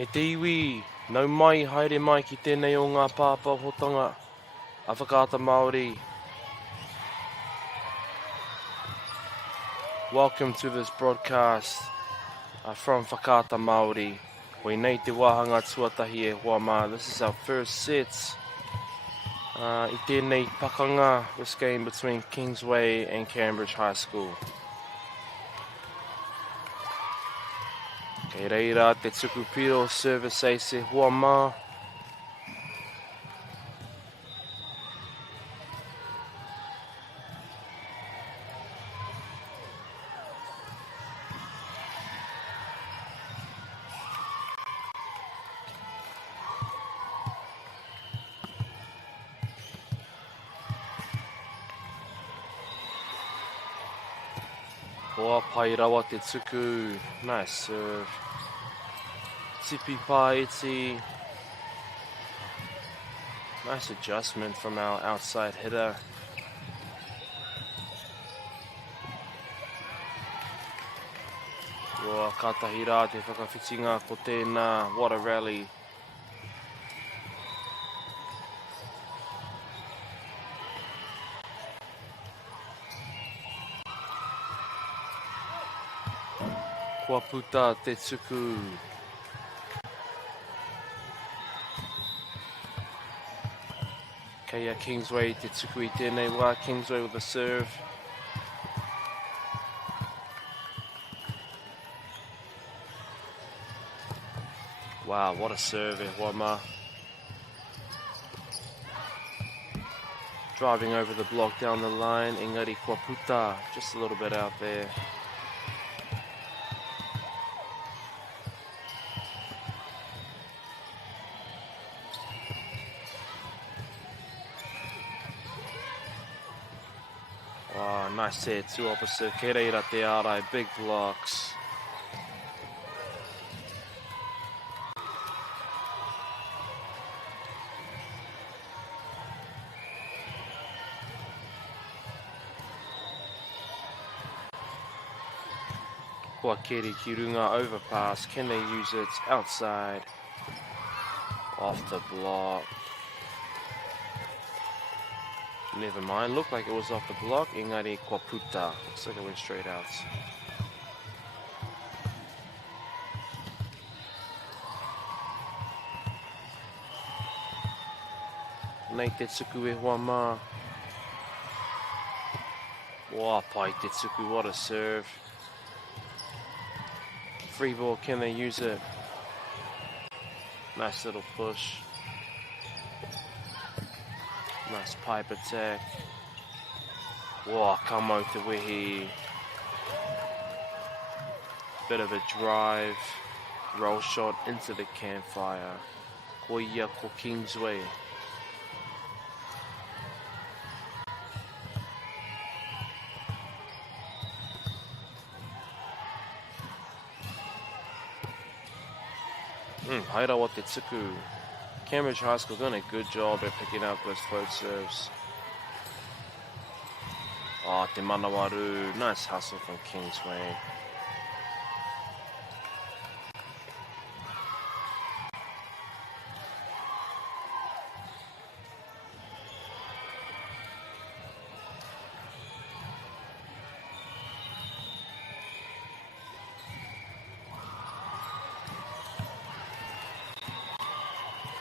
E te iwi, nau mai, haere mai ki tēnei o ngā pāpahotanga a whakaata Māori. Welcome to this broadcast from Whakaata Māori. Wei nei te wāhanga tuatahi e hoa mā. This is our first set. I tēnei pakanga, this game between Kingsway and Cambridge High School. Kei reira te tuku piro service e se hoa mā. Hoa Poirewa te tuku, nice serve. Tipi Paiti. Nice adjustment from our outside hitter. Hoa katahira te whakawhitinga ko tēnā, what a rally. Kua puta te tuku. Kei Kingsway te tuku I tēnei wā, Kingsway with a serve. Wow, what a serve e hoa mā. Driving over the block down the line, engari kua puta, just a little bit out there. Nice set, two opposite. Kei reira te arai, big blocks. Kua keri ki runga overpass. Can they use it outside? Off the block. Never mind, looked like it was off the block. Engari kua puta. Looks like it went straight out. Nei te tuku e hoa mā. Wow, pai te tuku, what a serve. Free ball, can they use it? Nice little push. Nice pipe attack. Wow, kamo te wehi. Bit of a drive. Roll shot into the campfire. Koia ko Kingsway. Hairawa te tuku. Cambridge High School doing a good job at picking up those float serves. Oh, te manawaru. Nice hustle from Kingsway.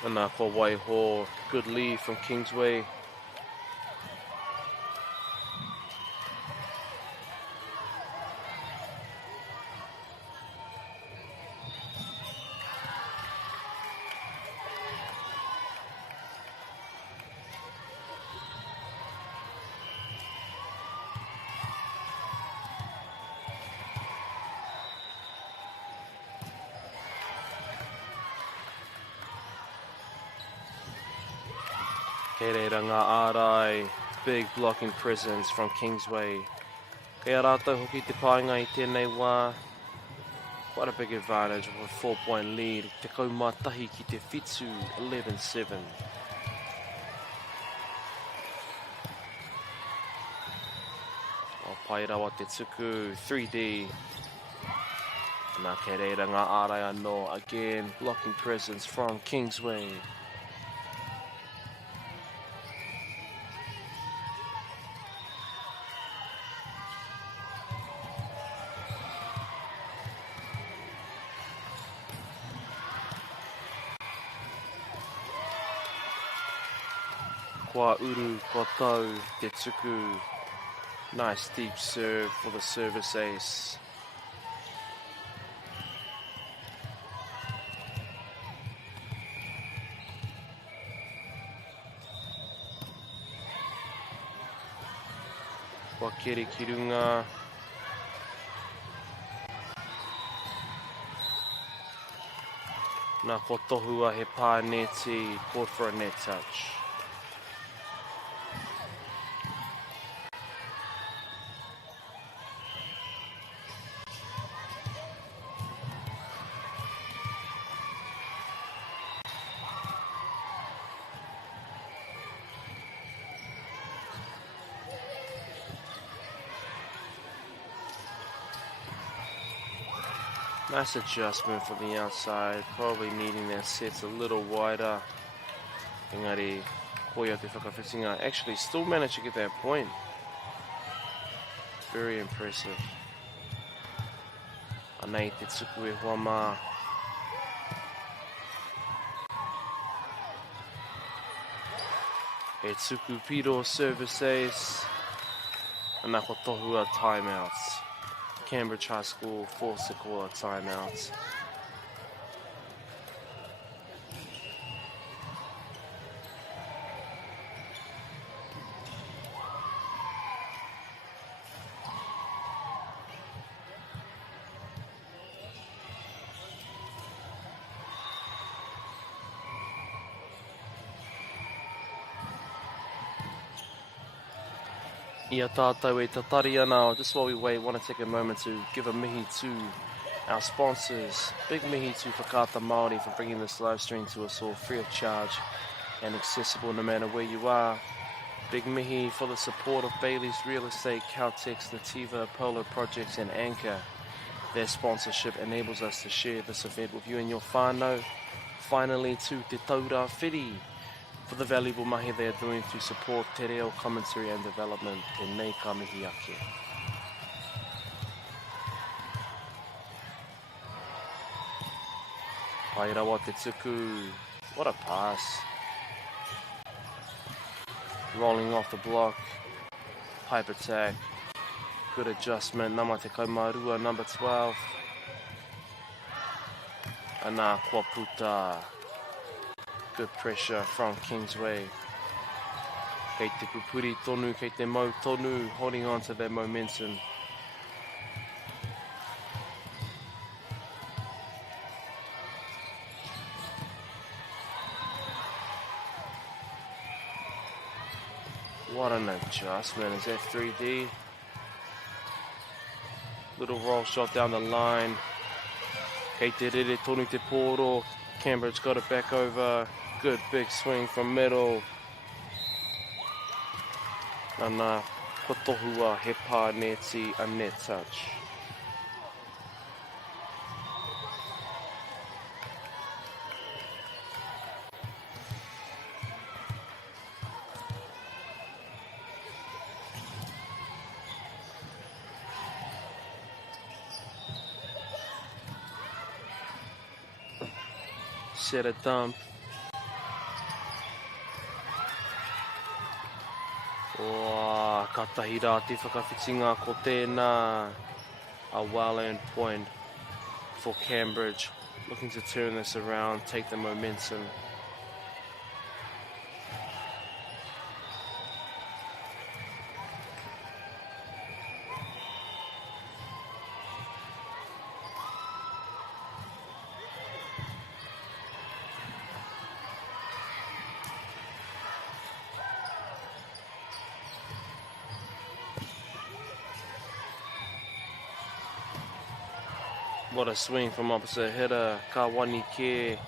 And for Waiho, good lead from Kingsway. Kei reira ngā ārai, big blocking presence from Kingsway. Kei a rātou hoki te pāinga I tēnei wā. Quite a big advantage with a 4-point lead. Te kaumatahi ki te whitu, 11-7. O Poirewa te tuku, 3D. Nā ke reira ngā ārai anō, again, blocking presence from Kingsway. Kua uru, kua tau, te tuku. Nice deep serve for the service ace. Kua kere ki runga. Nā ko tohua he pā neti, caught for a net touch. Nice adjustment from the outside, probably needing their sets a little wider. Engari, koia te whakawhitinga. Actually, still managed to get that point. Very impressive. Anei te tuku e hoa mā. E tuku piro service ace. Anā ko tohua timeouts. Cambridge High School forced to call a timeout. Ia tātou e tatari ana. Just while we wait, I want to take a moment to give a mihi to our sponsors. Big mihi to Whakaata Māori for bringing this live stream to us all free of charge and accessible no matter where you are. Big mihi for the support of Bailey's Real Estate, Caltex, Nativa, Polo Projects and Anchor. Their sponsorship enables us to share this event with you and your whānau. Finally to Te Taura Whiri, for the valuable mahi they are doing to support te reo commentary and development. Tēnei ka mihi ake. Poirewa te tuku. What a pass. Rolling off the block. Pipe attack. Good adjustment. Nama te kaumarua, number 12. Ana kua puta. Good pressure from Kingsway. Kei te pupuri tonu, kei te mau tonu, holding on to their momentum. What an adjustment. Is that 3D? Little roll shot down the line. Kei te rere tonu te poro. Cambridge got it back over. Good big swing from middle. Nana kotohua he pā neti, a net touch. Set a dump. Wow, katahi rā te whakawhitinga ko tēnā. A well-earned point for Cambridge. Looking to turn this around, take the momentum. What a swing from opposite hitter, Kawani Ke.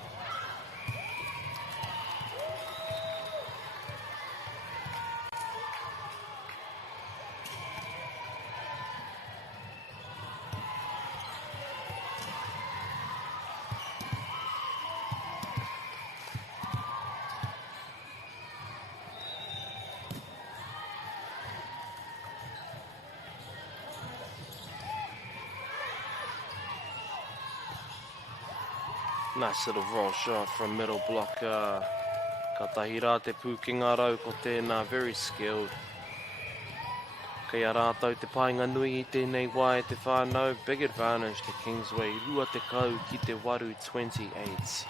Nice little roll shot from middle blocker. Ka tahi rā te pūkinga rau ko tēnā, very skilled. Kei a rātou te painga nui I tēnei wā e te whānau, big advantage to Kingsway, rua te kau ki te waru 28.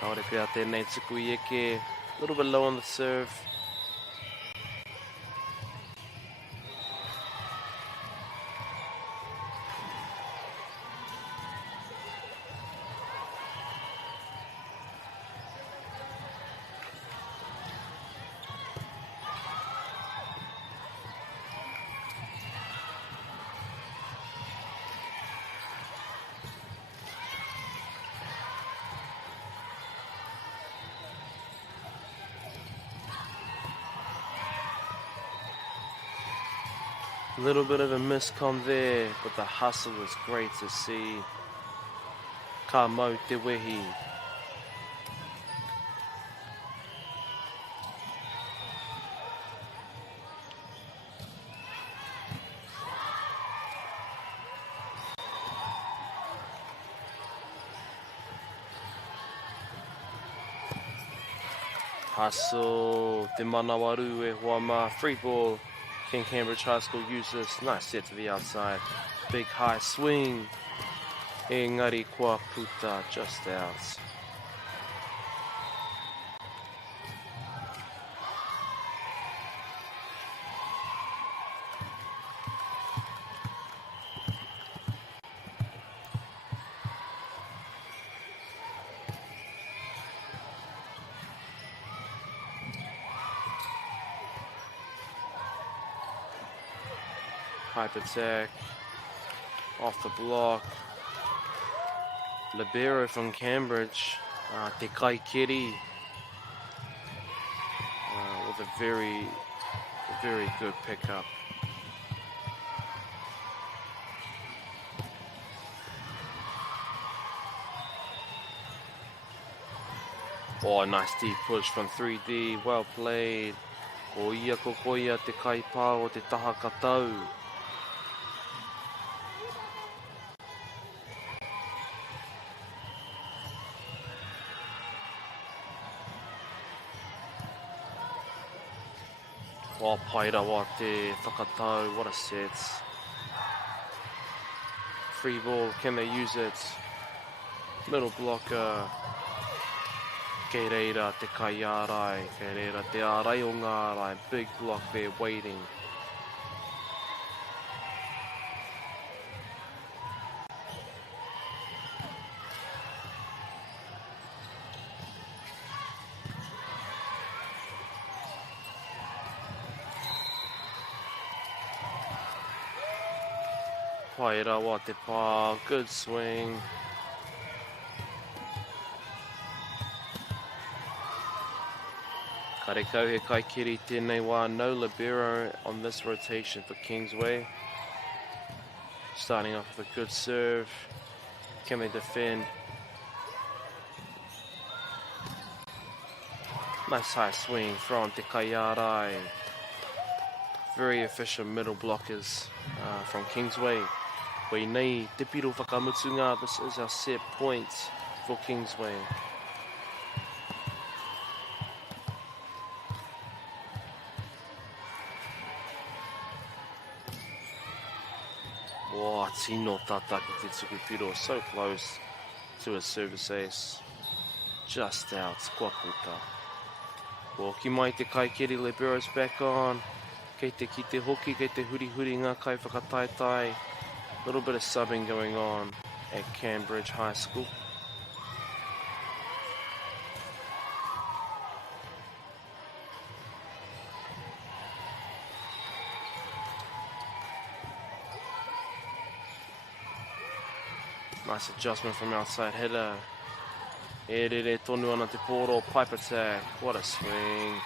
Kaore pia tēnei tuku I eke, a little bit low on the serve. A little bit of a miscom there, but the hustle was great to see. Ka mau te wehi. Hustle, te manawaru e hoa mā, free ball. King Cambridge High School use this. Nice set to the outside. Big high swing. Engari kua puta just out. Pipe attack, off the block. Libero from Cambridge, Te Kai Kiri, with a very good pickup. Oh, nice deep push from 3D, well played. O ia kokoia te kai pā o te taha katau. Oh, Poirewa te whakatau, what a set. Free ball, can they use it? Middle blocker. Kei reira te kai ārai, kei reira te ārai o ngā ārai. Big block there waiting. Poirewa te pā, good swing. Karekau he kai kiri tēnei wā, no libero on this rotation for Kingsway. Starting off with a good serve. Can they defend? Nice high swing from Te Kaiarai. Very efficient middle blockers from Kingsway. Wei nei te piro whakamutunga, this is our set point for Kingsway. Wow, tino tata ki te tuku piro, so close to a service ace. Just out, kua puta. Well, ki mai te kai kiri, libero's back on. Kei te ki te hoki, kei te huri huri ngā kai whakataitai. Little bit of subbing going on at Cambridge High School. Nice adjustment from outside header. E re tonu ana te poro, pipe attack. What a swing.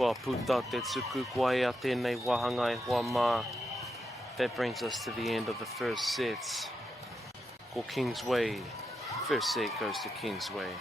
Kua puta te tuku kua ea tēnei wahanga e hoa mā. That brings us to the end of the first sets. Ko Kingsway. First set goes to Kingsway.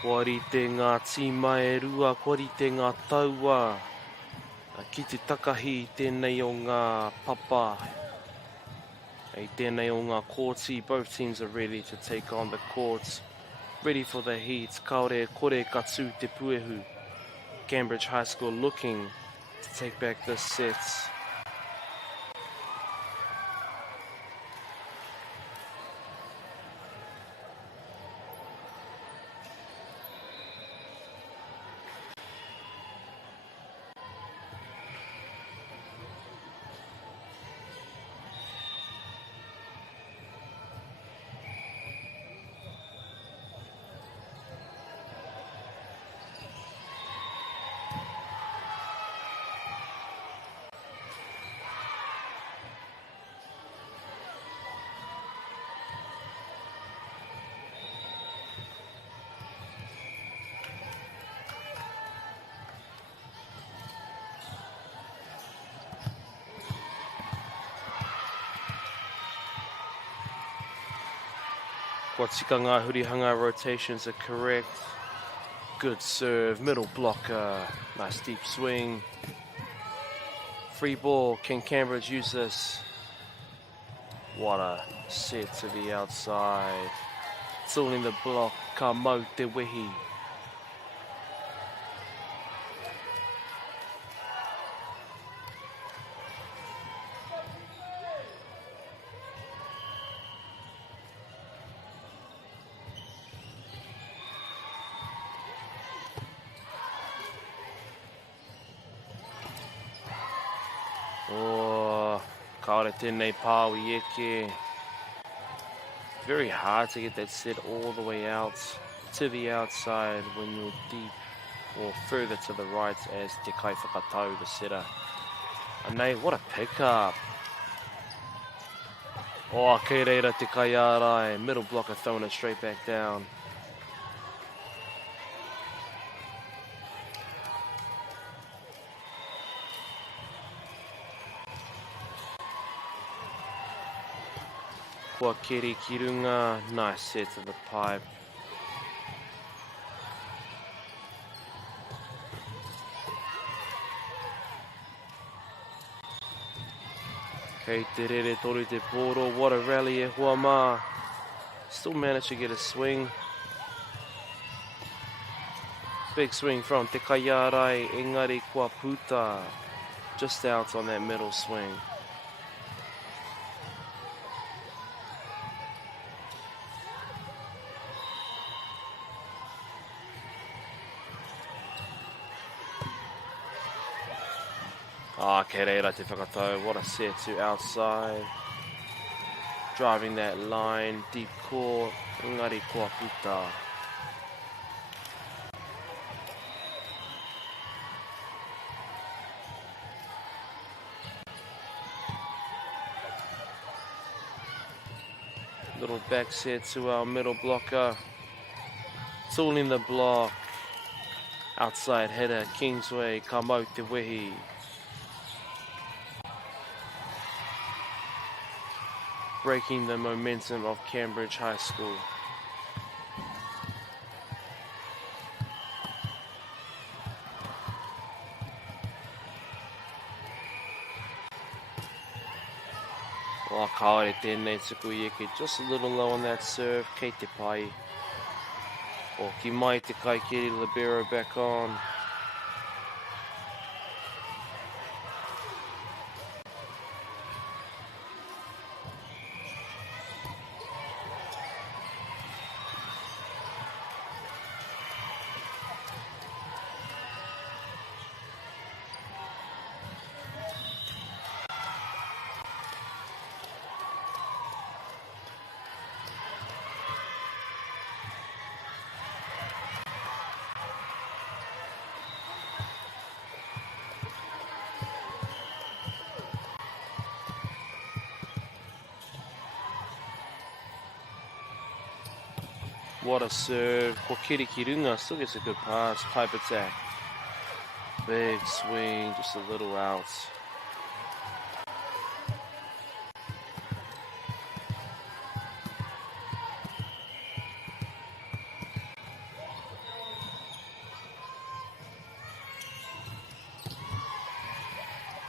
Kua rite ngā tīma e rua, kua rite ngā taua. Ki te takahi i tēnei o ngā papa. I tēnei o ngā courts, both teams are ready to take on the courts. Ready for the heats. Kaore kore katsu te puehu. Cambridge High School looking to take back this set. Kua tika ngā hurihanga rotations are correct. Good serve, middle blocker, nice deep swing. Free ball, can Cambridge use this? What a set to the outside. It's all in the block, ka mau te wehi. Kaore tēnei pāwi eke. Very hard to get that set all the way out to the outside when you're deep or further to the right as te kai whakatau, the setter. Anei, what a pickup. Oh, kei reira te kai ārai. Middle blocker throwing it straight back down. Kua kere ki runga, nice set to the pipe. Kei te rere toru te poro, what a rally e hoa mā. Still managed to get a swing. Big swing from Te Kaiarai, engari kua puta. Just out on that middle swing. Kei reira te whakatau. What a set to outside. Driving that line, deep court, engari kua puta. Little back set to our middle blocker. It's all in the block. Outside header, Kingsway, ka mau te wehi. Breaking the momentum of Cambridge High School. Kaore tēnei tuku i eke, just a little low on that serve, kei te pai. O ki mai te kaikiri, libero back on. What a serve. Ko Kiri Kirunga still gets a good pass. Pipe attack. Big swing, just a little out.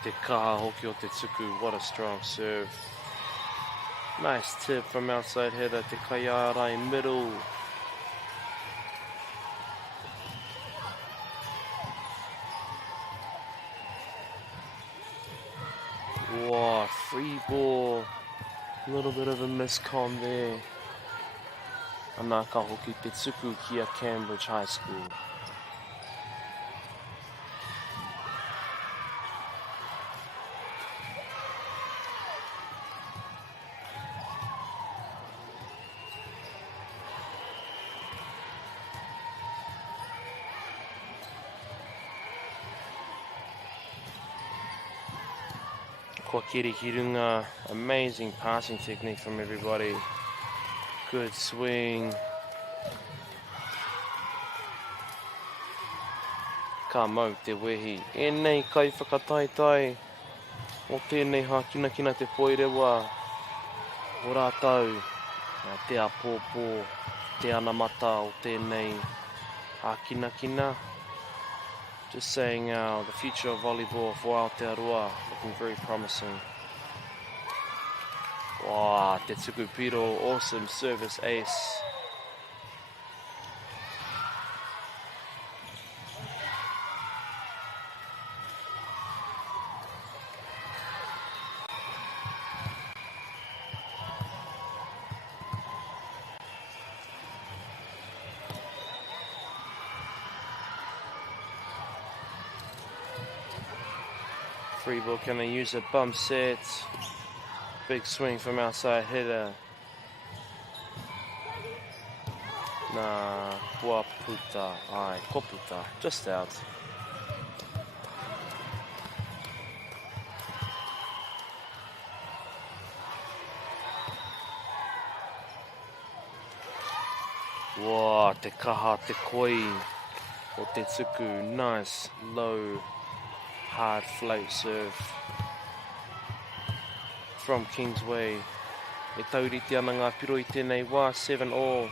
Te kaha hoki o te tuku. What a strong serve. Nice tip from outside header. Te Kaiarai middle. Wow, free ball. A little bit of a miscom there. Anā ka hoki te tuku ki a Cambridge High School. Kua Kiri Kirunga, amazing passing technique from everybody. Good swing. Ka mau te wehi. E nei kai whakataitai. O tēnei hakinakina te Poirewa. O rātau. Te apōpō. Te anamata o tēnei hakinakina. Just saying the future of volleyball for Aotearoa looking very promising. Wow, te tuku piro, awesome service ace. Free ball, can they use a bump set? Big swing from outside header. Nah, kua puta, ai, ko puta, just out. Wow, te kaha, te koi o te tuku, nice, low, hard float serve from Kingsway. E tauriti ana ngā piro I tēnei wā, 7-all.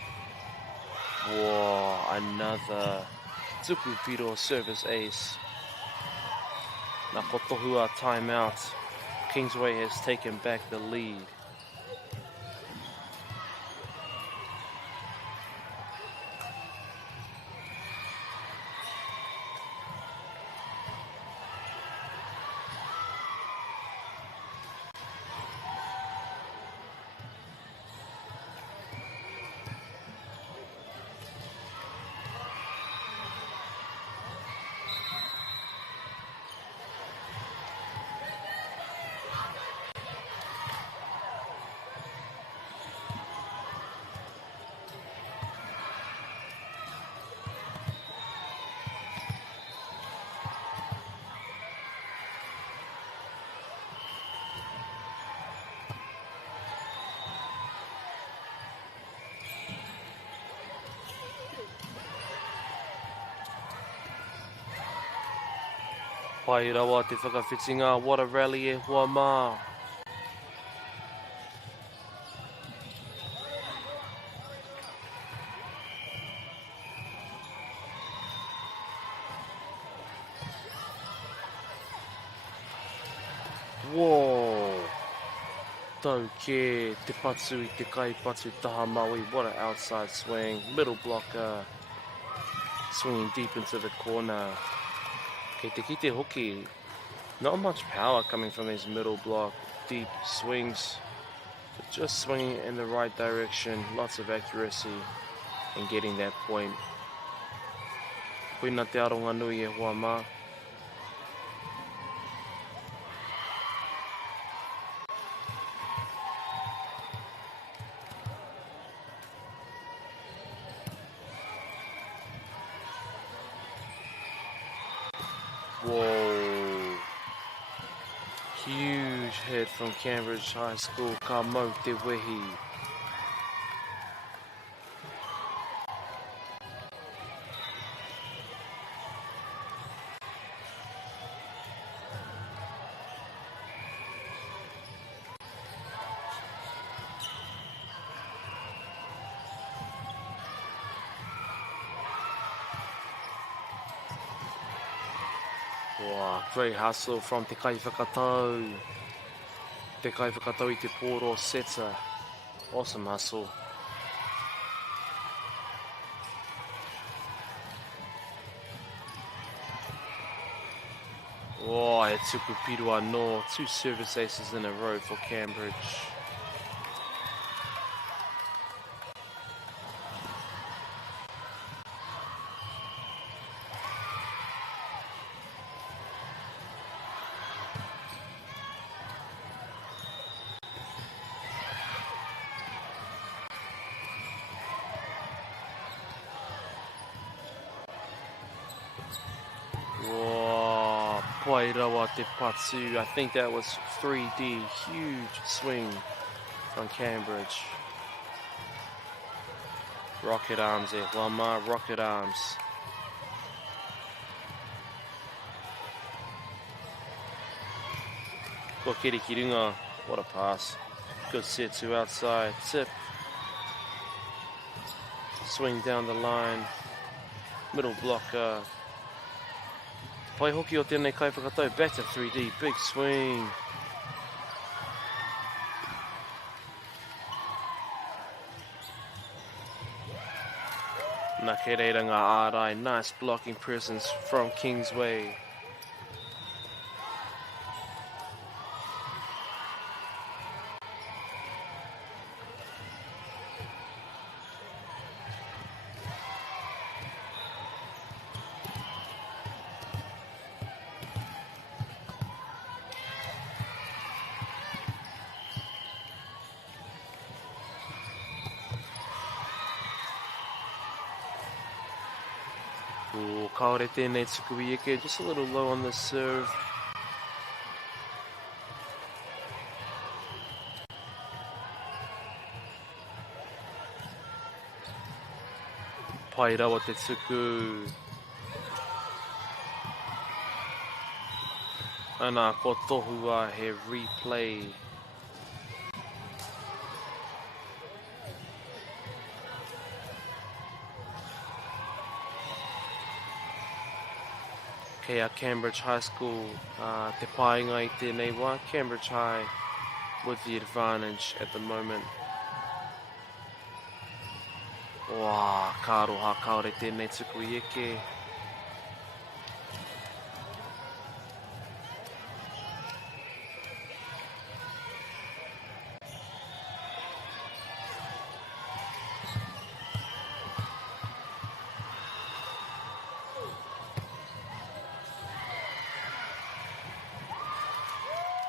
Wow, another tuku piro service ace. Nā ko tohua timeout. Kingsway has taken back the lead. Poirewa te whakawhitinga, what a rally e hua mā. Whoa! Tau ke te patu I te kai patu taha Maui, what an outside swing, middle blocker, swinging deep into the corner. Kei te kite hoki, not much power coming from his middle block, deep swings, but just swinging in the right direction, lots of accuracy in getting that point. Koina te aronga nui e hua mā. Whoa! Huge hit from Cambridge High School, ka mau te wehi. Wow, great hustle from te kai whakatau. Te kai whakatau I te pōro seta. Awesome hustle. Oh, e tuku Poirewa no. 2 service aces in a row for Cambridge. Whoa, Poirewa te patu. I think that was 3D. Huge swing from Cambridge. Rocket arms there. Wama, rocket arms. Ko kiri ki runga. What a pass. Good set to outside. Tip. Swing down the line. Middle blocker. Pai hoki o tēnei kai whakatau, better 3D, big swing. Nā ke reira ngā ārai, nice blocking presence from Kingsway. Kaore tēnei tuku I eke, just a little low on the serve. Poirewa te tuku. Ana ko tohua he replay. Kei a Cambridge High School, te painga I tēnei wā, Cambridge High with the advantage at the moment. Wā, ka aroha kaore tēnei tuku I eke.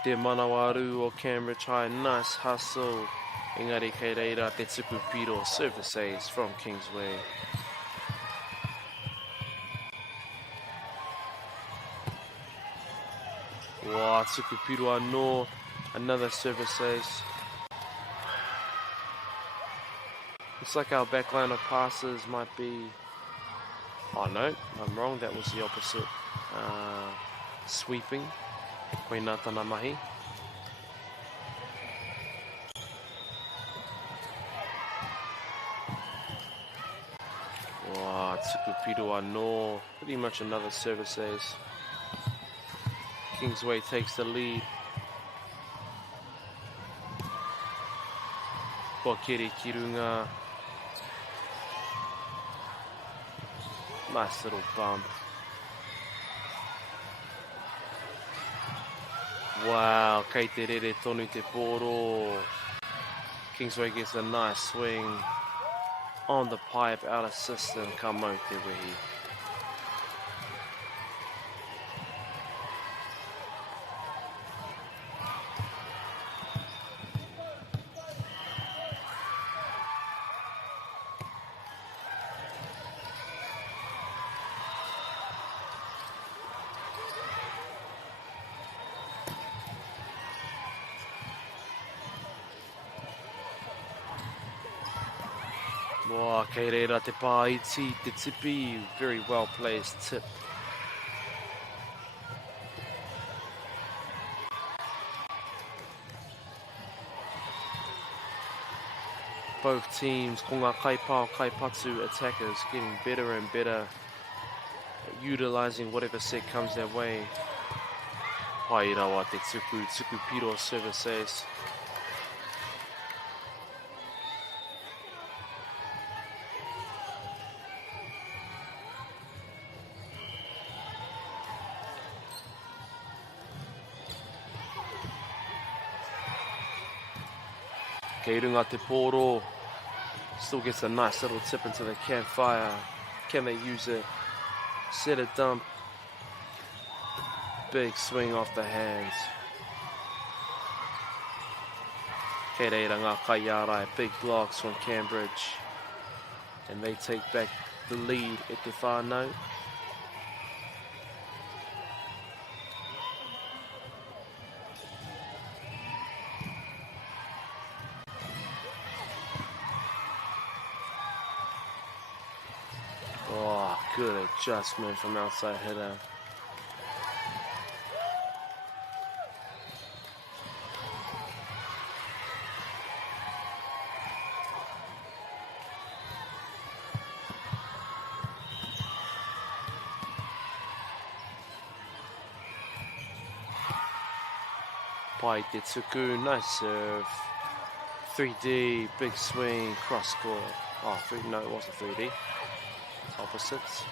Te manawaru o Cambridge High, nice hustle. Engari kei reira te tuku Poirewa service ace from Kingsway. Wow, tuku Poirewa no, another service ace. Looks like our backline of passes might be... Oh no, I'm wrong, that was the opposite. sweeping. Koe nā tana mahi. Wow, tuku Poirewa no. Pretty much another service ace. Kingsway takes the lead. Pokere Kirunga. Nice little bump. Wow, kei te rere tonu te poro. Kingsway gets a nice swing on the pipe out of system. Ka mau te wehi. Wow, kei reira te pāiti, te tipi, very well placed tip. Both teams, ko ngā kaipao, kaipatu attackers, getting better and better at utilising whatever set comes their way. Poirewa te tuku Poirewa service ace. Kei runga te poro, still gets a nice little tip into the campfire. Can they use it? Set a dump. Big swing off the hands. Kei reira ngā kaiarai, big blocks from Cambridge. And they take back the lead at the whānau. Oh, good adjustment from outside hitter. Pai te tuku, nice serve. 3D, big swing, cross score. Oh, no, it wasn't 3D. Opposites.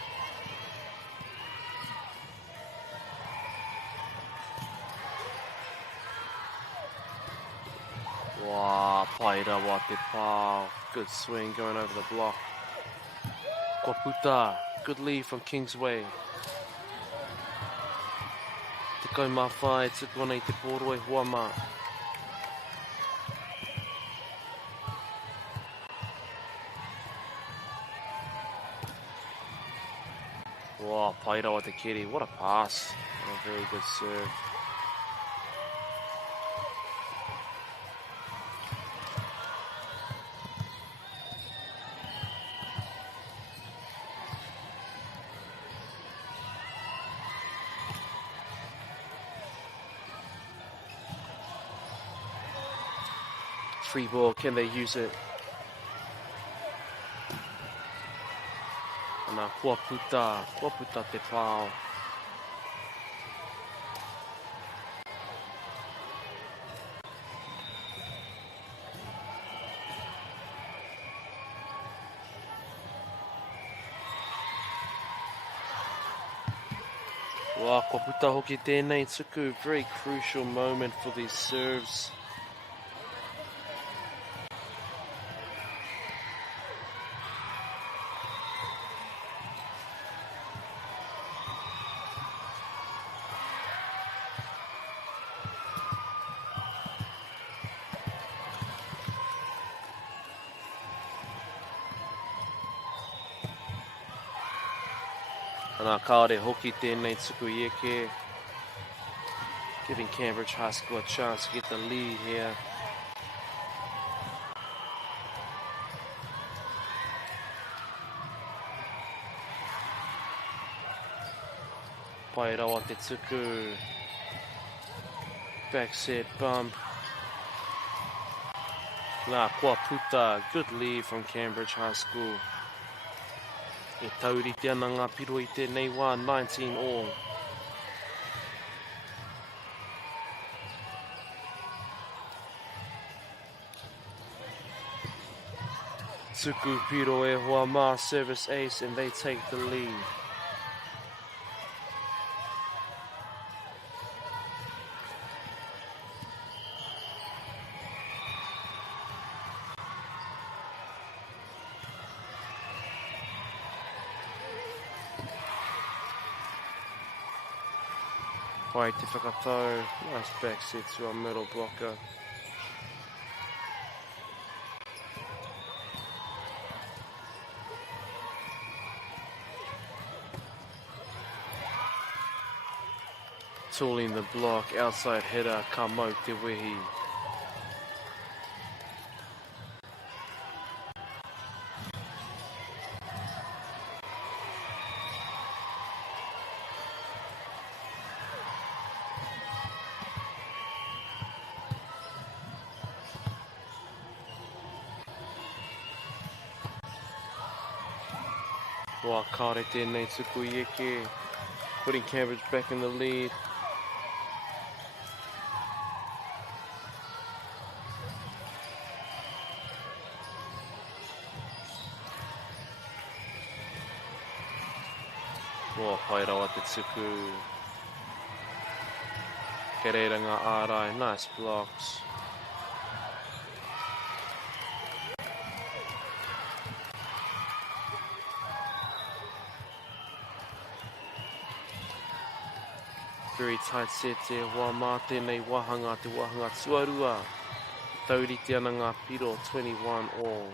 Wow, Poirewa te pāo. Good swing going over the block. Kua puta, good lead from Kingsway. Te kau mawhai, tuku ana I te poro e huama. Wow, Poirewa te kiri, what a pass. A very good serve. Free ball, can they use it? Ana kua puta te pāo. Wā, kua puta hoki tēnei tuku, very crucial moment for these serves. Ana kaore hoki tēnei tuku ieke, giving Cambridge High School a chance to get the lead here. Poirewa te tuku. Back set bump. Nā kua puta. Good lead from Cambridge High School. E tauriti ana ngā piro I tēnei wā, 19 all. Tuku piro e hoa mā, service ace, and they take the lead. Pai te whakatau, nice back set to our middle blocker. Tooling the block, outside header, ka mau te wehi. Wā kāre tēnei tuku I eke, putting Cambridge back in the lead. Wā Poirewa te tuku. Ke reira ngā ārai, nice blocks. Very tight set there, wā mā tēnei wahanga, te wahanga tuarua. Tauriti ana ngā piro, 21 all.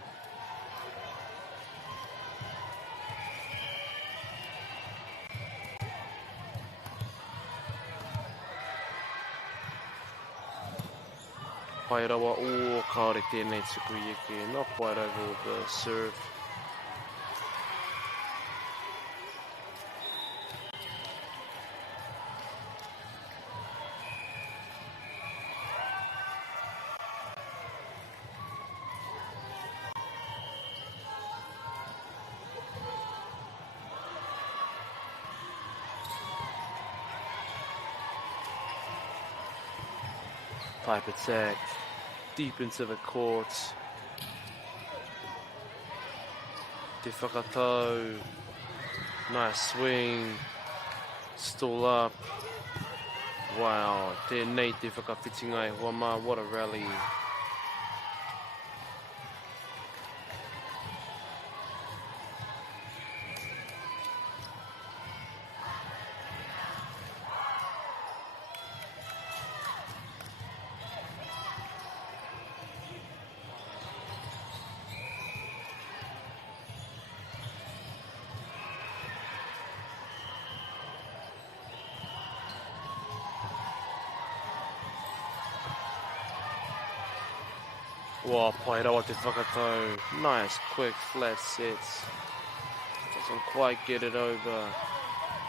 Poirewa, kāre tēnei tuku I eke, not quite over the serve. Pipe attack, deep into the courts. Te whakatau, nice swing, stall up. Wow, tēnei te whakawhitinga E hoa mā, what a rally. Wā Poirewa te whakatau, nice quick flat sets. Doesn't quite get it over.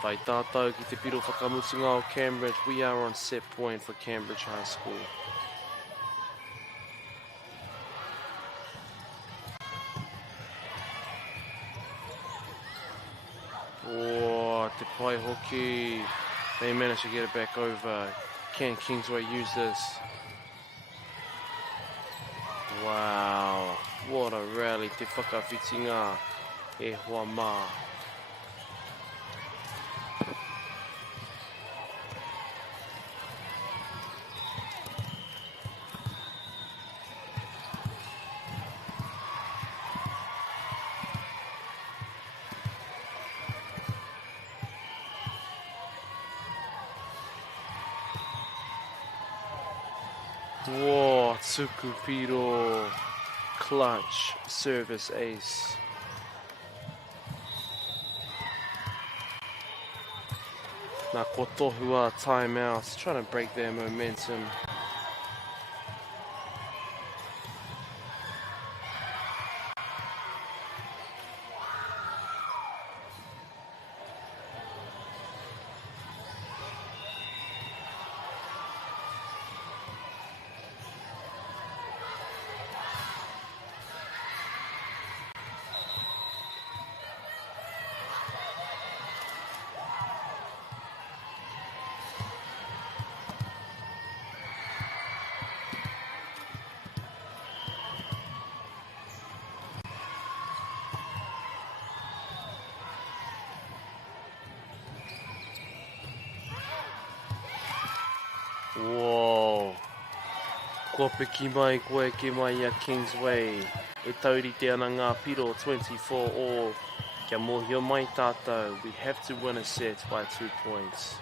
Tai tātou ki te piro whakamutunga o Cambridge. We are on set point for Cambridge High School. Oh, te pai hoki. They managed to get it back over. Can Kingsway use this? Wow, what a rally, te whakawhitinga E hoa mā. Whoa, tuku piro, clutch, service ace. Nā ko tohua timeouts, trying to break their momentum. Whoa. Kua piki mai koe ke mai a Kingsway. E tauri te ana ngā piro 24 all. Kia mohio mai tātou. We have to win a set by 2 points.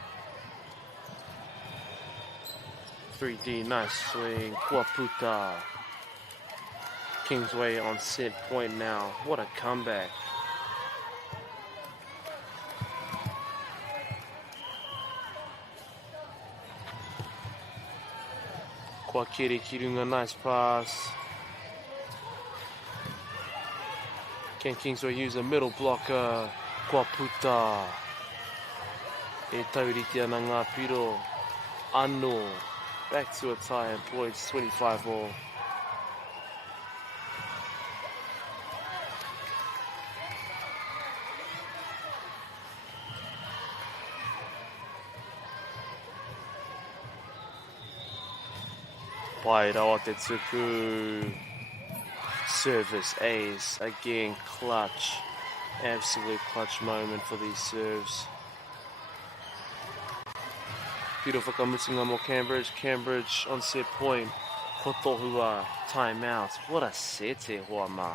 3D, nice swing. Kua puta. Kingsway on set point now. What a comeback. Kua kere kirunga, nice pass. Can Kingsway use a middle blocker? Kua puta. E tauri te ana ngā piro. Anō. Back to a tie and points 25 all. Poirewa te tuku. Service ace. Again, clutch. Absolute clutch moment for these serves. Beautiful whakamutinga mo Cambridge. Cambridge on set point. Kotohua timeout. What a set e hoa mā.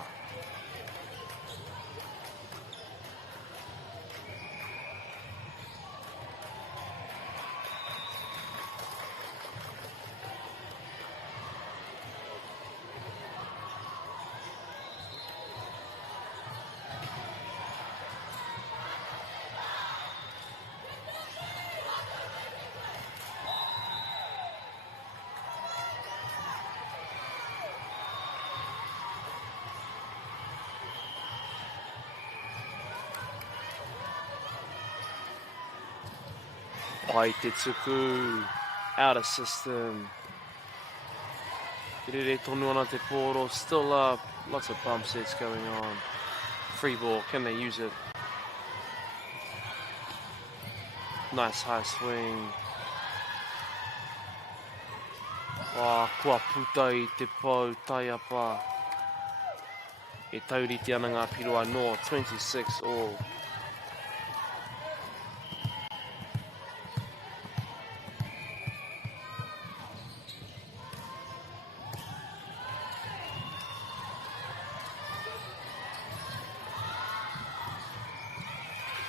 Pai te tuku, out of system. Rere tonu ana te poro, still up, lots of bump sets going on. Free ball, can they use it? Nice high swing. Kua puta I te pau, tai apa. E tauri te ana ngā piro anō, 26 all.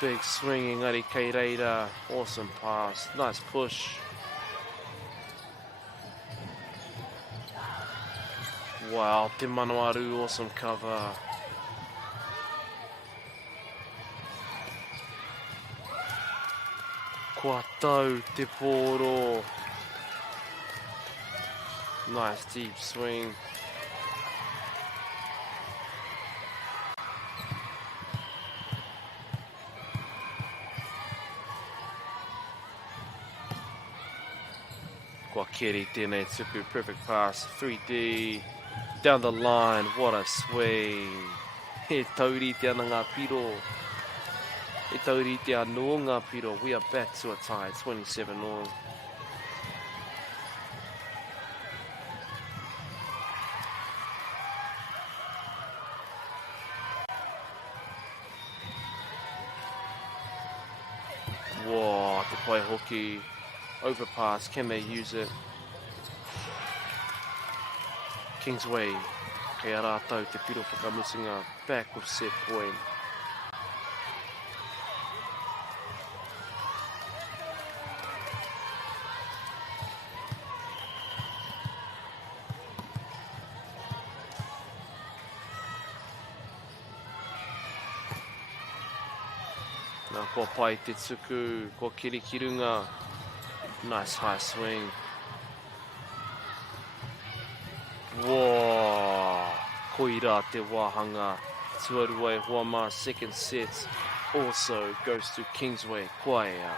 Big swinging, Ari Keireira. Awesome pass. Nice push. Wow, Te Manawaru, awesome cover. Kua tau te poro. Nice deep swing. Kua keri tēnei tuku, perfect pass, 3D, down the line, what a swing. He tauri te ana ngā piro. He tauri te anō ngā piro. We are back to a tie, 27 all. Whoa, te pai hoki. Overpass, can they use it? Kingsway, kei a rātou te piro whakamutinga, back with set point. Nā kua pai te tuku, kua kirikirunga. Nice high swing. Whoa! Koira te wāhanga. Tuarua e hoa mā, second set. Also goes to Kingsway. Kuaea.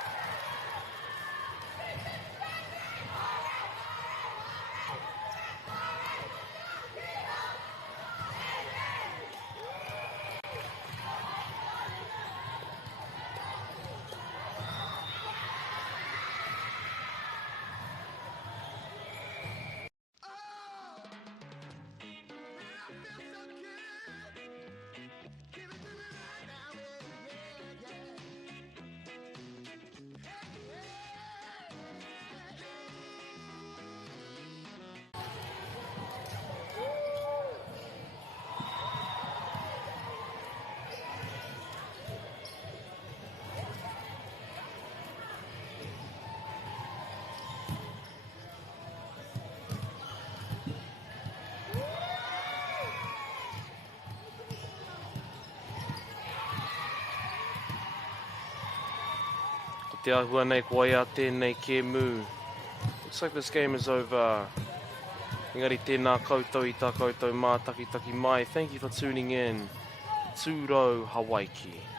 te ahua nei ko ia tēnei ke mū. Looks like this game is over. Engari tēnā koutou I tā koutou mātakitaki mai. Thank you for tuning in. Tūrau Hawaiki.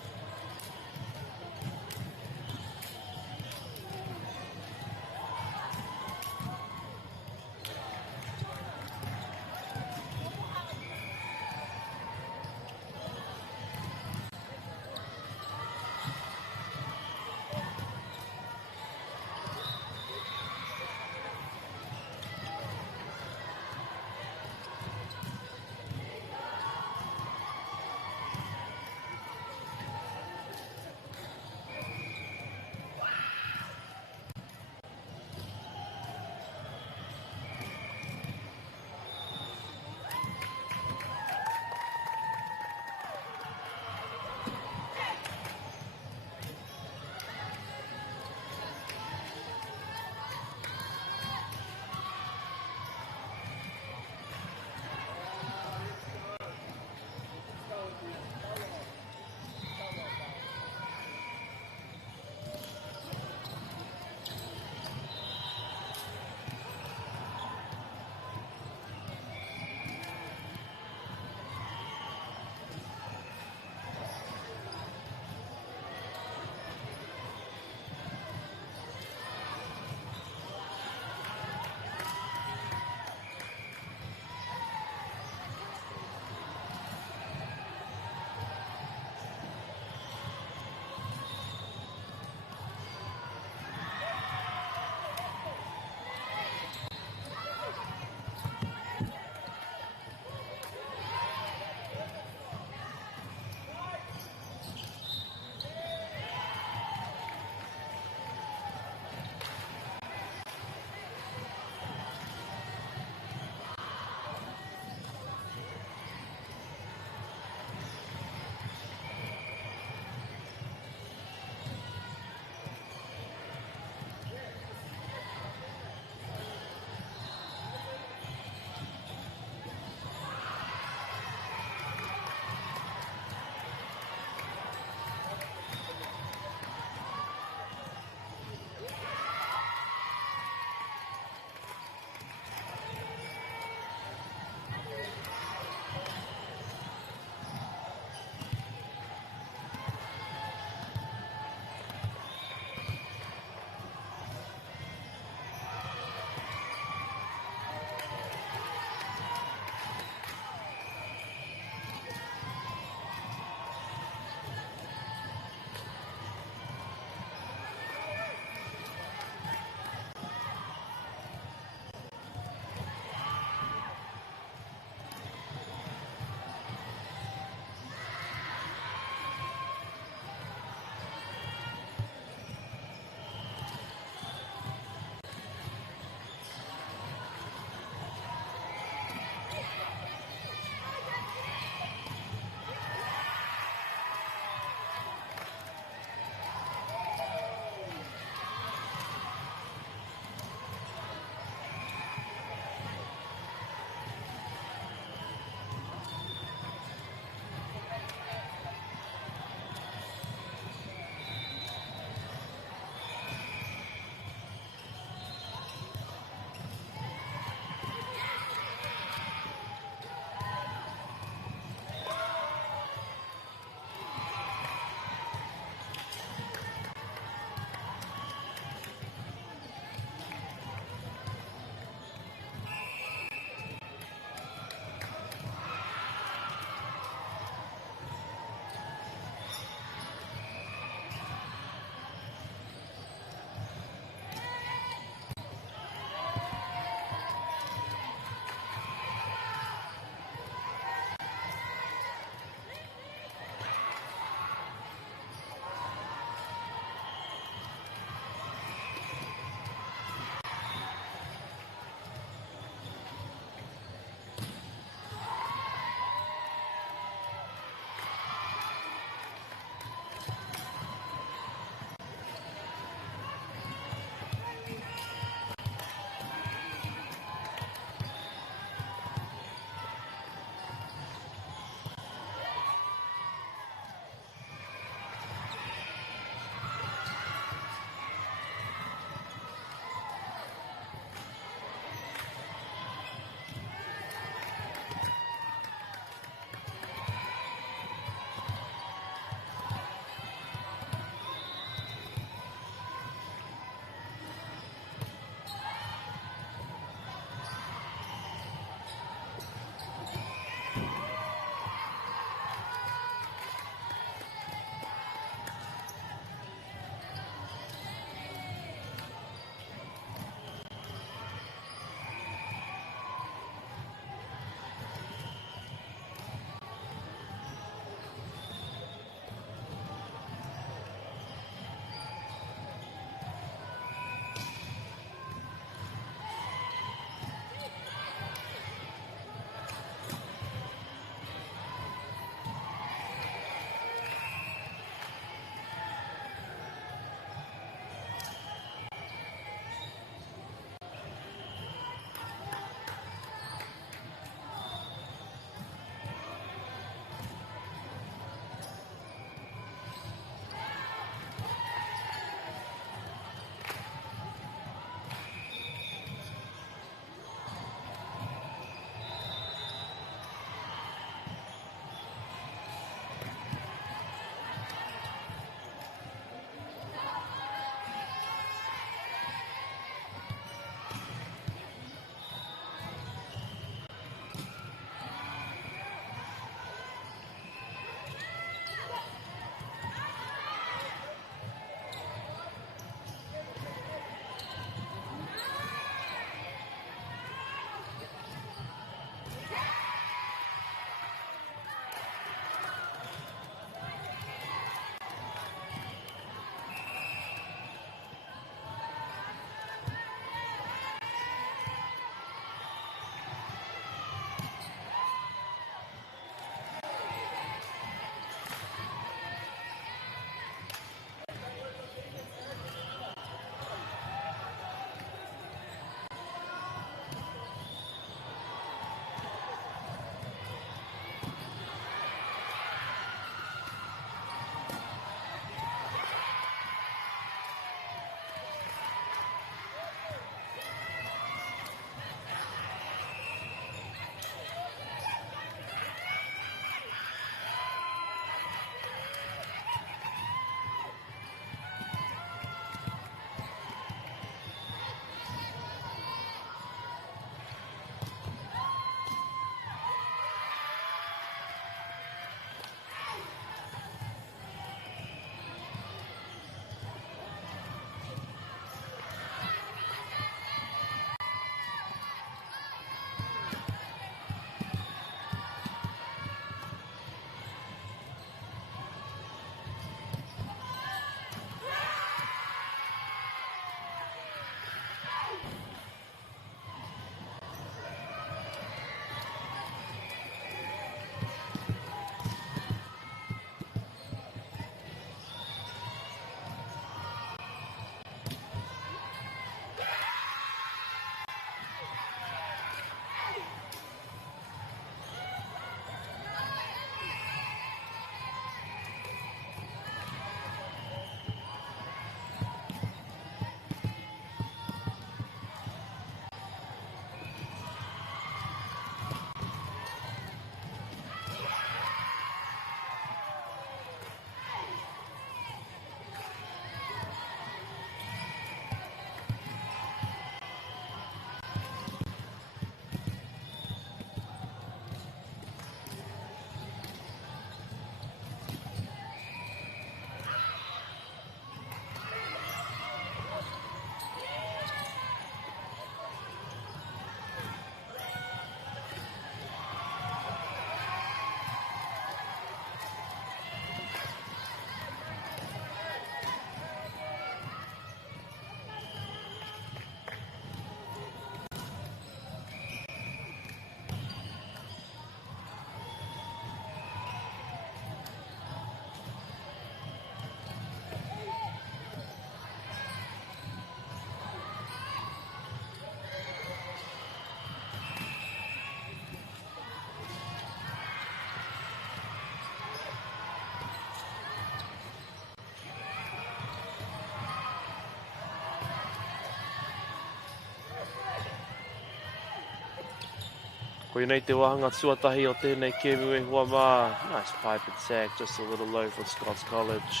Koe nei te wahanga tuatahi o tēnei kēmu e hua mā. Nice pipe attack, just a little low for Scots College.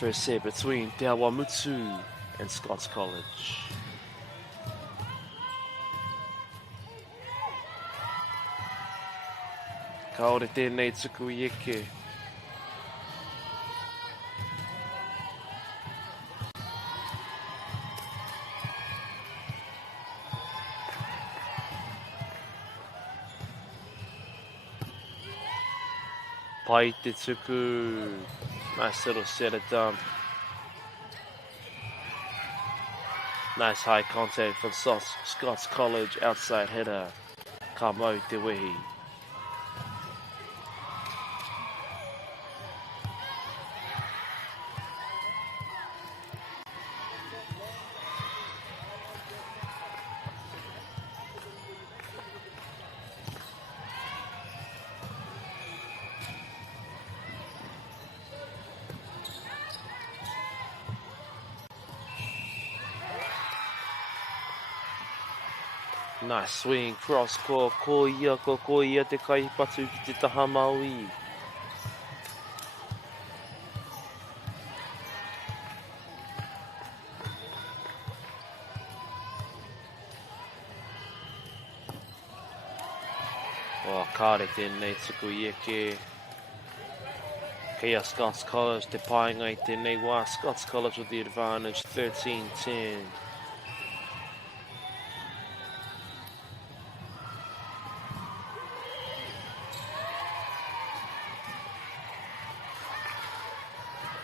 First set between Te Awa Mutu and Scots College. Kaore tēnei tuku I eke. Pai te tuku. Nice little set of dump. Nice high contact from Scots College outside header. Ka mau te wehi. Nice swing, cross ko ia te kaipatu ki te taha maui. Oh, kāre tēnei tuku I eke. Kia Scots College te painga I tēnei wā. Scots College with the advantage, 13-10.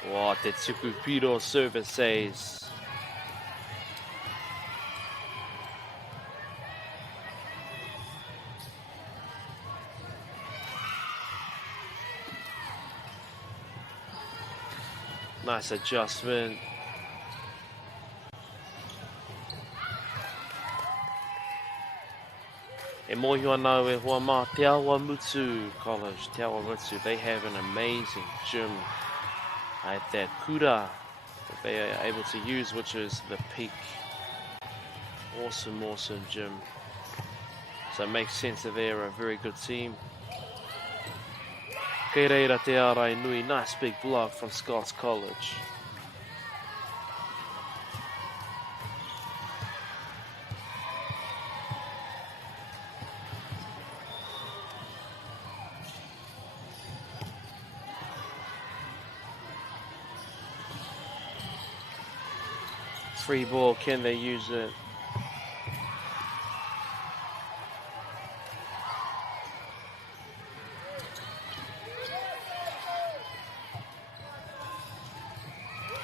Wow, te tuku piro service ace. Nice adjustment. E mohi anau e hua mā Te Awa Mutu College, Te Awa Mutu. They have an amazing gym at that kura that they are able to use, which is the peak. Awesome, awesome gym. So it makes sense that they are a very good team. Kei reira te arai nui, nice big block from Scots College. Free ball, can they use it?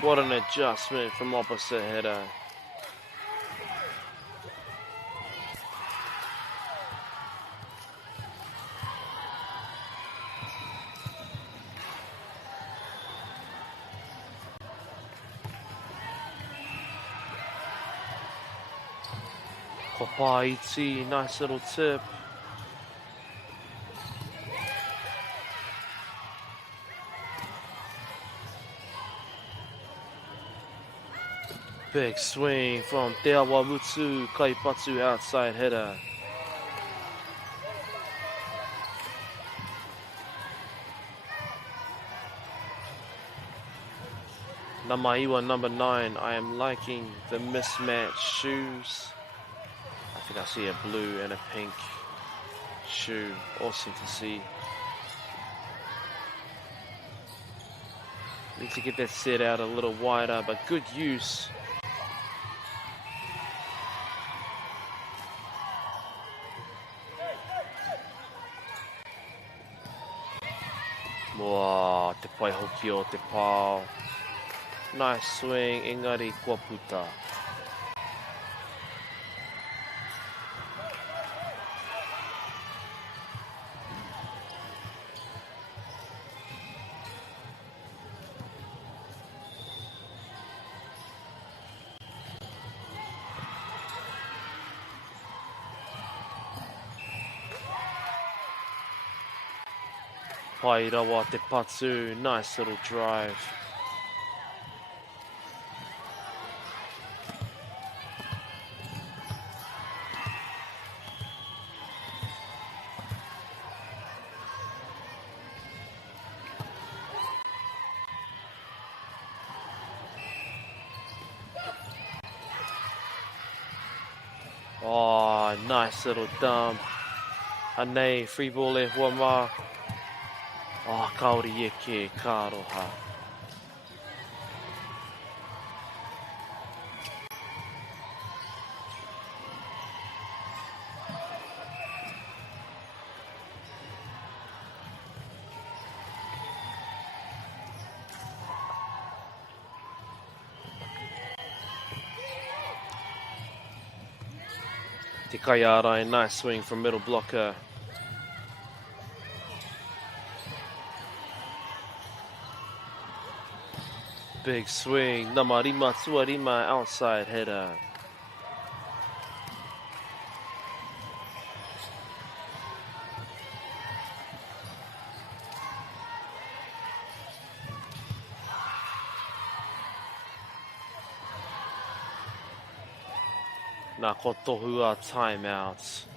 What an adjustment from opposite header. Kopaiti, nice little tip. Big swing from Te Awa Mutu, kaipatu outside header. Namaiwa number 9, I am liking the mismatched shoes. I think I see a blue and a pink shoe. Awesome to see. Need to get that set out a little wider, but good use. Wow, te pai hoki o te pao. Nice swing, engari kua puta. Poirewa te patu, nice little drive. Arai, nice little dump. Anei, free ball e hua mā. Oh, kaori eke, kāroha. Te kai Arai, nice swing from middle blocker. Big swing, Namarima Tuarima outside header. Nā ko tohu a timeouts.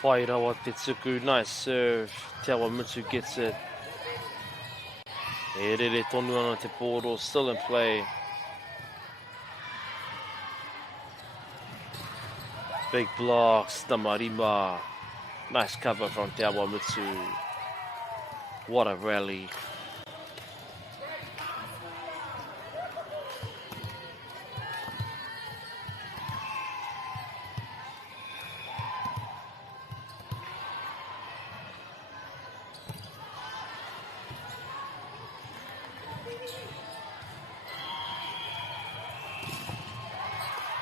Poirewa te tuku, nice serve. Te awa Mutu gets it. E rere tonu ana te pōro, still in play. Big blocks, Namarima. Nice cover from Te awa Mutu. What a rally.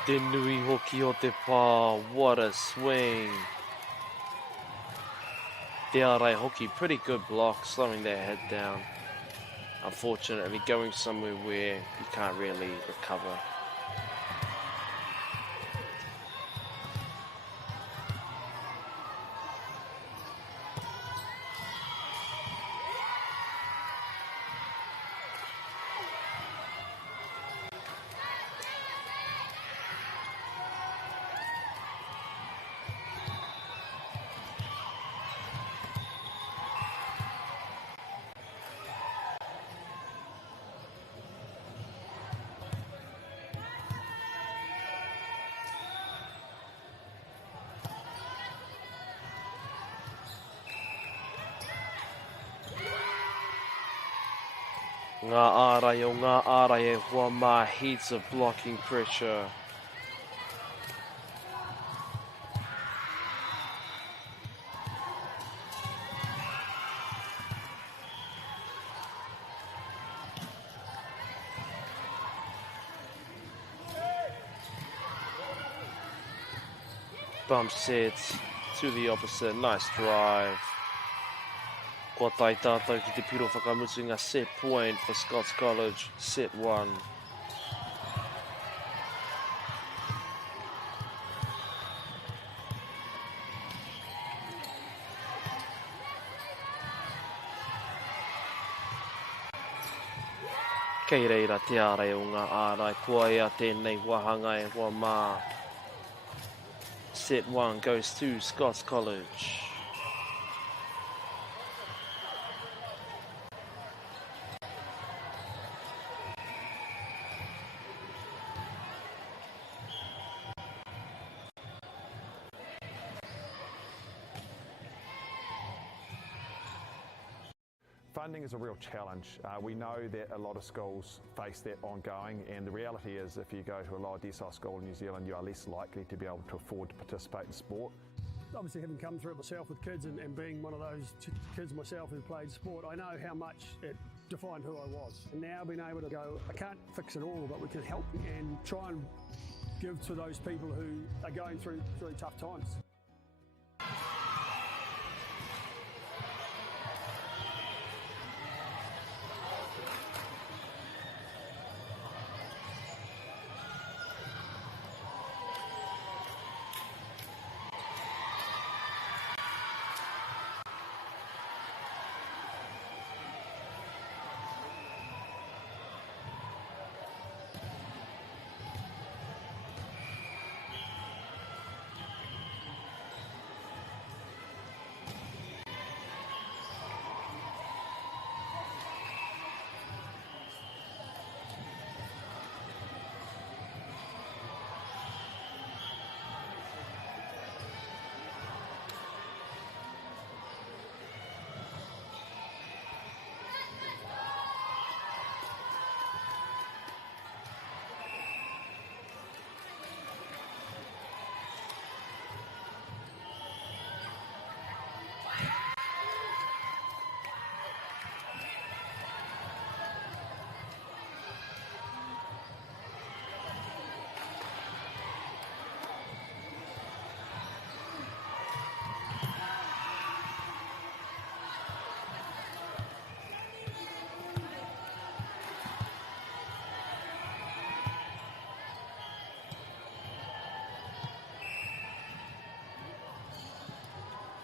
Te nui hoki o te pā, what a swing. Te Arai hoki, pretty good block, slowing their head down. Unfortunately, going somewhere where you can't really recover. Ngā ārai o ngā ārai e hua mā, heaps of blocking pressure. Bump set to the opposite, nice drive. Kua tai tātou ki te piro whakamutu ngā set point for Scots College, set 1. Kei reira te ārai o ngā ārai, kua ea tēnei wahanga e hua mā. Set 1 goes to Scots College. Funding is a real challenge. We know that a lot of schools face that ongoing, and the reality is if you go to a lower decile school in New Zealand, you are less likely to be able to afford to participate in sport. Obviously, having come through it myself with kids and being one of those kids myself who played sport, I know how much it defined who I was. And now being able to go, I can't fix it all, but we can help and try and give to those people who are going through tough times.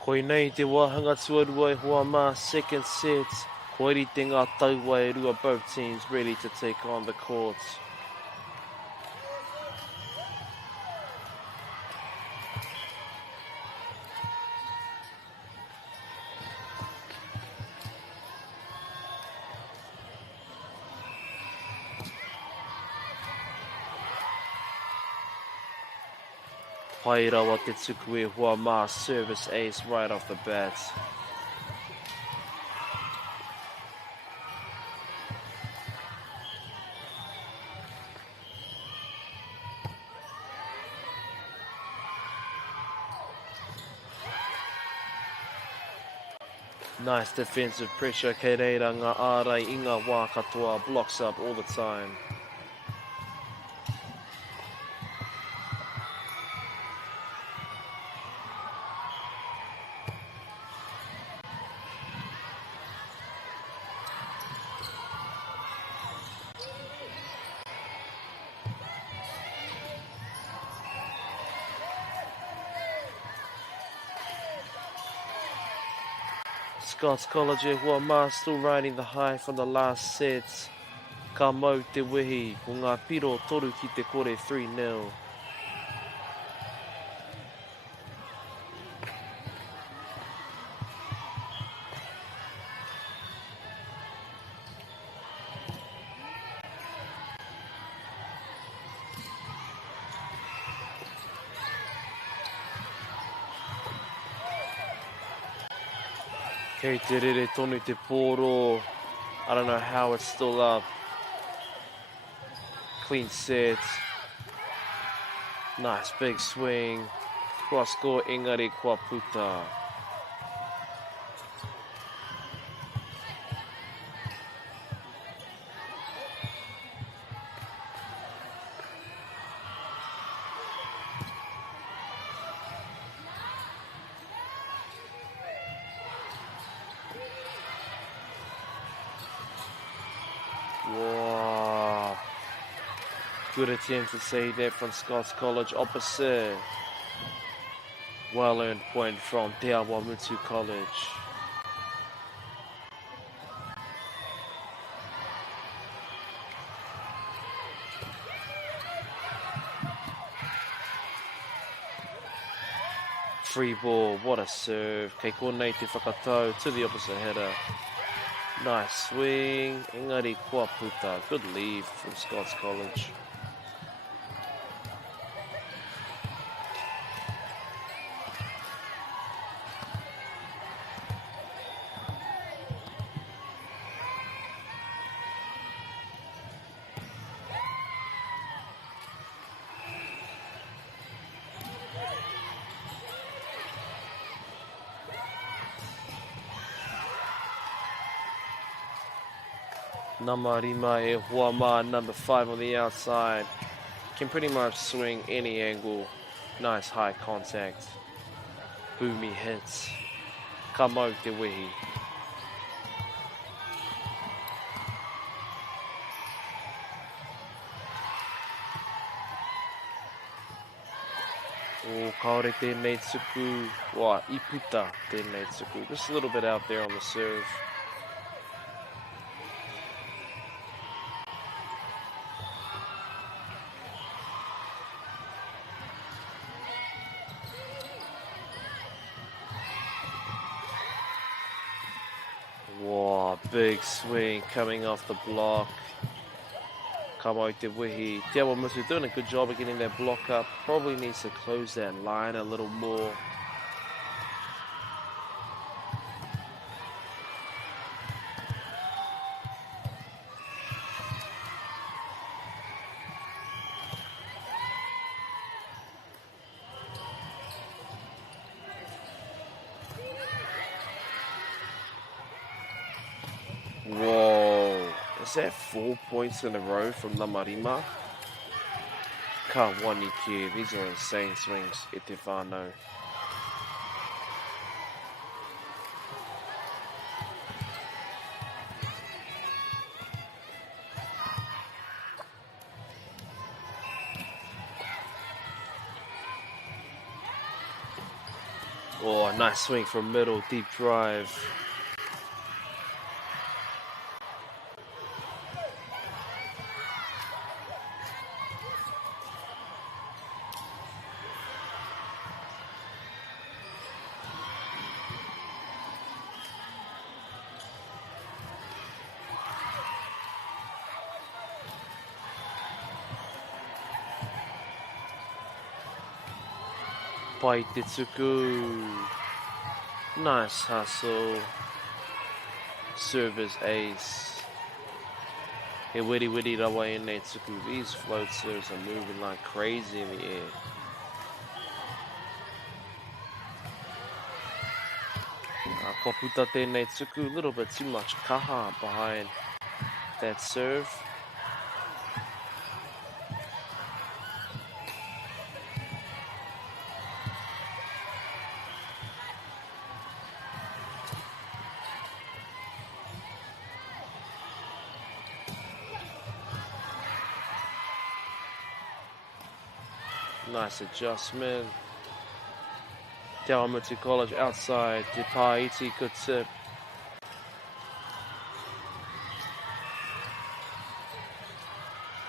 Koe nei te wāhanga tuarua e hoa mā second set. Koe ri te ngā taua e rua, both teams ready to take on the courts. Poirewa te tuku e hoa mā, service ace right off the bat. Nice defensive pressure, kei reira ngā ārai i ngā wā katoa, blocks up all the time. Scots College e hoa mā, still riding the high from the last set. Ka mau te wehi, ko ngā piro toru ki te kore 3-0. Kei te rere tonu te pōro. I don't know how it's still up. Clean set. Nice big swing. Kua score engari kua puta. Wow. Good attempt to save that from Scots College opposite. Well earned point from Te Awamutu College. Free ball, what a serve. Kei konei te whakatau to the opposite header. Nice swing, engari kua puta. Good leave from Scots College. Namarima e Huama, number 5 on the outside. Can pretty much swing any angle. Nice high contact. Boomy hits. Kamo te wehi. Oh, kaore tēnei tuku. Wā, iputa tēnei tuku. Just a little bit out there on the serve. Wow, big swing coming off the block. Kamo te wehi. Te awa mutu doing a good job of getting that block up. Probably needs to close that line a little more. Whoa, is that 4 points in a row from Namarima? Ka wani ki, these are insane swings, e te whānau. Oh, nice swing from middle, deep drive. Pai te tuku. Nice hustle. Service ace. He witty rawa in there tuku. These float serves are moving like crazy in the air. Kua puta tēnei tuku. A little bit too much kaha behind that serve. Nice adjustment. Te Awamutu College outside. Te Paiti, good tip.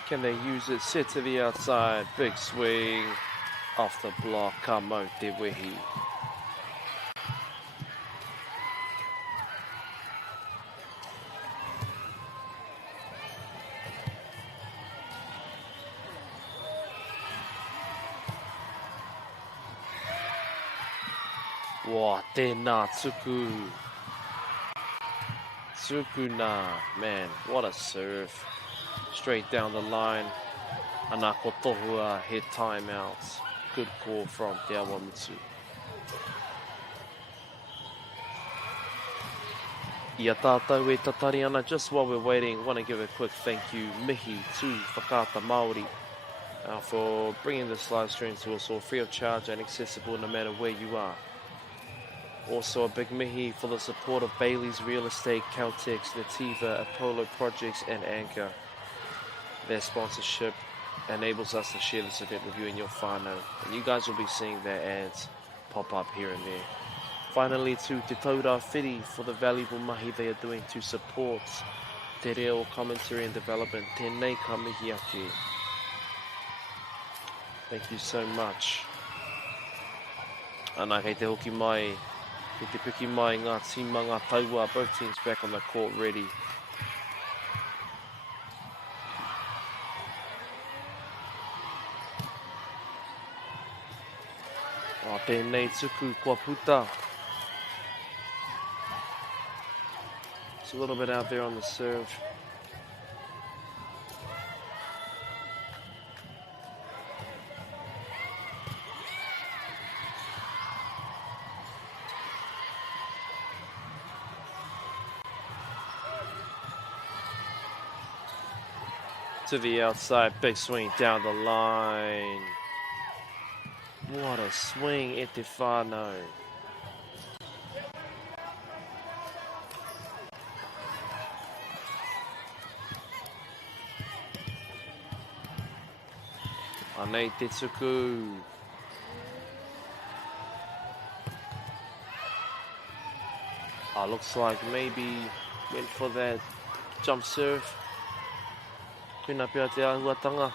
Can they use it? Sit to the outside. Big swing. Off the block. Kamo te wehi. Wow, tēnā tuku. Tuku nā. Man, what a serve. Straight down the line. Ana ko tohua hit timeouts. Good call from Te Awamutu. Ia tātou e tatari ana. Just while we're waiting, want to give a quick thank you, mihi to Whakaata Māori, for bringing this live stream to us all free of charge and accessible no matter where you are. Also a big mihi for the support of Bailey's Real Estate, Caltex, Nativa, Apollo Projects and Anchor. Their sponsorship enables us to share this event with you and your whānau. And you guys will be seeing their ads pop up here and there. Finally to Te Taura Whiri for the valuable mahi they are doing to support te reo commentary and development. Tēnei ka mihi ake. Thank you so much. Ana kei te hoki mai. Ki te piki mai ngā tīmanga taua, both teams back on the court ready. Oh, tēnei tuku kua puta. It's a little bit out there on the serve. To the outside, big swing down the line. What a swing, Etefano. Anei Tetsuku. Looks like maybe went for that jump serve. Pina pia te ahuatanga.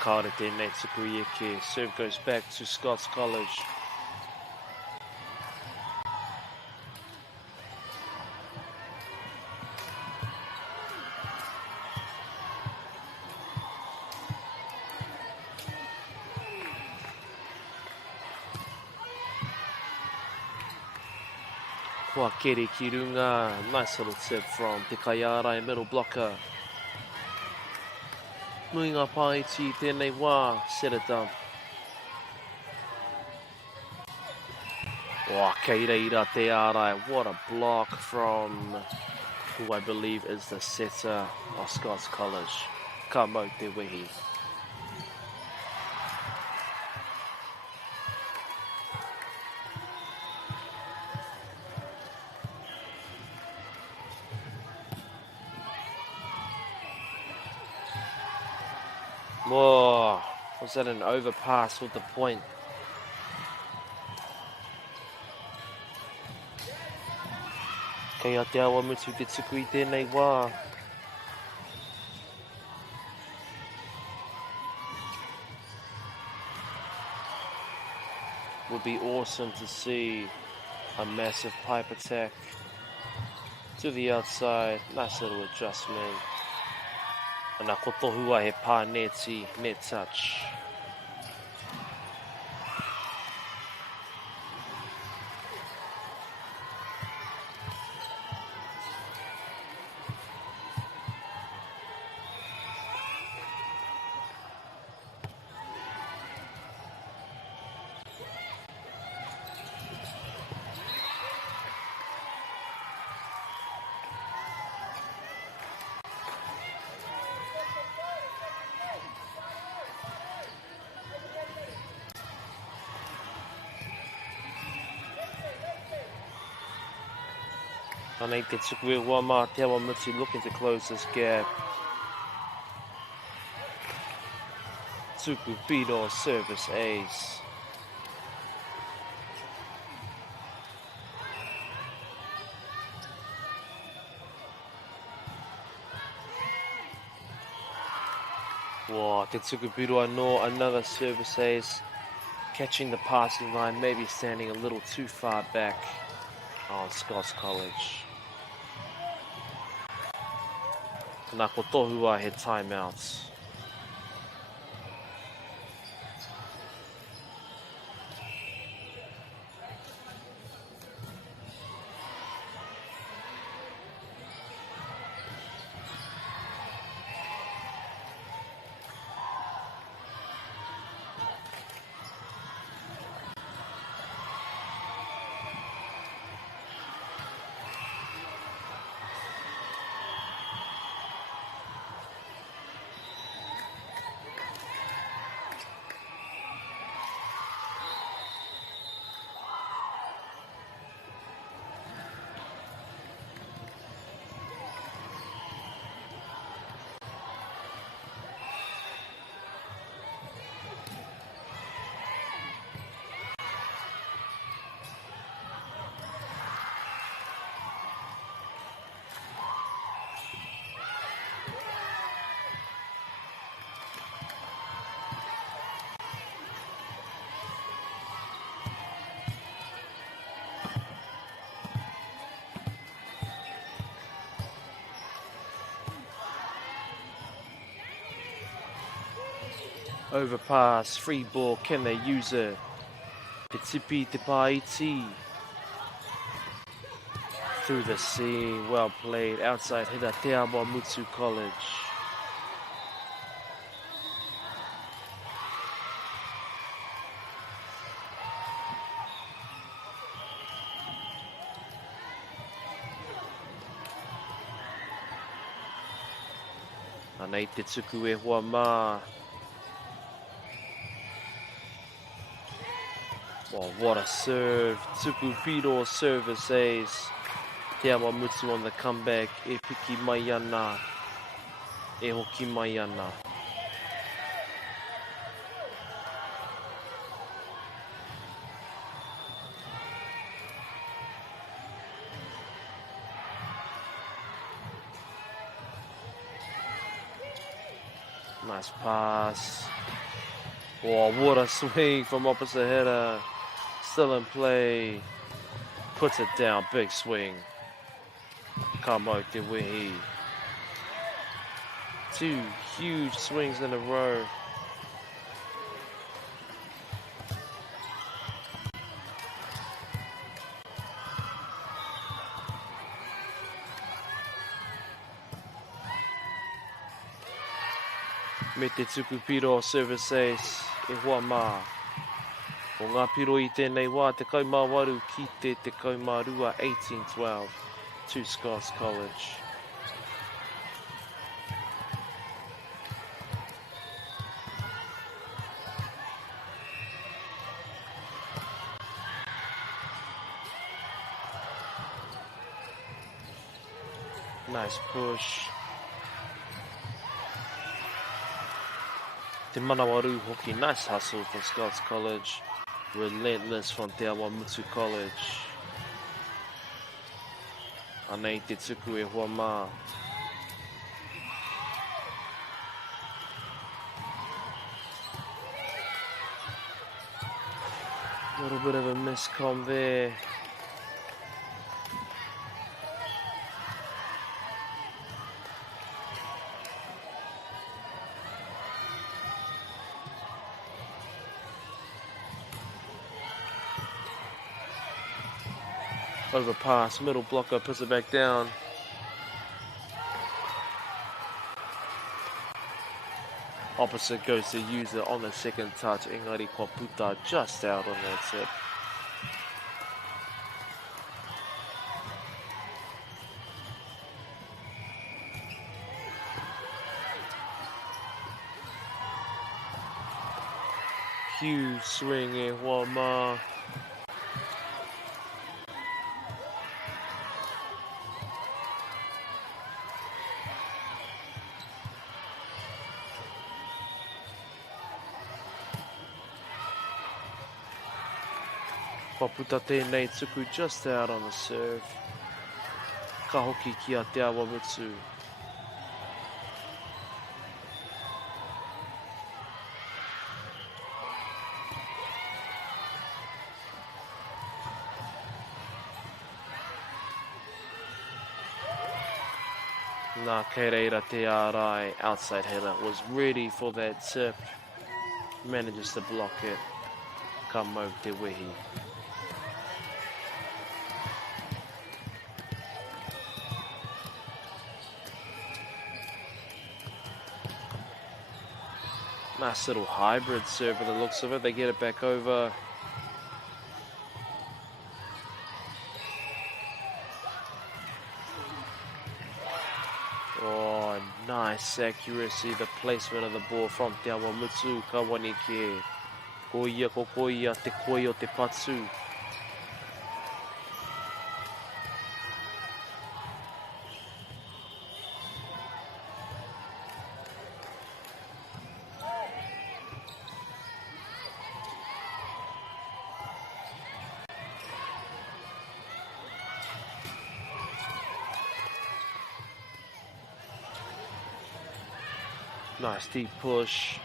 Kāre tēnei tuku i eke. Serve goes back to Scots College. Kua kere ki runga. Nice little tip from Te Kaiarai, middle blocker. Nuinga Paiti, tēnei wā, set it down. Kei reira te arai, what a block from who I believe is the setter of Scots College. Ka mau te wehi. Whoa, was that an overpass with the point? Kei Aotearoa mutu te tuku i tēnei wā. Would be awesome to see a massive pipe attack to the outside. Nice little adjustment. Ana ko tohua he pā neti, net touch. Anei te tuku e wā mā te awa mutu looking to close this gap. Tuku Pino service ace. Wow, te tuku Pino anō, another service ace. Catching the passing line, maybe standing a little too far back on Scots College. Nā ko tohua he timeouts. Overpass, free ball, can they use it? Te tipi, te paiti. through the seam, well played, outside hitter Aotearoa Mutsu College. Anei te tuku e hoa mā. Well, what a serve. Tuku Piro service ace. Te awa Mutsu on the comeback. E piki mai ana. E hoki mai ana. Nice pass. Oh, what a swing from opposite hitter. Still in play. Puts it down. Big swing. Kamo te wehi. Two huge swings in a row. Me te tuku piro service ace e hoa mā. O ngā piro I tēnei wā te kaumāwaru ki te kaumārua 18-12 to Scots College. Nice push. Te manawaru hoki, nice hustle from Scots College. Relentless from Te Awa Mutsu College. Anei te tuku e hoa mā. Little bit of a miscom there. Overpass, middle blocker, puts it back down. Opposite goes to user on the second touch. Engari Kwaputa just out on that tip. Huge swing in Wama. Paputa tēnei tuku just out on the serve. Ka hoki ki a Te Awa Mutsu. Nā kei reira te ārai, outside header, was ready for that tip. Manages to block it. Ka mau te wehi. Nice little hybrid serve by the looks of it. They get it back over. Oh, nice accuracy. The placement of the ball from Te Awa Mutsu. Kawanike. Koia ko koia te koi o te patsu. Nice deep push.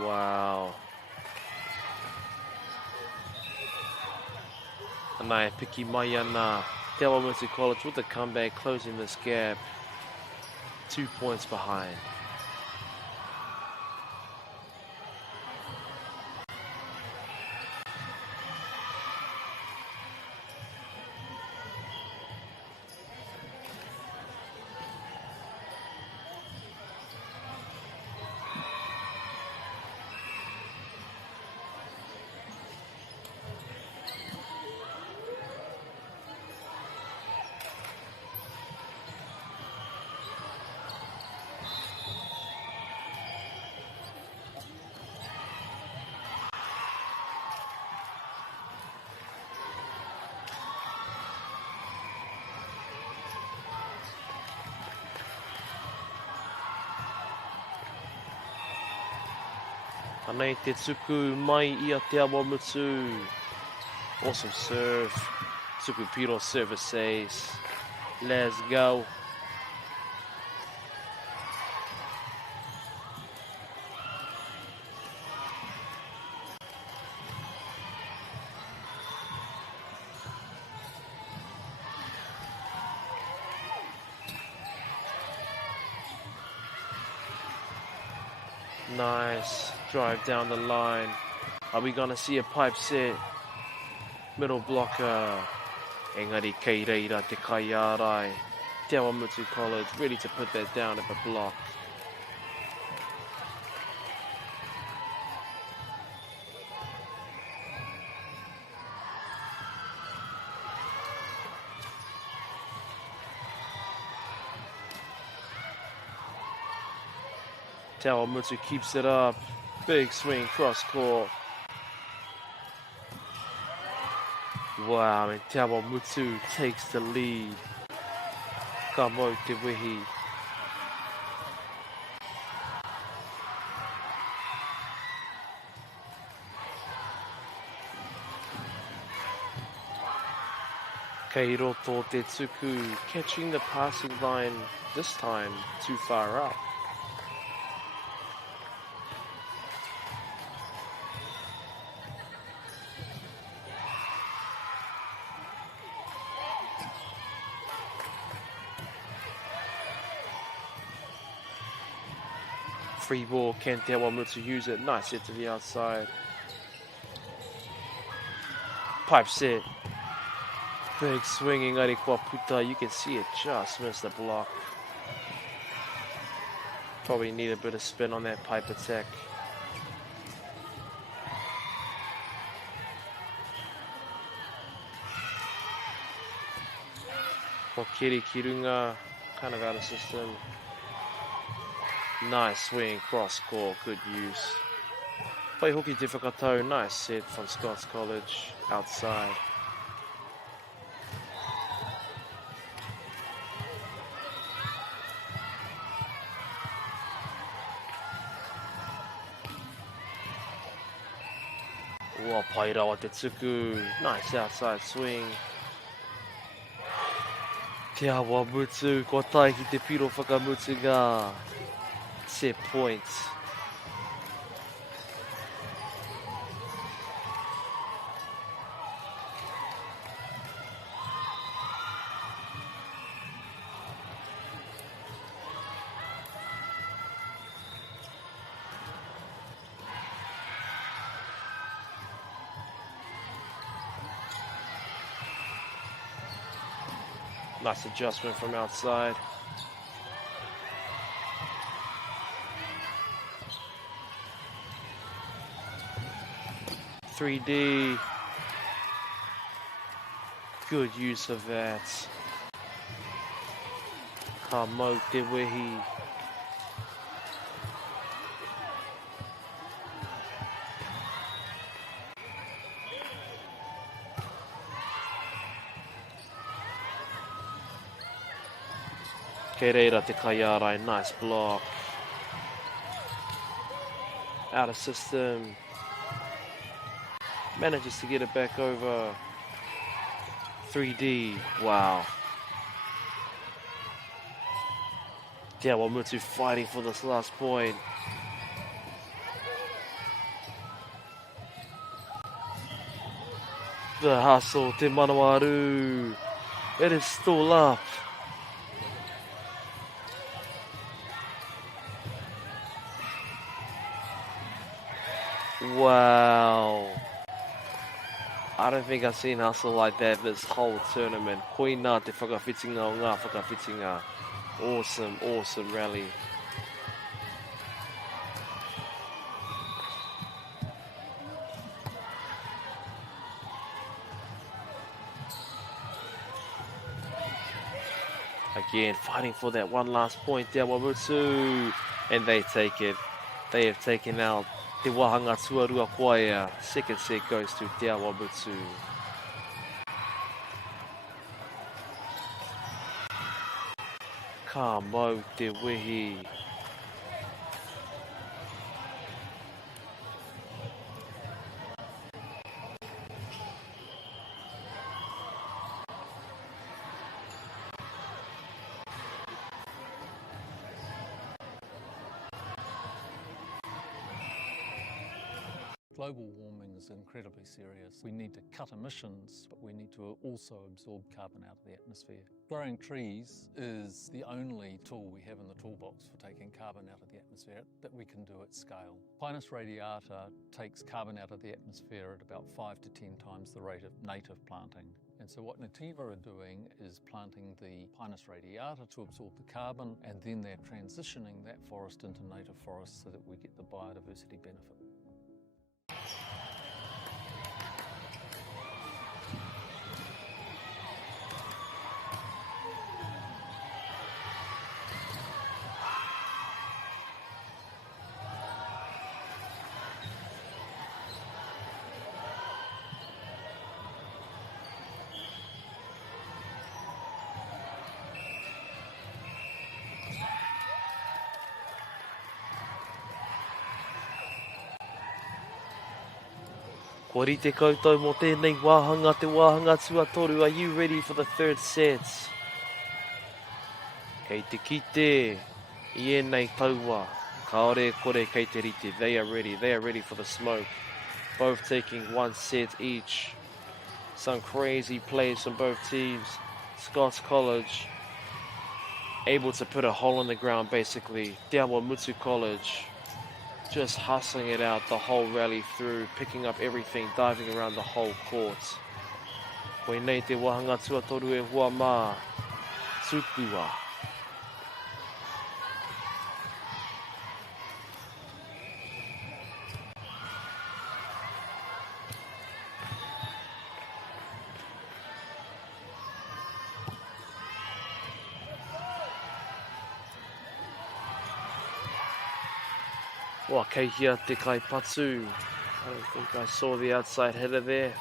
Wow. Anai piki mai ana. Te Awa Mutsu College with the comeback, closing this gap. 2 points behind. Anei te tuku mai I Aotearoa Mutu. Awesome serve. Tuku Piro service ace. Let's go. Nice. Drive down the line. Are we going to see a pipe set? Middle blocker. Engari kei reira te kai ārai. Te Awa Mutu College ready to put that down at the block. Te Awa Mutu keeps it up. Big swing cross court. Wow, and Te Awa Mutu takes the lead. Ka mau te wihi. Kei roto te tuku, catching the passing line this time too far up. Free ball, can Te Awa Mutu use it? Nice hit to the outside. Pipe set. Big swinging Ari Puta. You can see it just missed the block. Probably need a bit of spin on that pipe attack. Kiri Kirunga kind of out of system. Nice swing, cross court, good use. Play hooky Tifakato, nice set from Scots College, outside. Ua Poirewa te tuku, nice outside swing. Te Awa Mutu, kua tai ki te piro whakamutu ngā. Set point. Nice adjustment from outside. .3D. Good use of that. Ka mau te wehi. Kei reira te kai ārai, nice block. Out of system. Manages to get it back over. 3D, wow. Te Awa Mutu fighting for this last point. The hustle, te manawaru. It is still up. Wow. I don't think I've seen hustle like that this whole tournament. Koe nā te whakawhitinga o ngā whakawhitinga. Awesome, awesome rally. Again, fighting for that one last point, Te Awa Mutu. And they take it. They have taken out Te wahanga tuarua Poirewa. Second set goes to Te Awa Mutu. Ka mau te wehi. Global warming is incredibly serious. We need to cut emissions, but we need to also absorb carbon out of the atmosphere. Growing trees is the only tool we have in the toolbox for taking carbon out of the atmosphere that we can do at scale. Pinus radiata takes carbon out of the atmosphere at about 5 to 10 times the rate of native planting. And so what Nativa are doing is planting the Pinus radiata to absorb the carbon, and then they're transitioning that forest into native forest so that we get the biodiversity benefit. Ko rite koutou mō tēnei wāhanga te wāhanga tuatoru. Are you ready for the third set? Kei te kite, I ēnei taua. Kaore kore kei te rite. They are ready for the smoke. Both taking one set each. Some crazy plays from both teams. Scots College able to put a hole in the ground basically. Te Awa Mutu College just hustling it out the whole rally through, picking up everything, diving around the whole court. Koe nei te wahanga tuatoru e hua mā, tupua. Wā kei hia te kai patu. I don't think I saw the outside header there.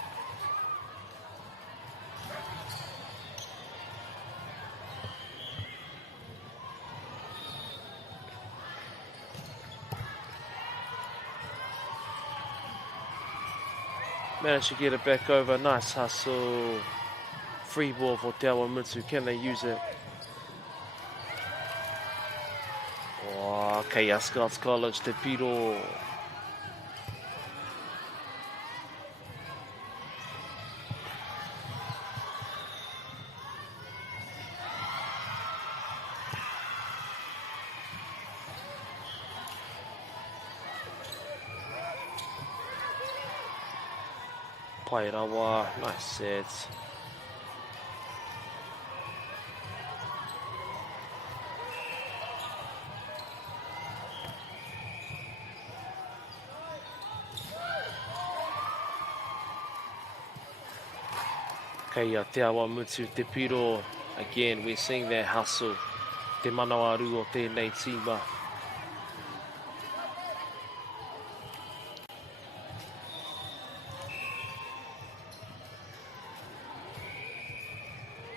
Managed to get it back over. Nice hustle. Free ball for Te Awa Mutu. Can they use it? Kei a Scots College te piro. Poirewa, nice set. Kei a Te Awa Mutu te piro. Again, we're seeing that hustle. Te manawaru o tēnei tīma.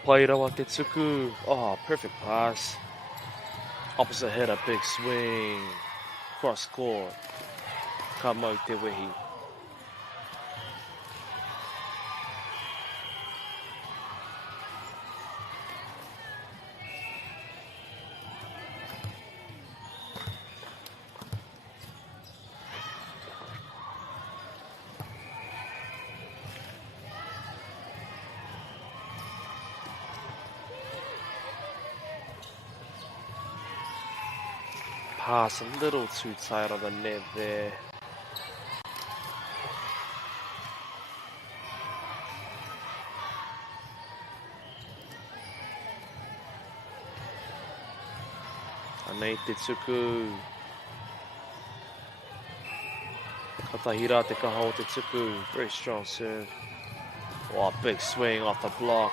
Poirewa te tuku. Oh, perfect pass. Opposite header, big swing. Cross court. Ka mau te wehi. Pass a little too tight on the net there. Anei te tuku. Katahira te kaha o te tuku. Very strong serve. Oh, big swing off the block.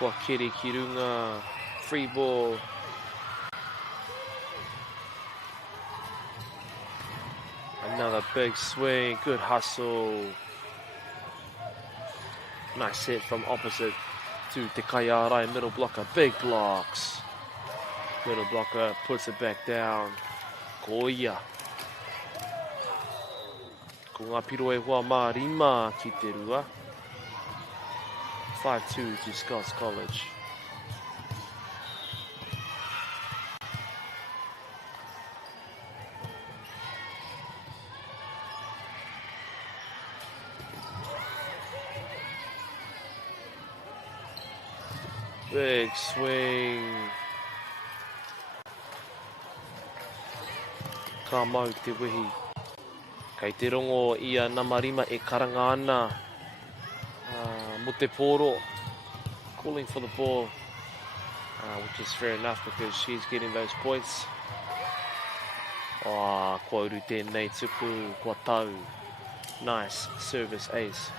Kua kere ki runga, free ball. Another big swing, good hustle. Nice hit from opposite to Te Kaiarai, middle blocker, big blocks. Middle blocker puts it back down. Koia. Ko ngā Poirewa mā 5 ki te rua. 5-2 to Scots College. Big swing. Ka mau te wehi. Kei te rongo ia Namarima e karanga ana. Mo te poro. Calling for the ball. Which is fair enough because she's getting those points. Kua uru tēnei tupu, kua tau. Nice service ace.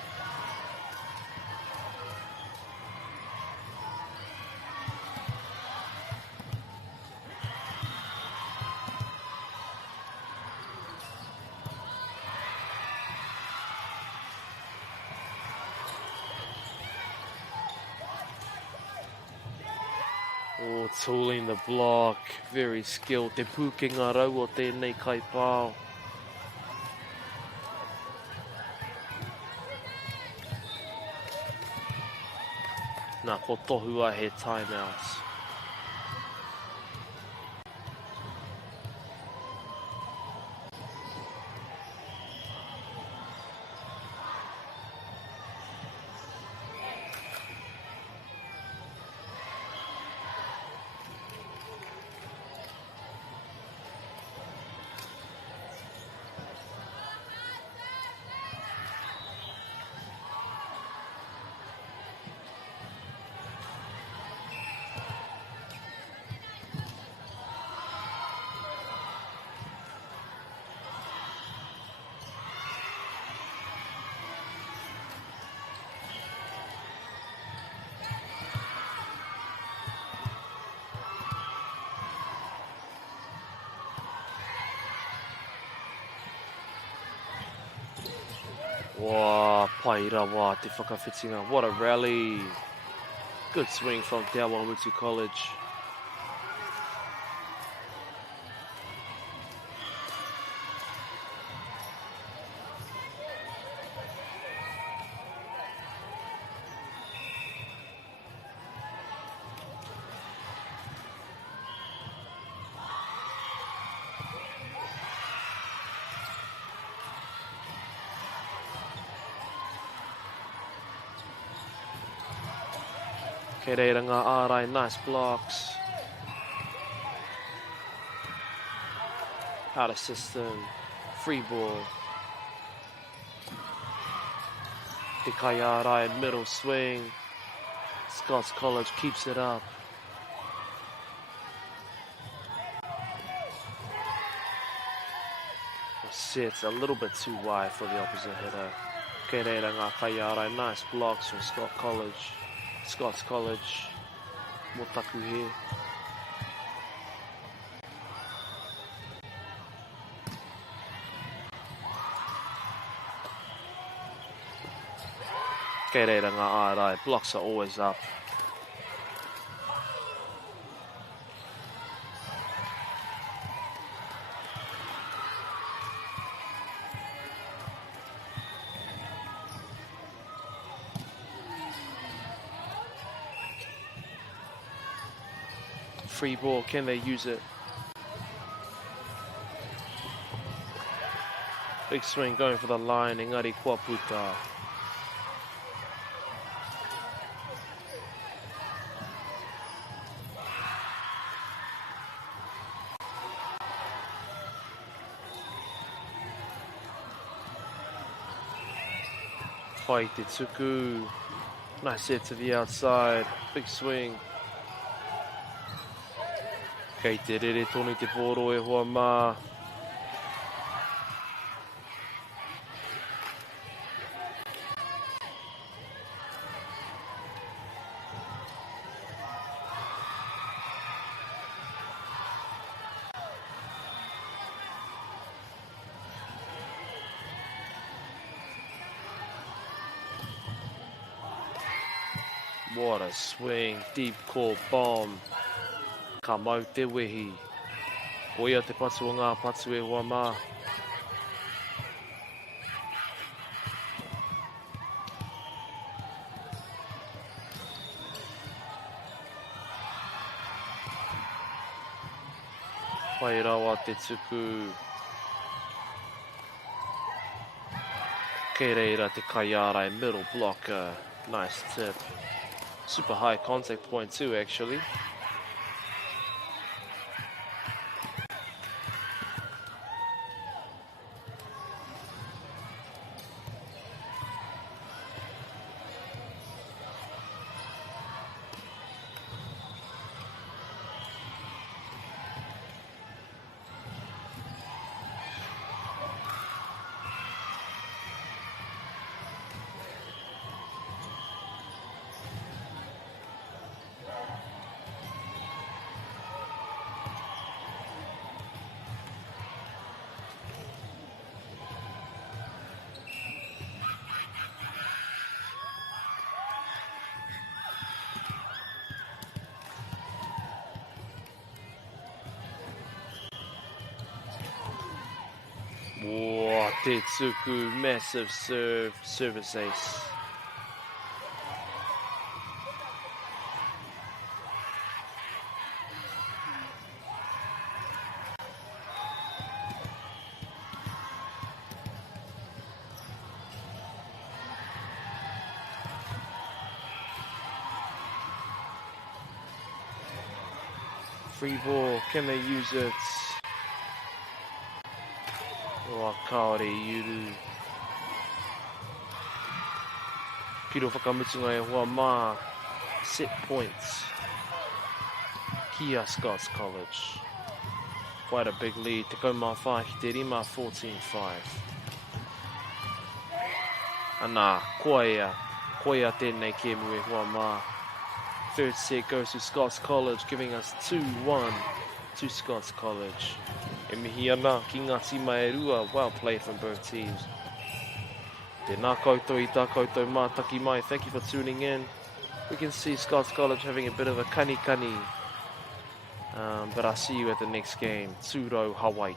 Tooling the block, very skilled. Te pūkenga rau o tēnei kaipāo. Nā, ko tohua he timeouts. Wow, Poirewa te whakawhitinga. What a rally. Good swing from Te Awamutu College. Kei reira ngā ārai, nice blocks. Out of system, free ball. Te kai ārai, middle swing. Scots College keeps it up. Sits a little bit too wide for the opposite hitter. Kei reira ngā kai ārai, nice blocks from Scots College, motaku he. Kei reira ngā ārai, blocks are always up. Free ball, can they use it? Big swing going for the line, engari kua puta. Pai te tuku, nice hit to the outside, big swing. Kei te rere tonu te pōro e hoa mā. What a swing, deep core bomb. Ka mau te wehi. Koia te patu o ngā patu e hoa mā. Poirewa te tuku. Kei reira te kaiarai middle blocker. Nice tip. Super high contact point too, actually. Whoa, te tuku, massive serve, service ace. Free ball, can they use it? O kaore iuru. Piro whakamutunga e hoa mā. Set points. Kia Scots College. Quite a big lead. Te kaumā whā ki te rima 14-5. Anā, koia tēnei kēmu e hoa mā. Third set goes to Scots College, giving us 2-1 to Scots College. E mihi ana ki ngā tima e rua. Well played from both teams. Tēnā koutou I tā koutou mātaki mai. Thank you for tuning in. We can see Scots College having a bit of a kani. But I'll see you at the next game. Tūrau Hawaii.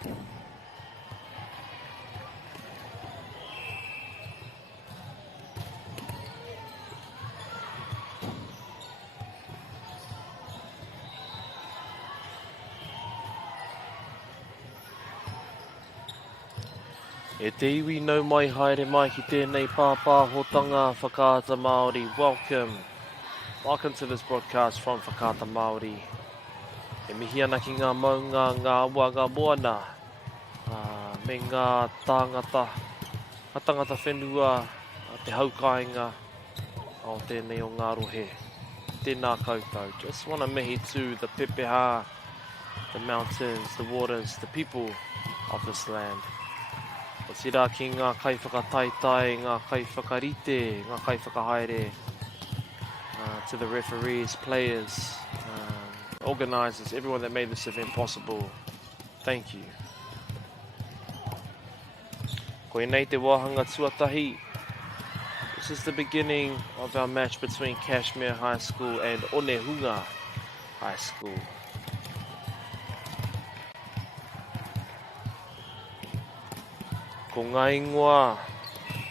E te iwi nau mai haere mai ki tēnei pāpāhotanga Whakaata Māori. Welcome to this broadcast from Whakaata Māori. E mihi ana ki ngā maunga, ngā wanga moana, me ngā tāngata, tangata whenua, te haukainga o tēnei o ngā rohe. Tēnā koutou. Just want to mihi to the pepeha, the mountains, the waters, the people of this land. O tira ki ngā kaiwhakataitai, ngā kaiwhakarite, ngā kaiwhakahaere, to the referees, players, organisers, everyone that made this event possible. Thank you. Koe nei te wāhanga tuatahi. This is the beginning of our match between Cashmere High School and Onehunga High School. Ko ngā ingoa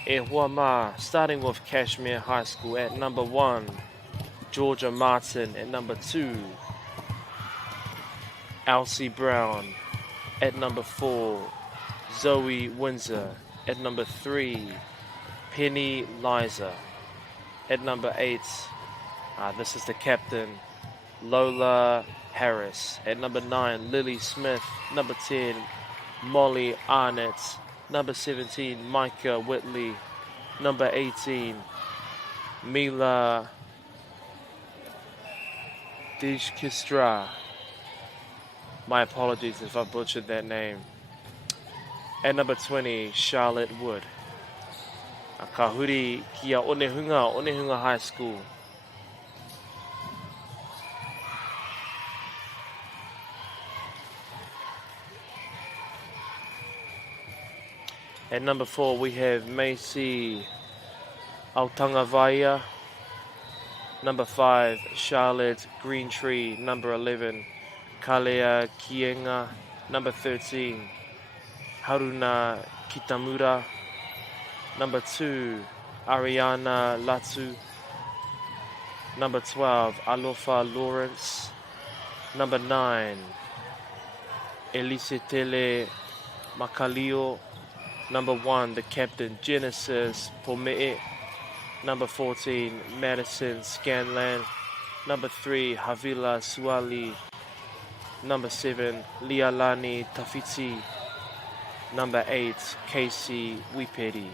e hoa mā, starting with Cashmere High School at number 1, Georgia Martin at number 2, Elsie Brown at number 4, Zoe Windsor at number 3, Penny Liza at number 8, this is the captain, Lola Harris at number 9, Lily Smith, number 10, Molly Arnett, number 17, Micah Whitley. Number 18, Mila Dijkistra. My apologies if I butchered that name. And number 20, Charlotte Wood. A ka huri ki a Onehunga High School. At number 4, we have Macy Autangavaia. Number 5, Charlotte Greentree. Number 11, Kalea Kienga. Number 13, Haruna Kitamura. Number 2, Ariana Latu. Number 12, Alofa Lawrence. Number 9, Elisetele Makalio. Number 1, the captain, Genesis Pomee. Number 14, Madison Scanlan. Number 3, Havila Suali. Number 7, Lialani Tafiti. Number 8, Casey Wiperi.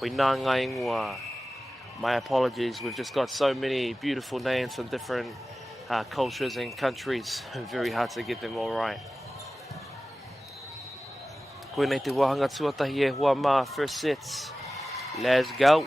Koe nā ngā ingoa. My apologies, we've just got so many beautiful names from different cultures and countries. Very hard to get them all right. Koe nei te wahanga tuatahi e hua mā, first sets. Let's go.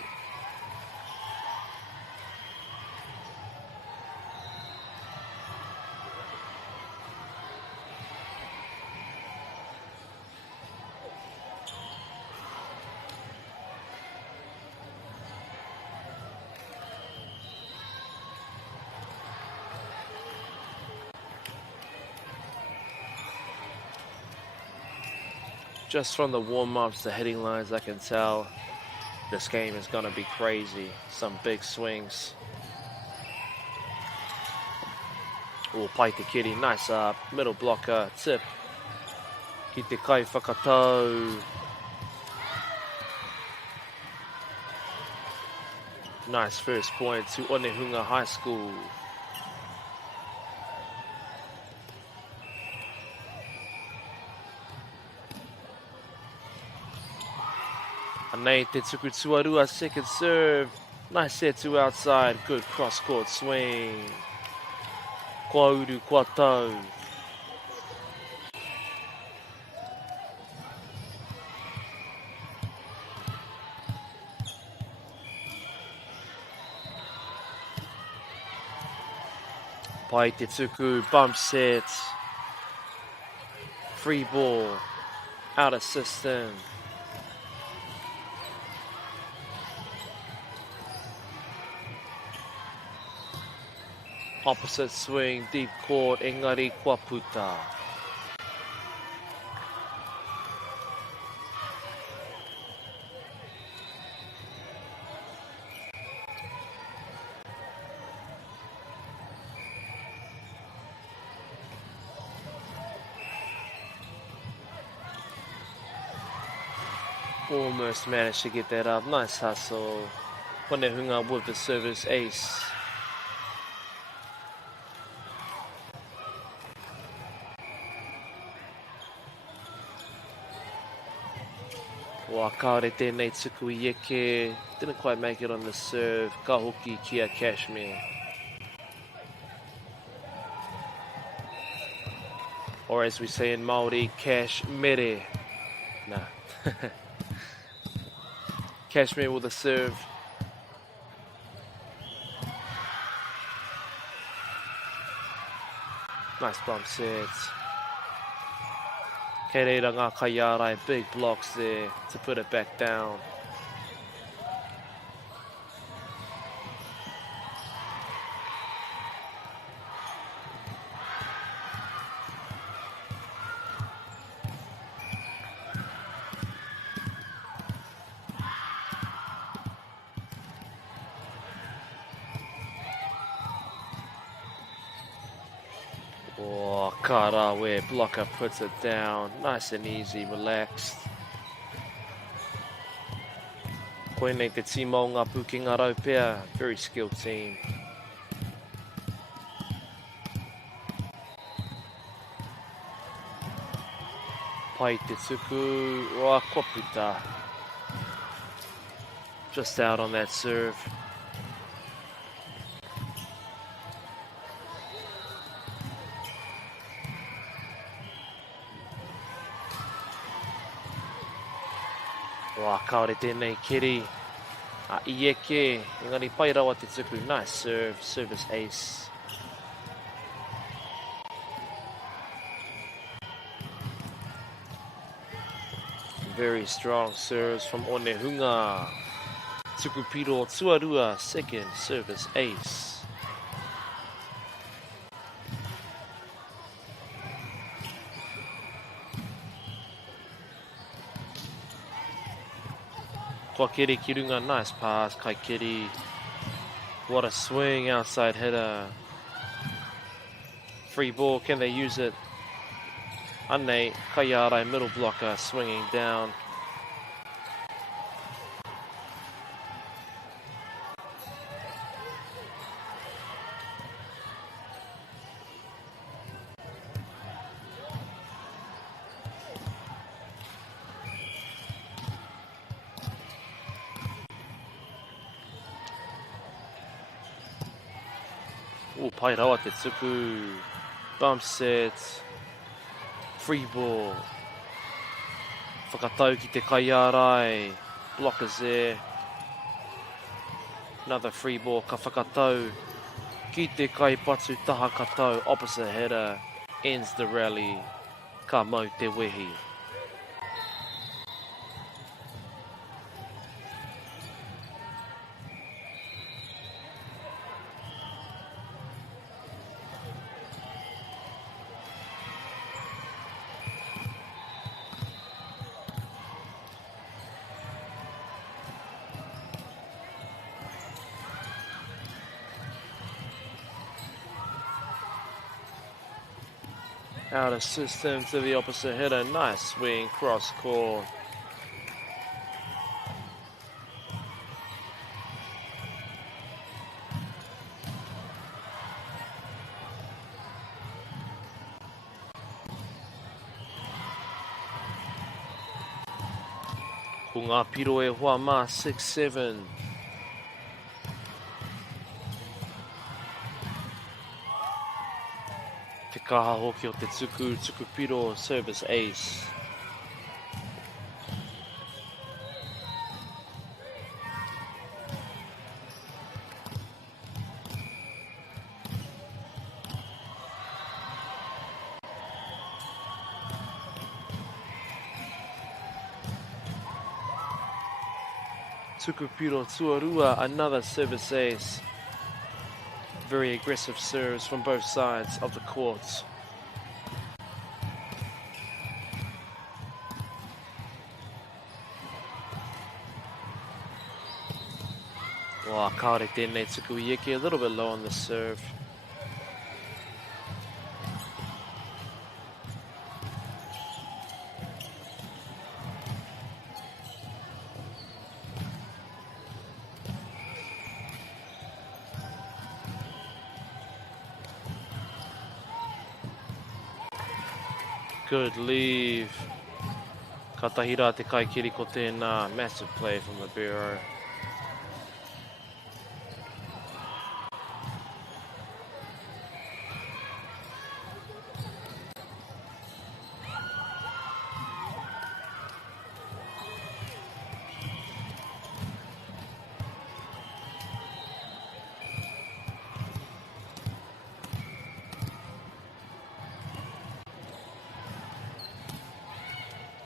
Just from the warm-ups, the heading lines, I can tell this game is going to be crazy. Some big swings. Oh, pai te kiri, nice up, middle blocker, tip. Ki te kai whakatau. Nice first point to Onehunga High School. Anei te tuku tuarua, second serve. Nice set to outside. Good cross-court swing. Kua uru, kua tau. Pai te tuku, bump set. Free ball. Out of system. Opposite swing, deep court, engari kua puta. Almost managed to get that up. Nice hustle. Punehunga with the service ace. Wa kaore tēnei tuku I eke. Didn't quite make it on the serve. Ka hoki kia Kashmir. Or as we say in Māori, cash mere. Nah. Kashmir with a serve. Nice bump set. Kei reira ngā kaiarai, big blocks there to put it back down. Oh, Karawe, blocker puts it down. Nice and easy, relaxed. Koenei te timo ngā pukinga raupea. Very skilled team. Pai te tuku, roa koputa. Just out on that serve. Wā, kaore tēnei kiri. A I eke, engari Poirewa te tuku. Nice serve, service ace. Very strong serves from Onehunga. Tuku piro tuarua, second service ace. Kwa Kiri Kirunga, nice pass, Kai Kiri. What a swing, outside header. Free ball, can they use it? Anei, Kaiarai, middle blocker, swinging down. Poirewa te tuku, bump set, free ball. Whakatau ki te kaiarai, blockers there. Another free ball, ka whakatau ki te kaipatu taha katau, opposite header, ends the rally, ka mau te wehi. Out of system to the opposite header. Nice swing, cross court. Hunga piro e hoa ma 6-7. Te kaha hoki o te tuku, tuku piro, service ace. Tuku piro tuarua, another service ace. Very aggressive serves from both sides of the courts. Wow, kaore tēnei tuku I eke, a little bit low on the serve. Good leave. Katahira te kaikiri ko tēnā. Massive play from the Bureau.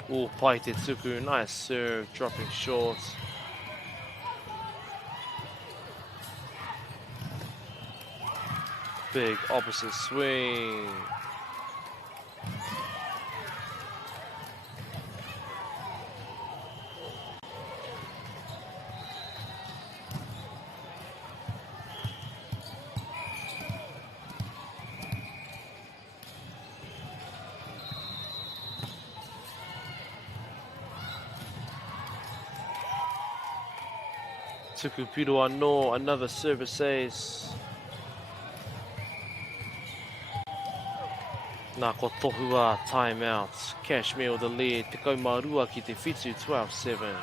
Oh, Pai te tuku, nice serve, dropping short. Big opposite swing. Tuku Piroa no, another service ace. Nā ko tohua timeout. Kashmir with the lead. Te kaumarua ki te whitu 12-7.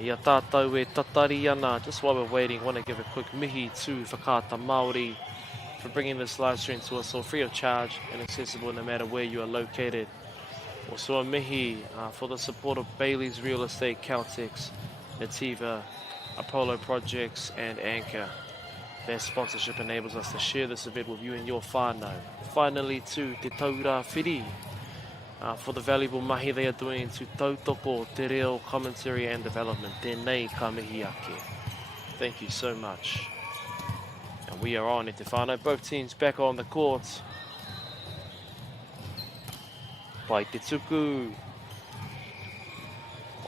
Ia tātou e tatari ana. Just while we're waiting, I want to give a quick mihi to Whakaata Māori for bringing this live stream to us all free of charge and accessible no matter where you are located. Also a mihi for the support of Bailey's Real Estate, Caltex, Nativa, Apollo Projects and Anchor. Their sponsorship enables us to share this event with you and your whānau. Finally to Te Taura Whiri for the valuable mahi they are doing to tautoko, te reo, commentary and development. Tēnei ka mihi ake. Thank you so much. And we are on te whānau. Both teams back on the court. Pai te tuku.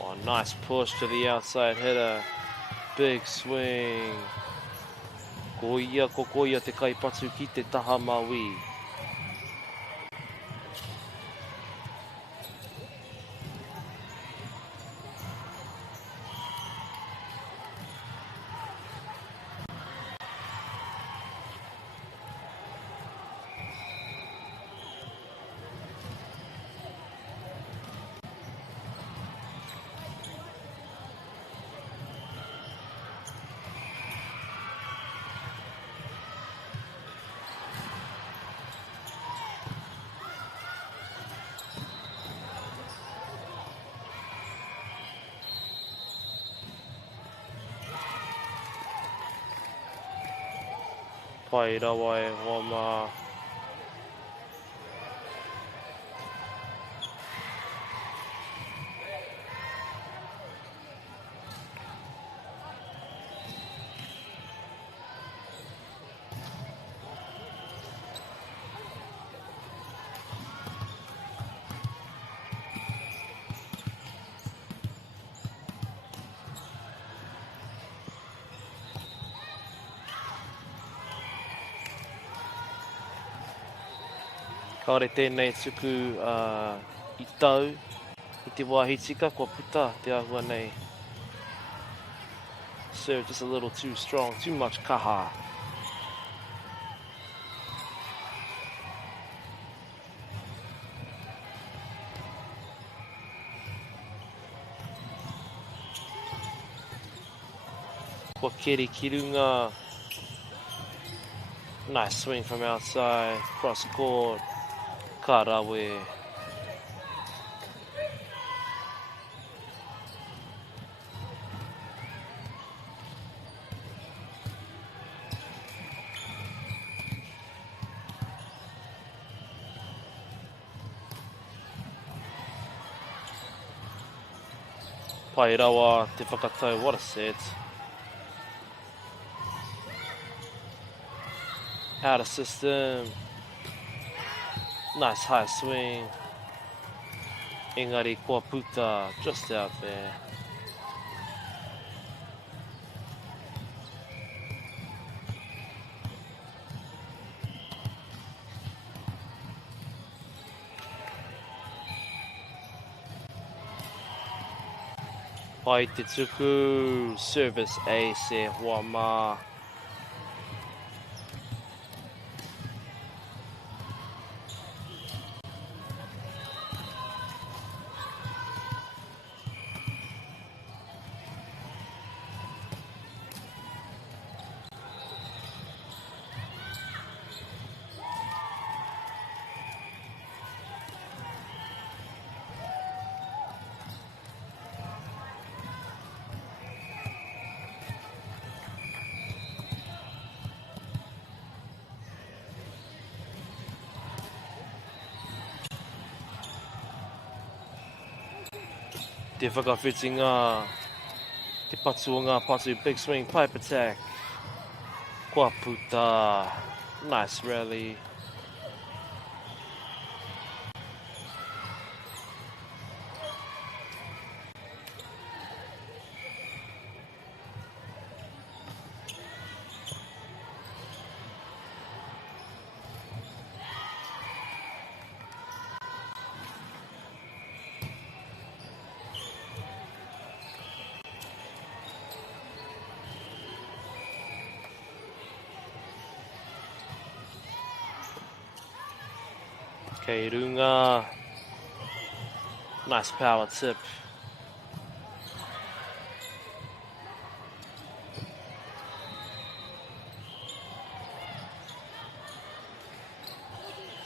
Oh, nice push to the outside header. Big swing. Koia te kaipatu ki te taha maui. Poirewa e Wama. Kaore tēnei tuku I tau, I te wāhitika, kua puta te ahua nei. Serve just a little too strong, too much kaha. Kua keri kirunga. Nice swing from outside, cross court. Karawe. Poirewa te whakatau, what a set. Out of system. Nice high swing. Engari kua puta, just out there. Pai te tuku, service ace e Wama. Te whakawhitinga, te patu o ngā patu, big swing, pipe attack. Kua puta, nice rally. Kei runga. Nice power tip.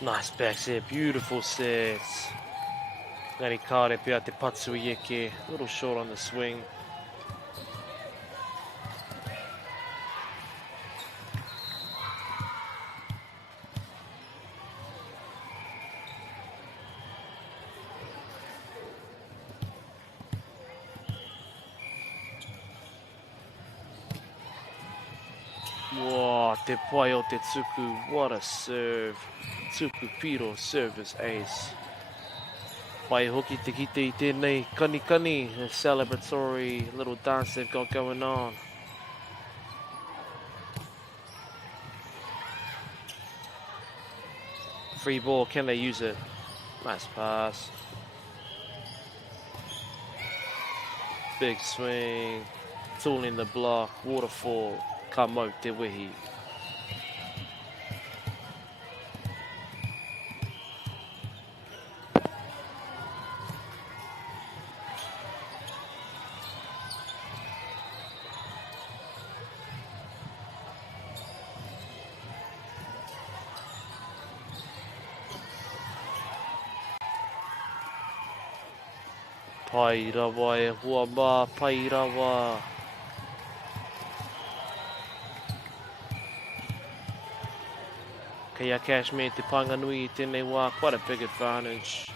Nice back set, beautiful set. Ngari kāre pia te patu i eke, a little short on the swing. Wow, te pai o te tuku, what a serve. Tuku piro, service ace. Pai hoki te kite I tēnei, kani, a celebratory little dance they've got going on. Free ball, can they use it? Nice pass. Big swing, tool in the block, waterfall, ka mau te wehi. Poirewa e hua mā, Poirewa. Kei a Cashmere te panganui I tēnei wā, quite a big advantage.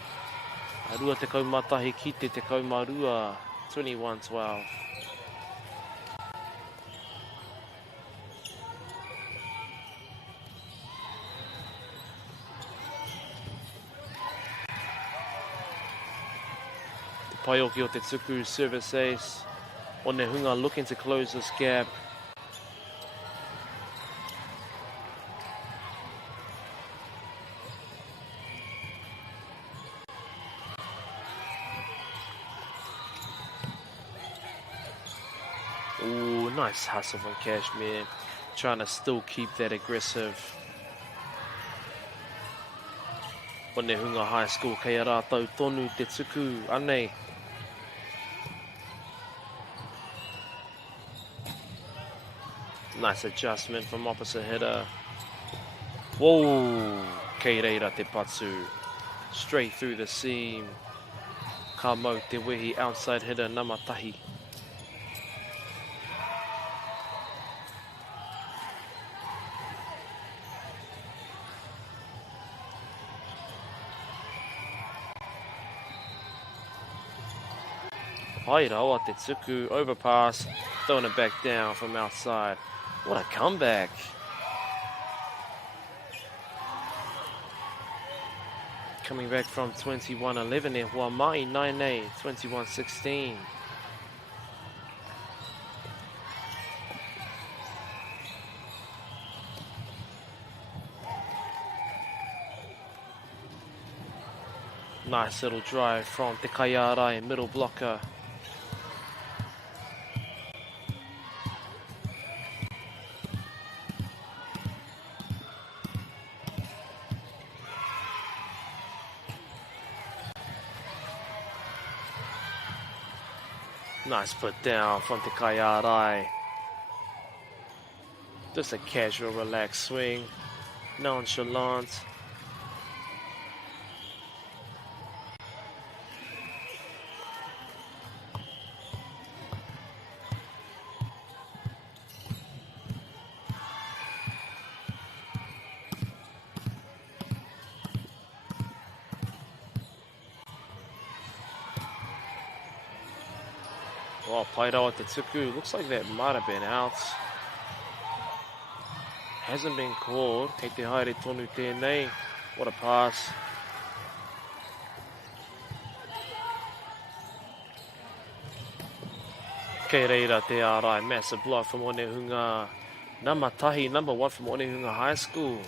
A rua te kaumatahi ki te kaumarua, 21-12. Paioki o te tuku, service ace. On ne hunga looking to close this gap. Ooh, nice hustle from Cashmere. Trying to still keep that aggressive. On ne hunga high school, kei a rātou tonu te tuku, anei. Nice adjustment from opposite hitter. Whoa! Kei reira te patu. Straight through the seam. Ka mau te wehi outside hitter namatahi. Poirewa te tuku, overpass, throwing it back down from outside. What a comeback. Coming back from 21-11 in Hawaii, 9-8, 21-16. Nice little drive from Te Kaiarai, middle blocker. Nice put down from Te Kaiarai. Just a casual, relaxed swing. Nonchalant. Oh, Poirewa te tuku. Looks like that might have been out. Hasn't been called. Kei te haere tonu tēnei. What a pass. Kei reira te ārai. Massive block from Onehunga. Namatahi, number 1 from Onehunga High School.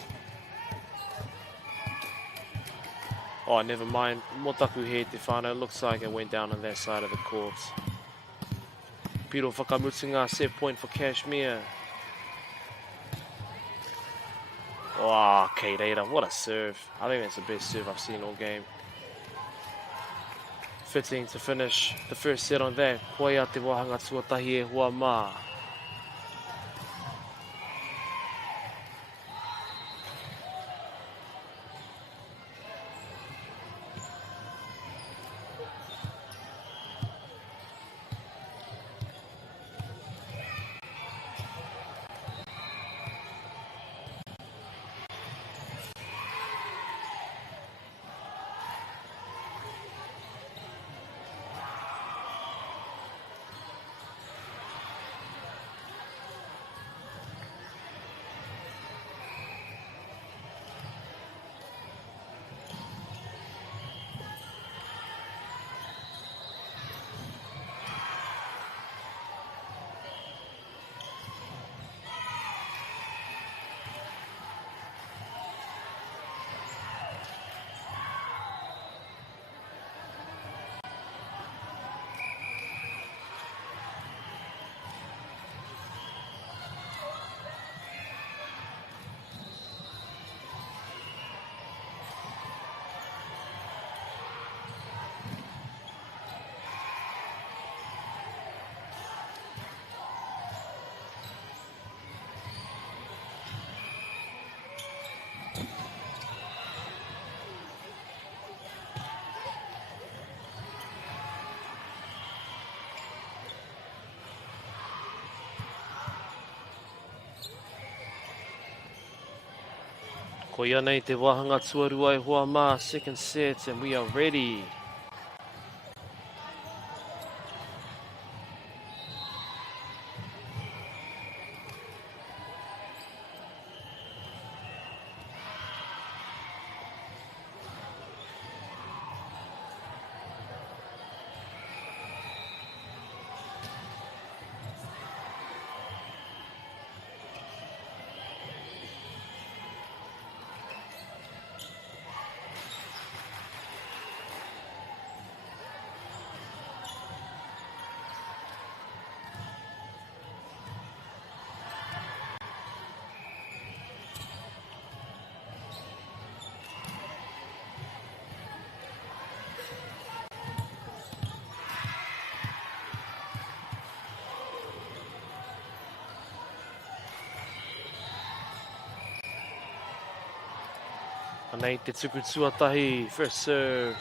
Oh, never mind. Motaku he te whānau. Looks like it went down on that side of the court. Piro whakamutunga, set point for Kashmir. Oh, Kei reira. What a serve. I think that's the best serve I've seen all game. 15 to finish the first set on that. Koia te wahanga tuatahi e hua mā. Ko ia nei te wahanga tuarua e hoa mā, second set, and we are ready. Nei te tuku tuatahi, first serve,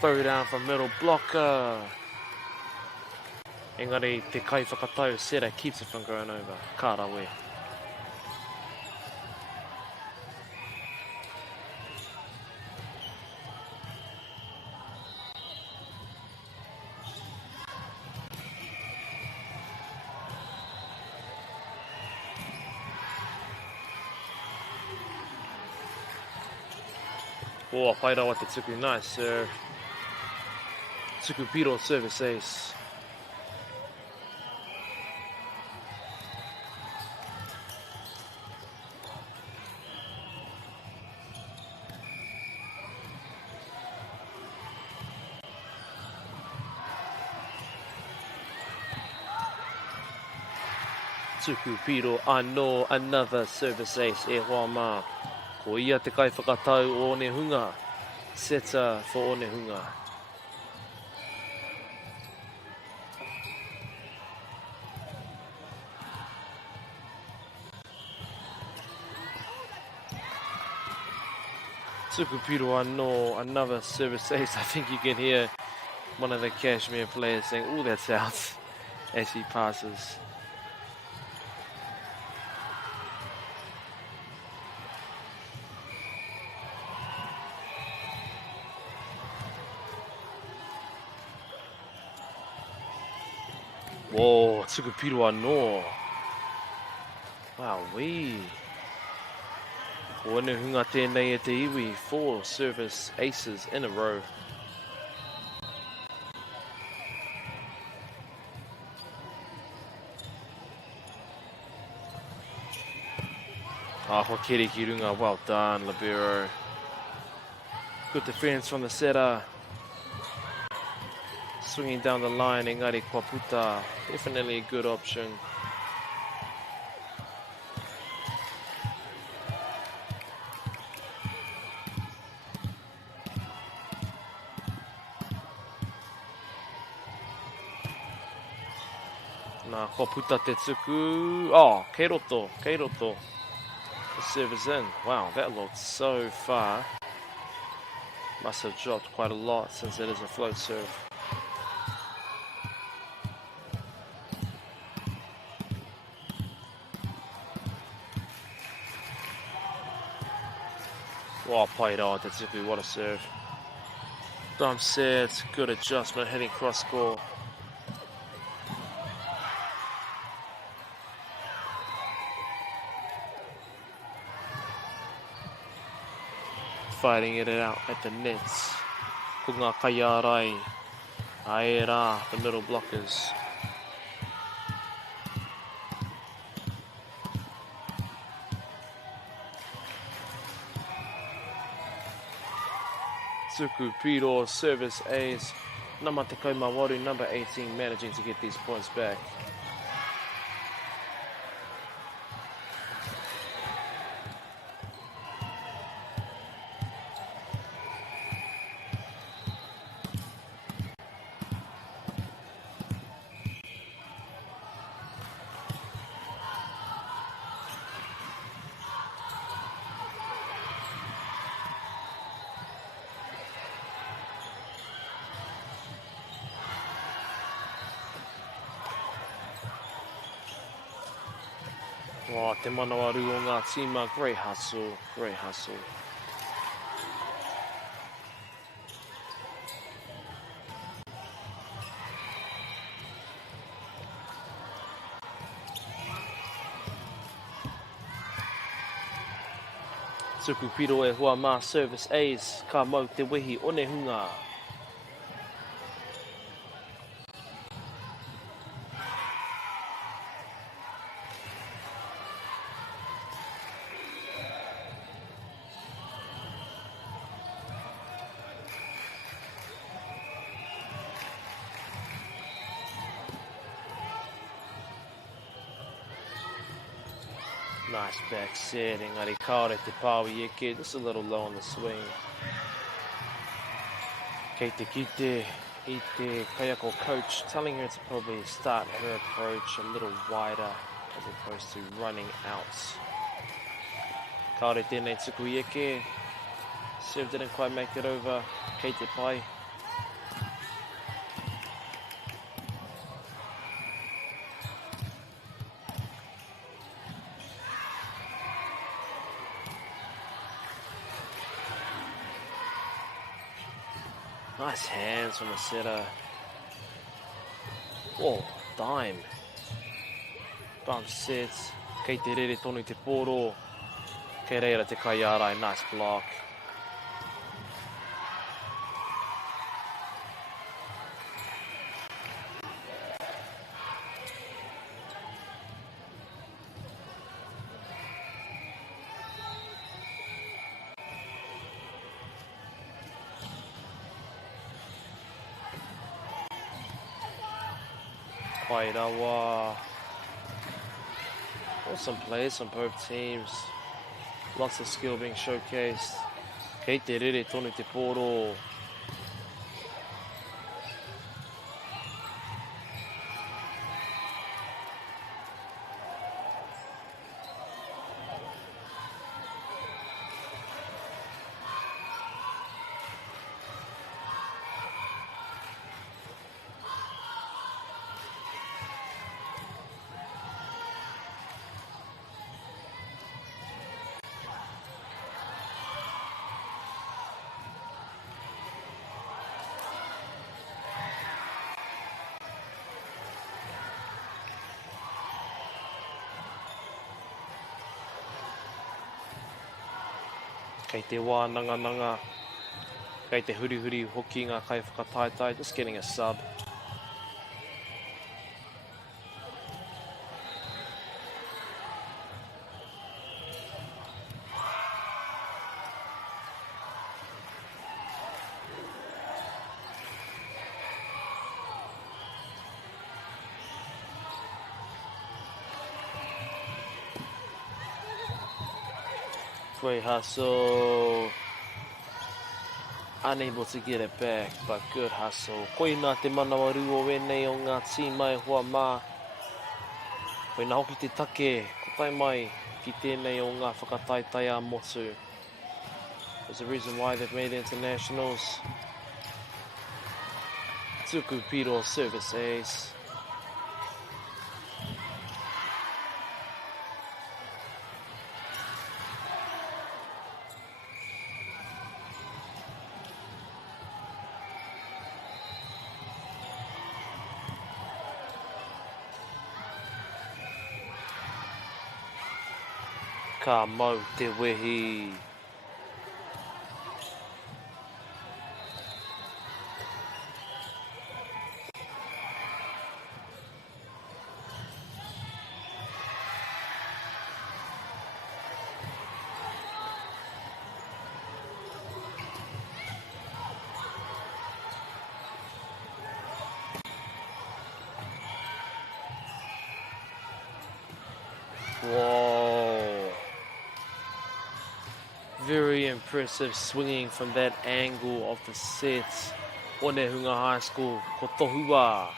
throw down from middle blocker. Engari te kai whakatau sera keeps it from going over. Kārawe. Oh, Poirewa te tuku, nice serve. Tuku Piro service ace. Tuku Piro, I know another service ace e hoa mā. Ko ia te kai whakatau o Onehunga. Setter for Onehunga. Tuku Piro, I know another service ace. I think you can hear one of the Kashmir players saying, "Oh, that's out," as he passes. Whoa, Poirewa no. Wow, wee. Wone hunga tēnei e te iwi, 4 service aces in a row. Hokeri ki runga, well done, libero. Good defense from the setter. Swinging down the line, engari kua puta. Definitely a good option. Nā kua puta te tuku. Oh, kei roto, kei roto. The serve is in. Wow, that looked so far. Must have dropped quite a lot since it is a float serve. Wow, Poirewa te tuku, what a serve. Dump set, good adjustment, hitting cross score. Fighting it out at the nets. Kunga Kaiarai. Aera, the middle blockers. Tuku Piro, service ace. Namatekau Mawaru, number 18, managing to get these points back. Oh, te manawaru o ngā tīma, great hustle, great hustle. Tuku Piro e hua mā service ace, ka mau te wehi one hunga. Nice back set, engari kaore te Poirewa, just a little low on the swing. Kei te kite, i te kaiako coach, telling her to probably start her approach a little wider as opposed to running out. Kaore tēnei tuku ieke, serve didn't quite make it over, kei te pai. Nice hands from the setter. Oh, dime. Bump sets. Kei te rere tonu te poro. Kei reira te Kaiarai, nice block. Poirewa. Awesome plays on both teams. Lots of skill being showcased. Kei te rere tonu te poro. Kei te wā nanga, kei te huri hoki ngā kai whakataitai, just getting a sub. Great hustle. Unable to get it back, but good hustle. Koina te manawa ruo wenei o ngā tī mai hoa mā. Koina hoki te take, ko tai mai ki tēnei o ngā whakataitai a motu. There's a reason why they've made internationals. Tuku piro service ace. Ka mau te wehi. Whoa. Very impressive swinging from that angle of the set. Onehunga High School, ko tohua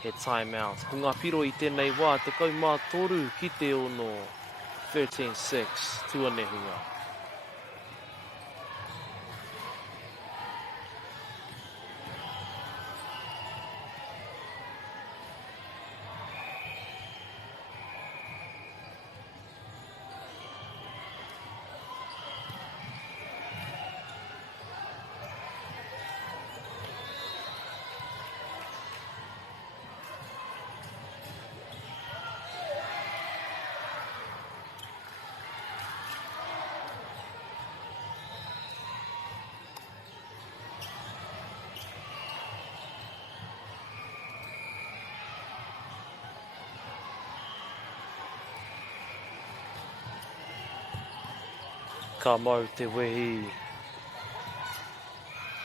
he timeout. Ko ngā piro I tēnei wā, te kaumā toru ki te ono. 13-6 to Onehunga. Ka mau te wehi.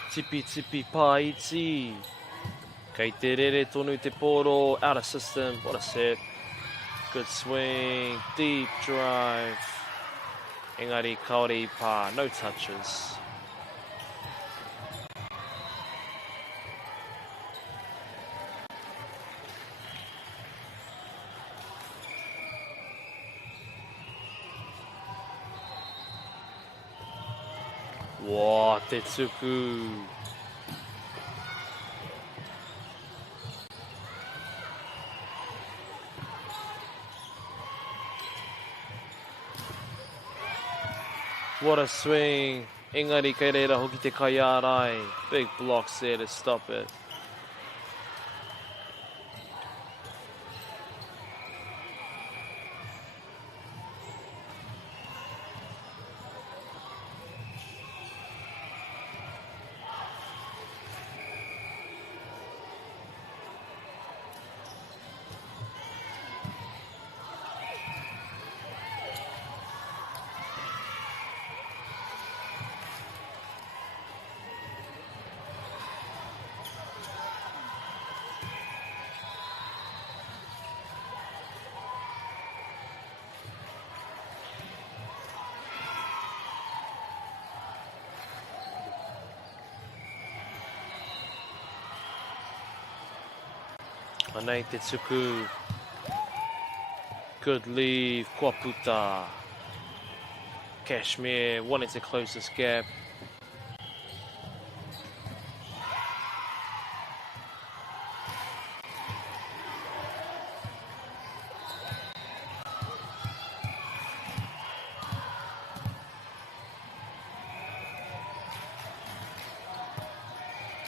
Tipi paiti. Kei te rere tonu te poro, out of system, what a set. Good swing, deep drive. Engari kaore I pā, no touches. Wā, te tuku. What a swing. Engari kei reira hoki te kai ārai. Big blocks there to stop it. Anei te tuku. Good leave, kua puta. Kashmir wanting to close this gap.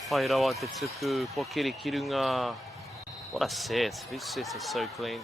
Poirewa te tuku, pokiri kirunga. What a set. These sets are so clean.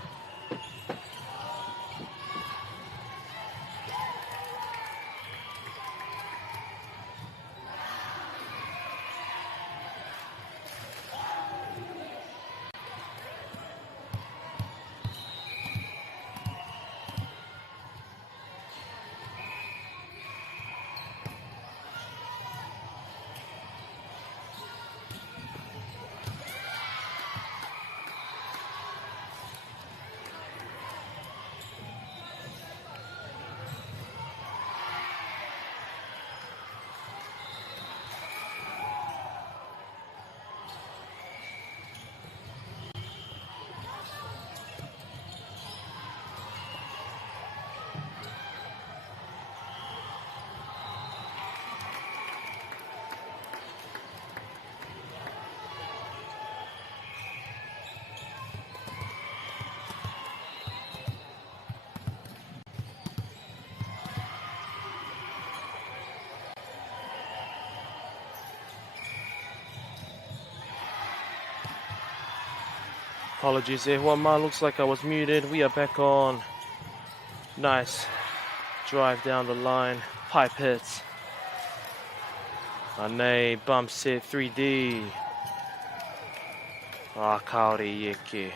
Apologies there, Wama, looks like I was muted. We are back on. Nice drive down the line. Pipe hits. Anei, bump set 3D. Kaori Yeke.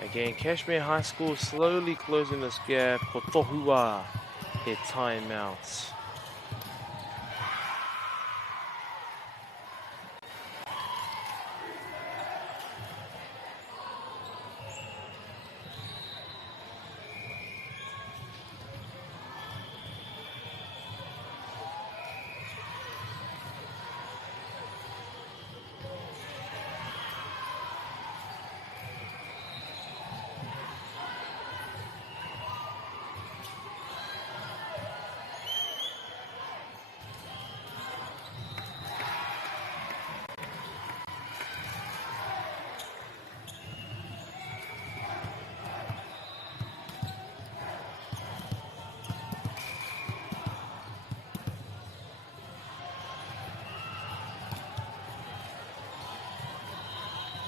Again, Kashmir High School slowly closing this gap. Ko Tohua hit timeouts.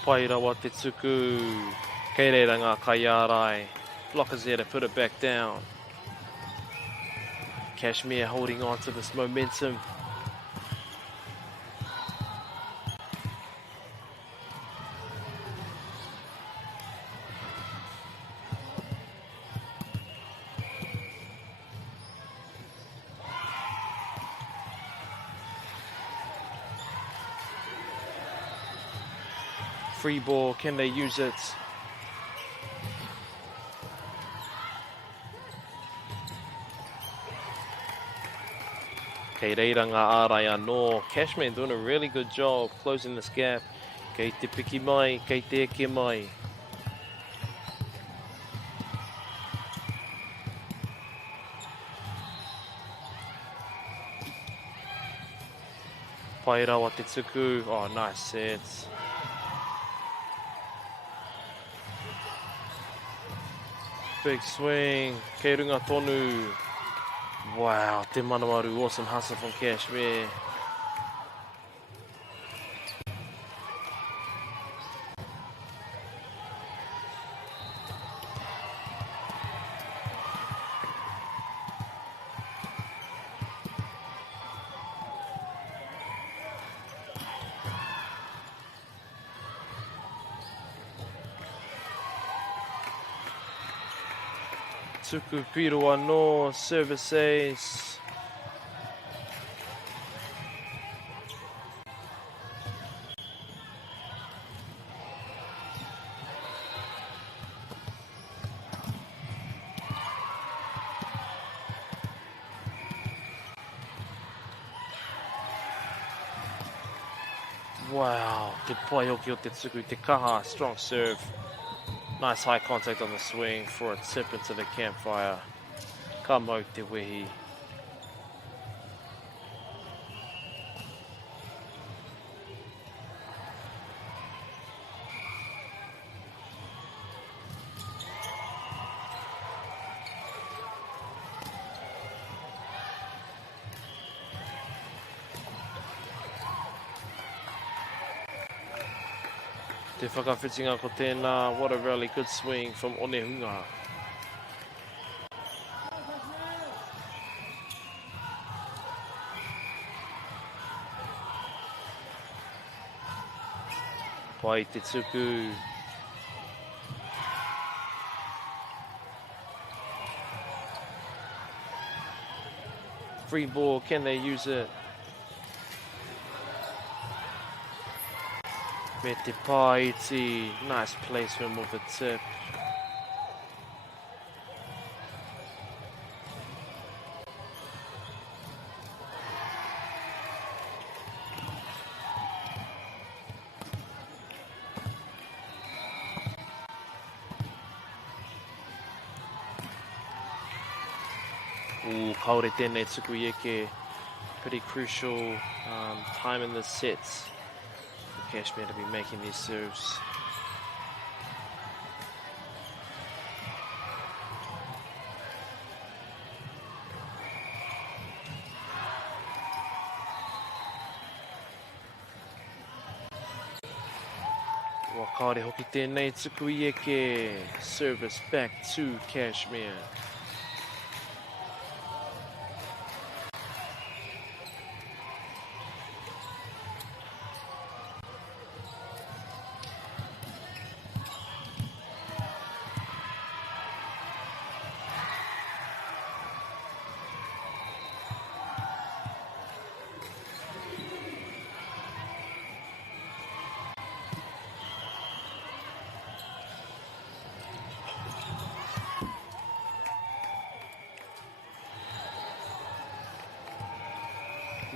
Poirewa te tuku. Kei reira ngā kaiarai. Blockers there to put it back down. Kashmir holding on to this momentum. Free ball, can they use it? Kei reira ngā ārai anō. Kashmir doing a really good job closing this gap. Kei te piki mai, kei te eke mai. Poirewa te tuku. Oh, nice sets. Big swing, kei runga tonu. Wow, te manawaru, awesome hustle from Kashmir. Tuku Poirewa no, service ace. Wow, te poihoki o te tuku, te kaha, strong serve. Nice high contact on the swing for a tip into the campfire. Ka mau te wehi. Te whakawhitinga ko tēnā, what a really good swing from Onehunga. Pai te tuku. Free ball, can they use it? Me te paiti, nice placement with the tip. Kaore tēnei tuku ieke. Pretty crucial time in the sets. Kashmir to be making these serves. Wakaare hoki tēnei tuku I eke. Service back to Kashmir.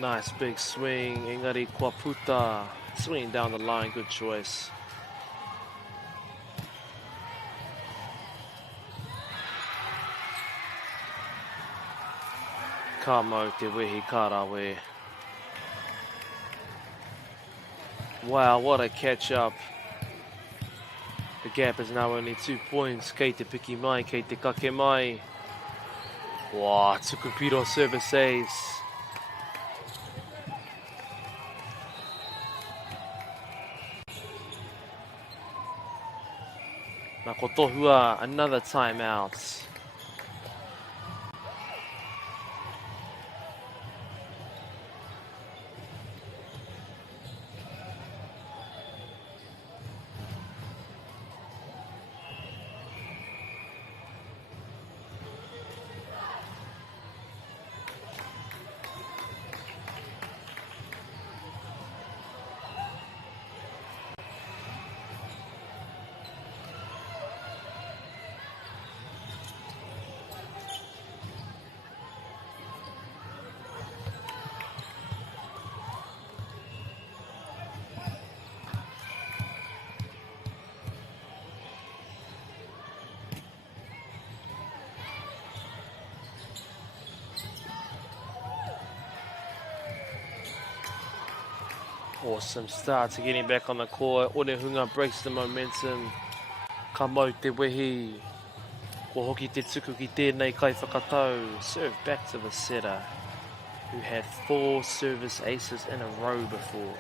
Nice big swing, Engari Kwaputa. Swinging down the line, good choice. Kamo te wehi karawe. Wow, what a catch up. The gap is now only 2 points. Kei te piki mai, kei te kake mai. Wow, Tukupiro service ace. Nā ko tohua, another timeout. Awesome start to getting back on the court. Orehunga breaks the momentum. Ka mau te wehi. Ko hoki te tuku ki tēnei kai whakatau. Serve back to the setter, who had 4 service aces in a row before.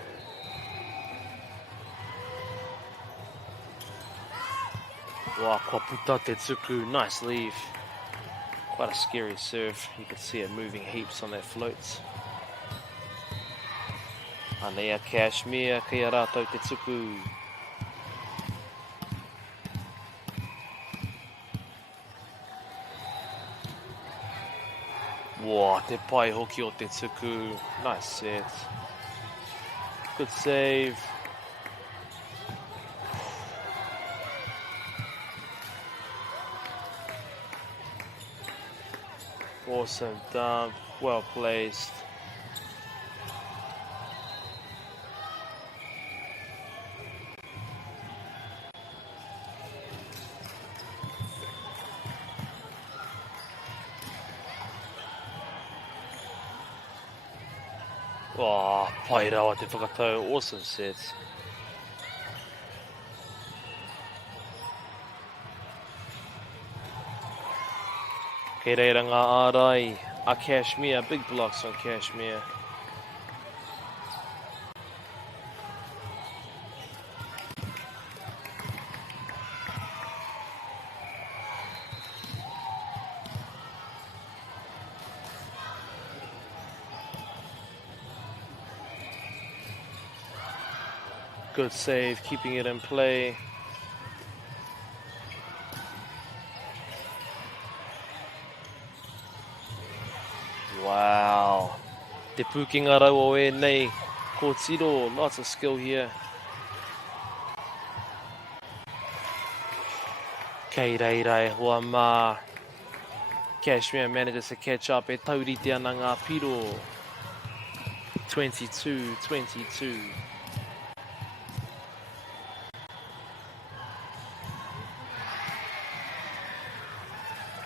Wow, Kwaputa te tuku. Nice leave. Quite a scary serve. You can see it moving heaps on that floats. Anea Kashmir, kia rātou te tuku. Wow, te pai hoki o te tuku. Nice set. Good save. Awesome dump. Well placed. Oh, Poirewa te whakatau, awesome set. Kei reira ngā ārai, a Kashmir, big blocks on Kashmir. Good save, keeping it in play. Wow. Te pūkinga rau o e nei, ko tiro, lots of skill here. Kei reira e hoa mā. Kashmir manages to catch up e taurite ana ngā piro. 22-22.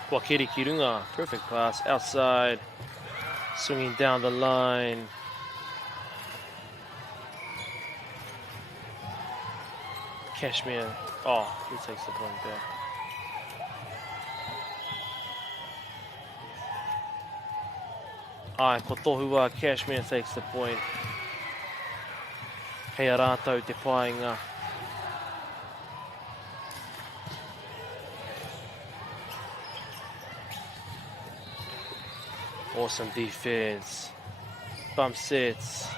Kua keri ki runga, perfect pass, outside, swinging down the line. Kashmir, oh, he takes the point there. Ai, ko tohua, Kashmir takes the point. Hei a rātou te painga. Awesome defense. Bump sets.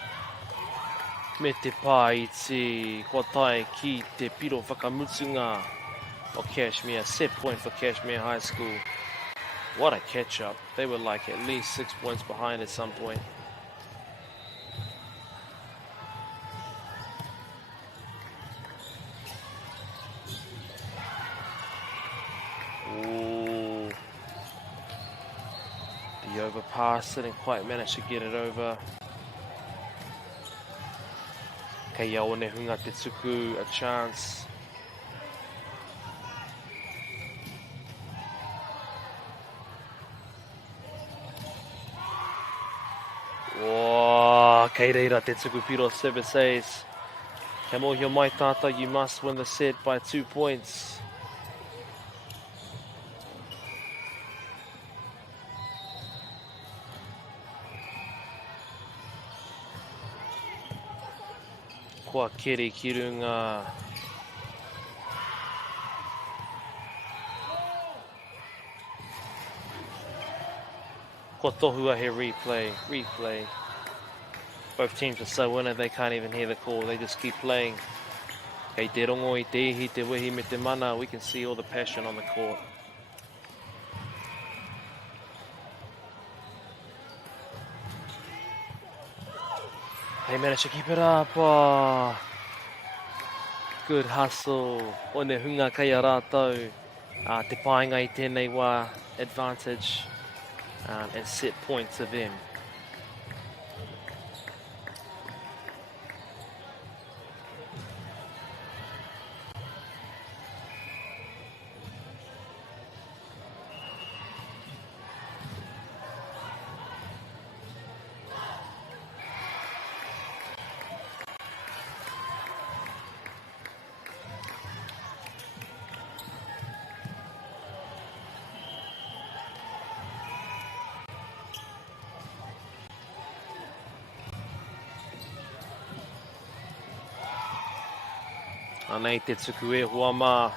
Me te pā I te kua tae ki te piro whakamutunga o Cashmere. Set point for Cashmere High School. What a catch up. They were like at least 6 points behind at some point. Ooh. The overpass didn't quite manage to get it over. Kei Aone Hunga Te Tuku, a chance. Whoa, kei reira Te Tuku Piro service ace. Kia mohio mai tata, you must win the set by 2 points. Kua kere ki runga. Kua tohua he replay. Both teams are so winner they can't even hear the call, they just keep playing. Kei te rongo I te ihi, te wehi me te mana, we can see all the passion on the court. They managed to keep it up. Oh. Good hustle. One hunga kei a rātou. Te painga I tēnei wā advantage and set point to them. Anei te tuku e hoa mā.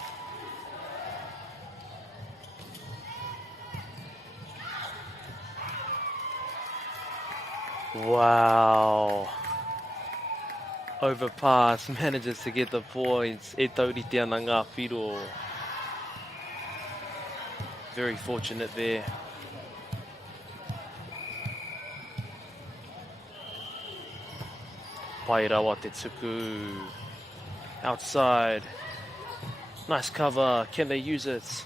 Wow. Overpass, manages to get the points. E tauriti ana ngā whiro. Very fortunate there. Poirewa te tuku. Outside. Nice cover. Can they use it?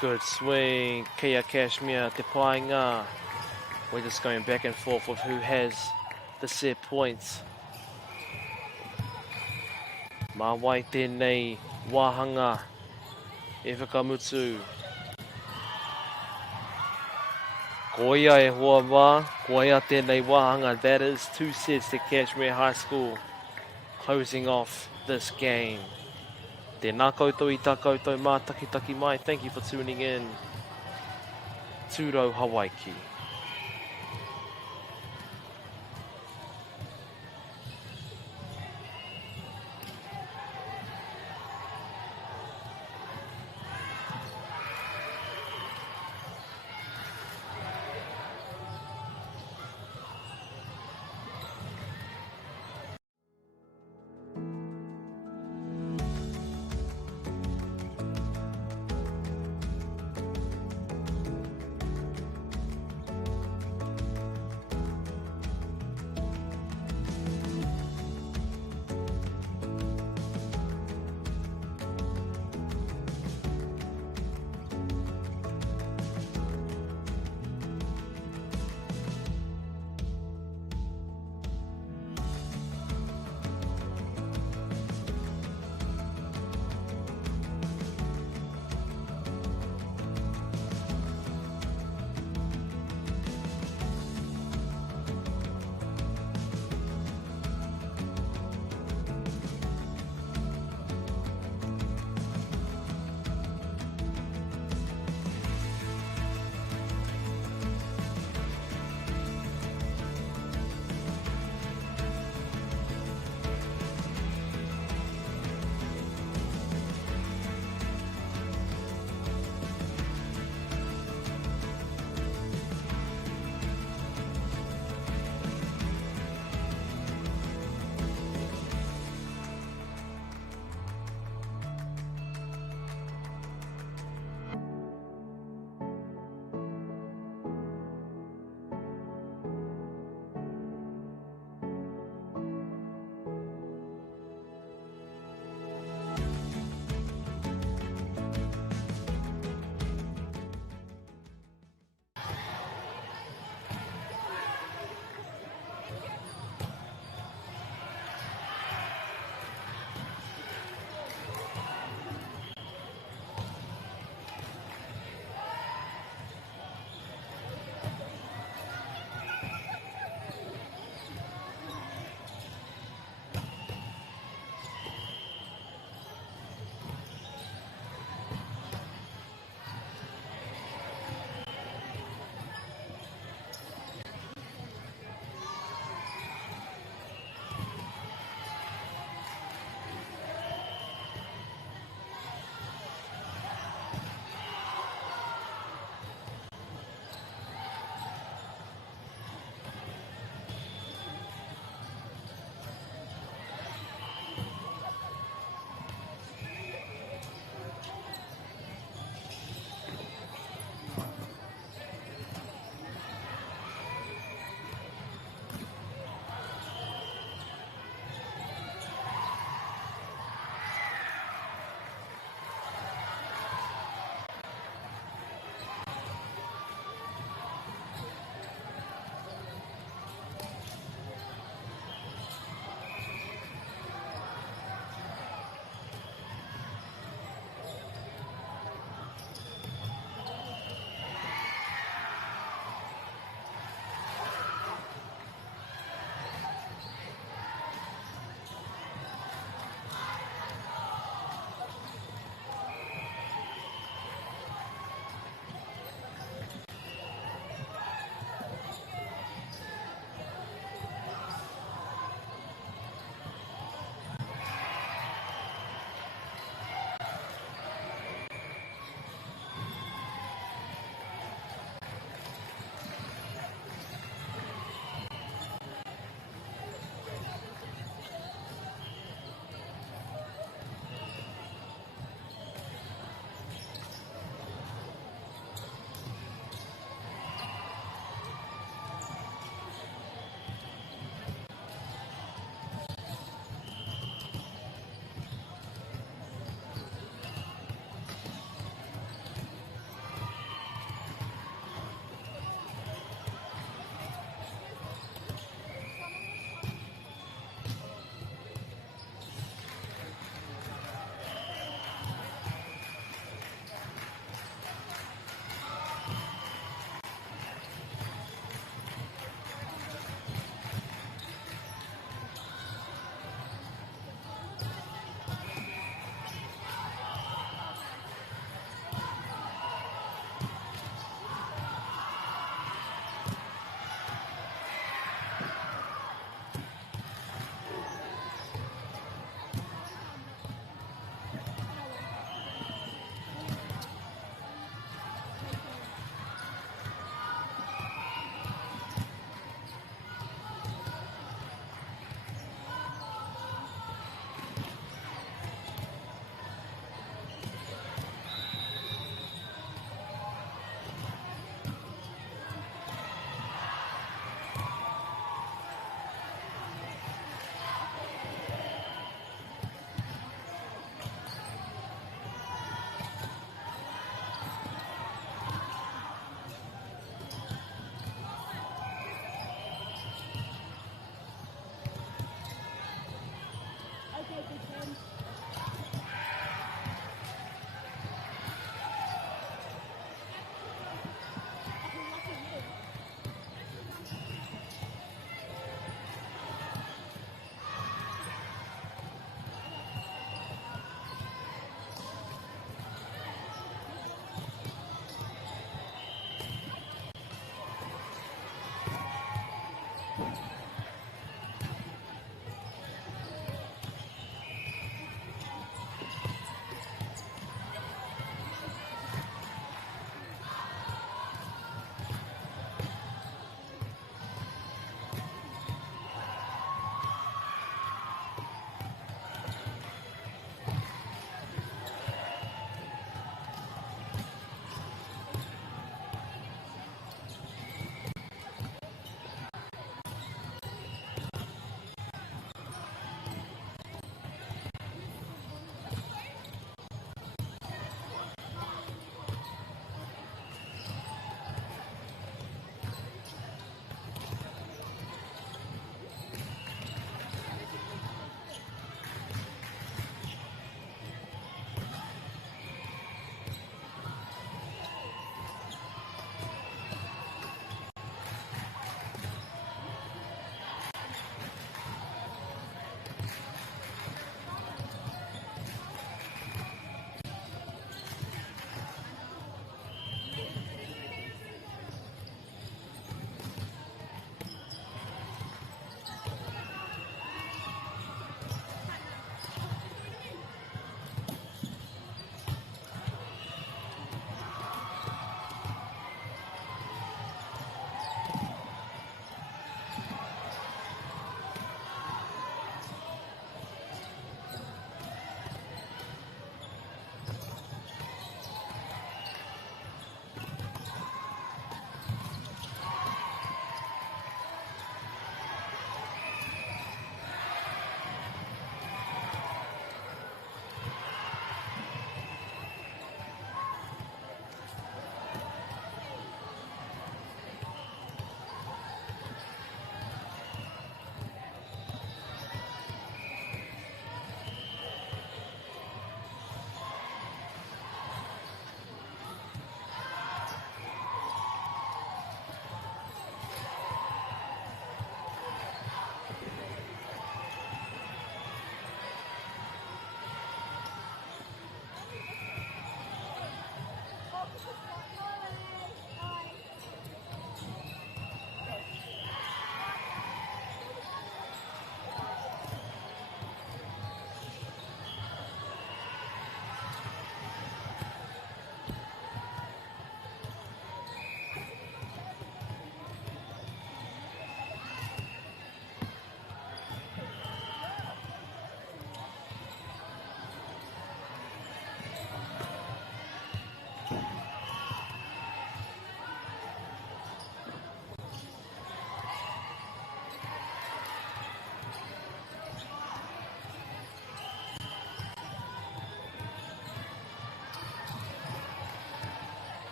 Good swing. Kia Cashmere te painga. We're just going back and forth with who has the set points. Mā wai tēnei wāhanga e whakamutu. Ko ia e hoa wā. Ko ia tēnei wāhanga. That is 2 sets to Cashmere High School. Closing off this game. Tēnā koutou I tā koutou mā taki mai. Thank you for tuning in. Tūrau Hawaiki.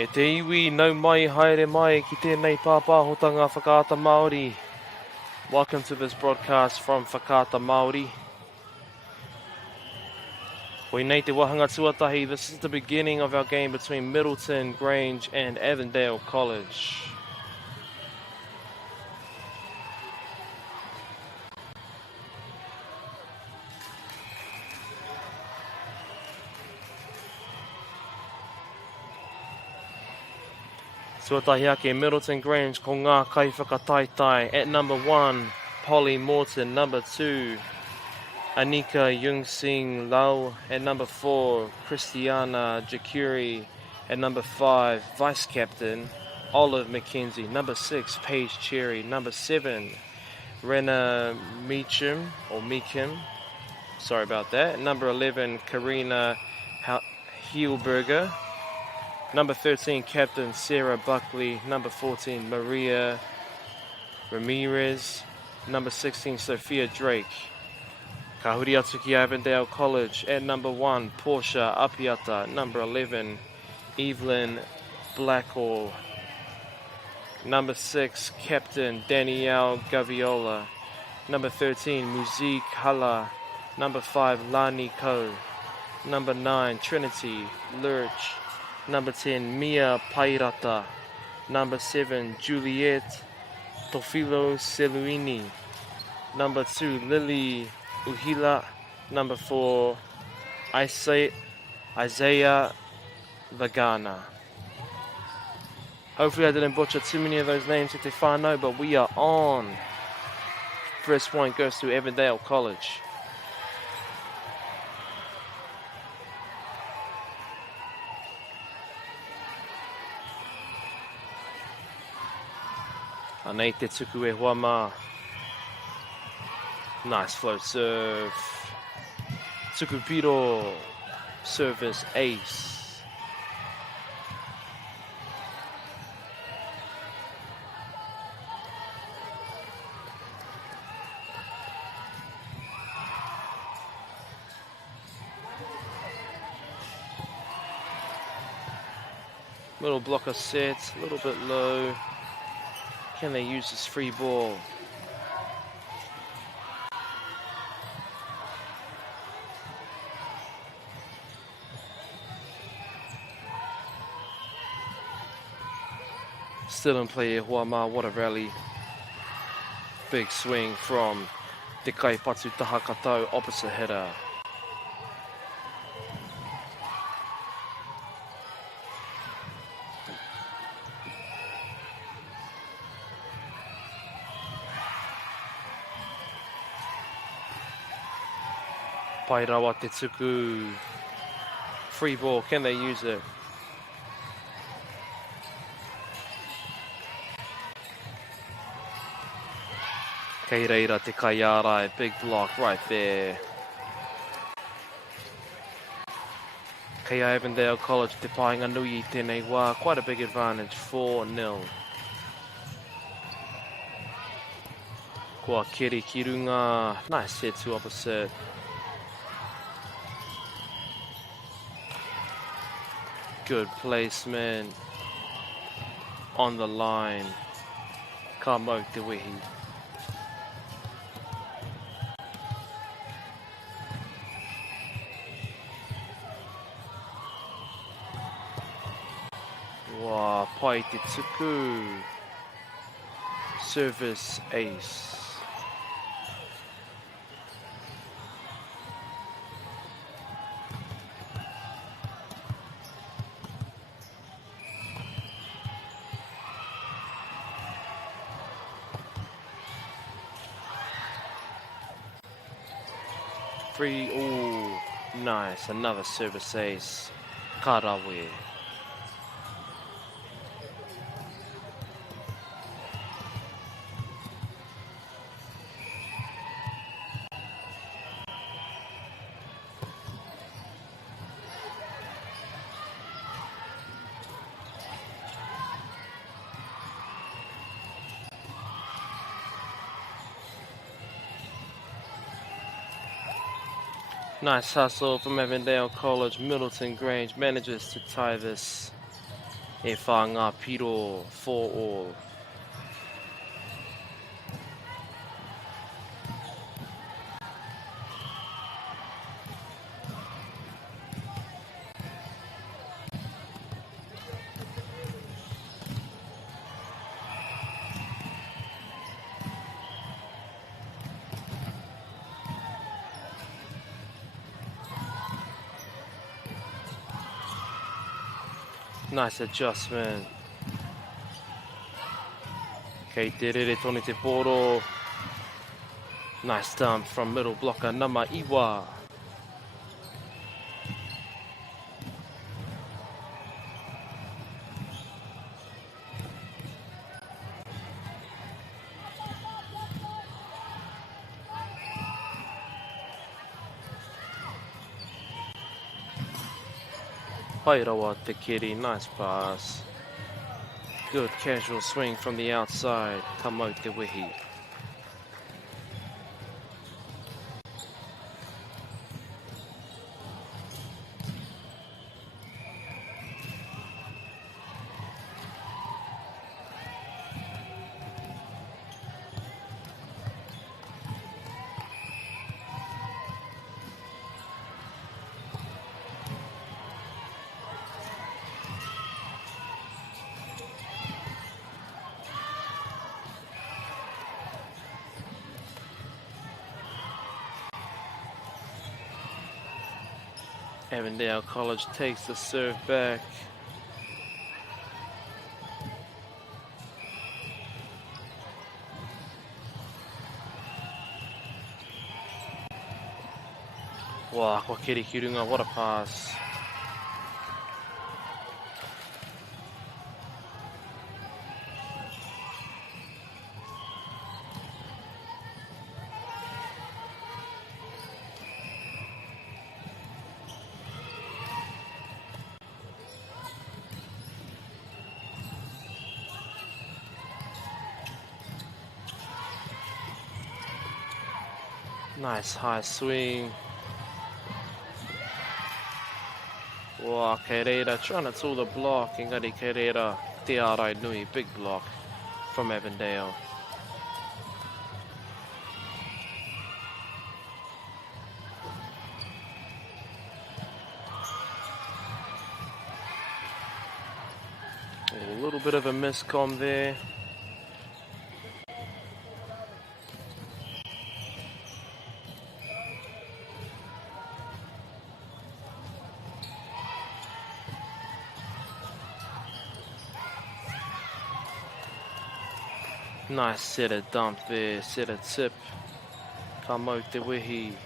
E te iwi nau mai haere mai ki tēnei pāpāhotanga whakaata Māori. Welcome to this broadcast from Whakaata Māori. Hoi nei te wahanga tuatahi, this is the beginning of our game between Middleton Grange and Avondale College. Tuatahi ake Middleton Grange ko ngā kaiwhakataitai. At number 1, Polly Morton. Number 2, Anika Youngsing Lau. At number 4, Christiana Jakuri. At number 5, Vice Captain Olive McKenzie. Number 6, Paige Cherry. Number 7, Rena Meacham or Meekham. Sorry about that. Number 11, Karina Heelberger. Number 13, Captain Sarah Buckley. Number 14, Maria Ramirez. Number 16, Sophia Drake. Ka huri atu ki Avondale College. At number 1, Portia Apiata. Number 11, Evelyn Blackall. Number 6, Captain Danielle Gaviola. Number 13, Muzik Hala. Number 5, Lani Ko. Number 9, Trinity Lurch. Number 10, Mia Pairata. Number 7, Juliet Tofilo Seluini. Number 2, Lily Uhila. Number 4, Isaiah Vagana. Hopefully I didn't butcher too many of those names at te whānau, but we are on. First point goes to Avondale College. Anei te tuku e hoa mā. Nice float serve. Tuku piro. Service ace. Little blocker set, a little bit low. Can they use this free ball? Still in play here, Huama. What a rally. Big swing from Te Kaipatu Tahakatau, opposite header. Poirewa te tuku. Free ball, can they use it? Kei reira te kaiarai, big block right there. Kei Avondale College te painga nui I tēnei wā, quite a big advantage, 4-0. Kua Keri Kirunga, nice set to opposite. Good placement on the line. Ka mau te wehi. Wow, pai te tuku. Service ace. Free, ooh, nice, another service ace. Karawe. Nice hustle from Avondale College. Middleton Grange manages to tie this E whā ngā piro 4 all. Nice adjustment. Kei te rere toni te poro. Nice dump from middle blocker Nama Iwa. Poirewa te kiri, nice pass. Good casual swing from the outside. Ka mau te wehi. Avondale College takes the serve back. Wow, kwa kiri kirunga, what a pass. Nice high swing. Wow, kei reira, trying to tool the block. Engari kei reira, te arai nui, big block from Avondale. A little bit of a miscom there. Nice set of dump there, set of tip. Ka mau te wehi.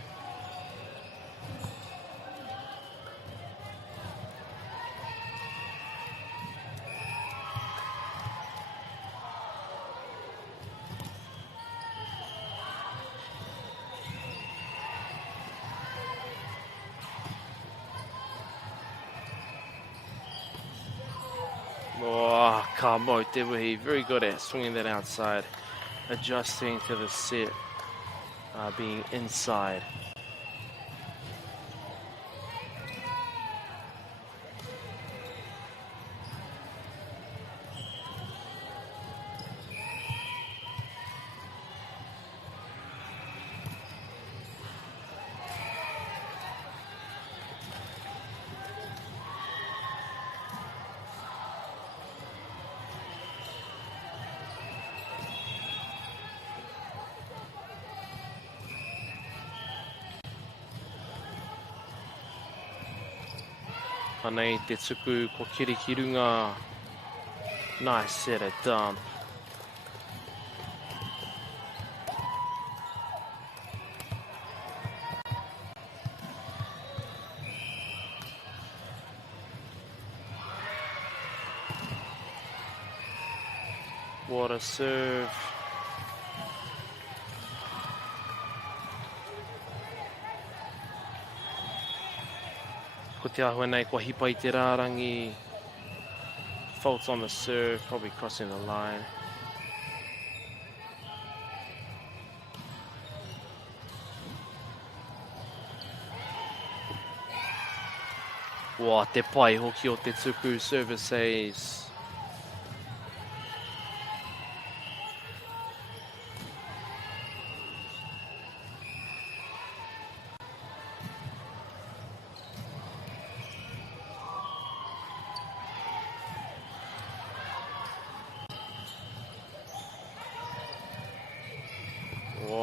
Oh, ka mau te wehi. Very good at swinging that outside. Adjusting to the set, being inside. Anei te tuku ko Kirikirunga. Nice set of dump. What a serve. Ko te ahua nei, kua hipa I te rārangi. Faults on the serve, probably crossing the line. Wā, te pai hoki o te tuku, service ace.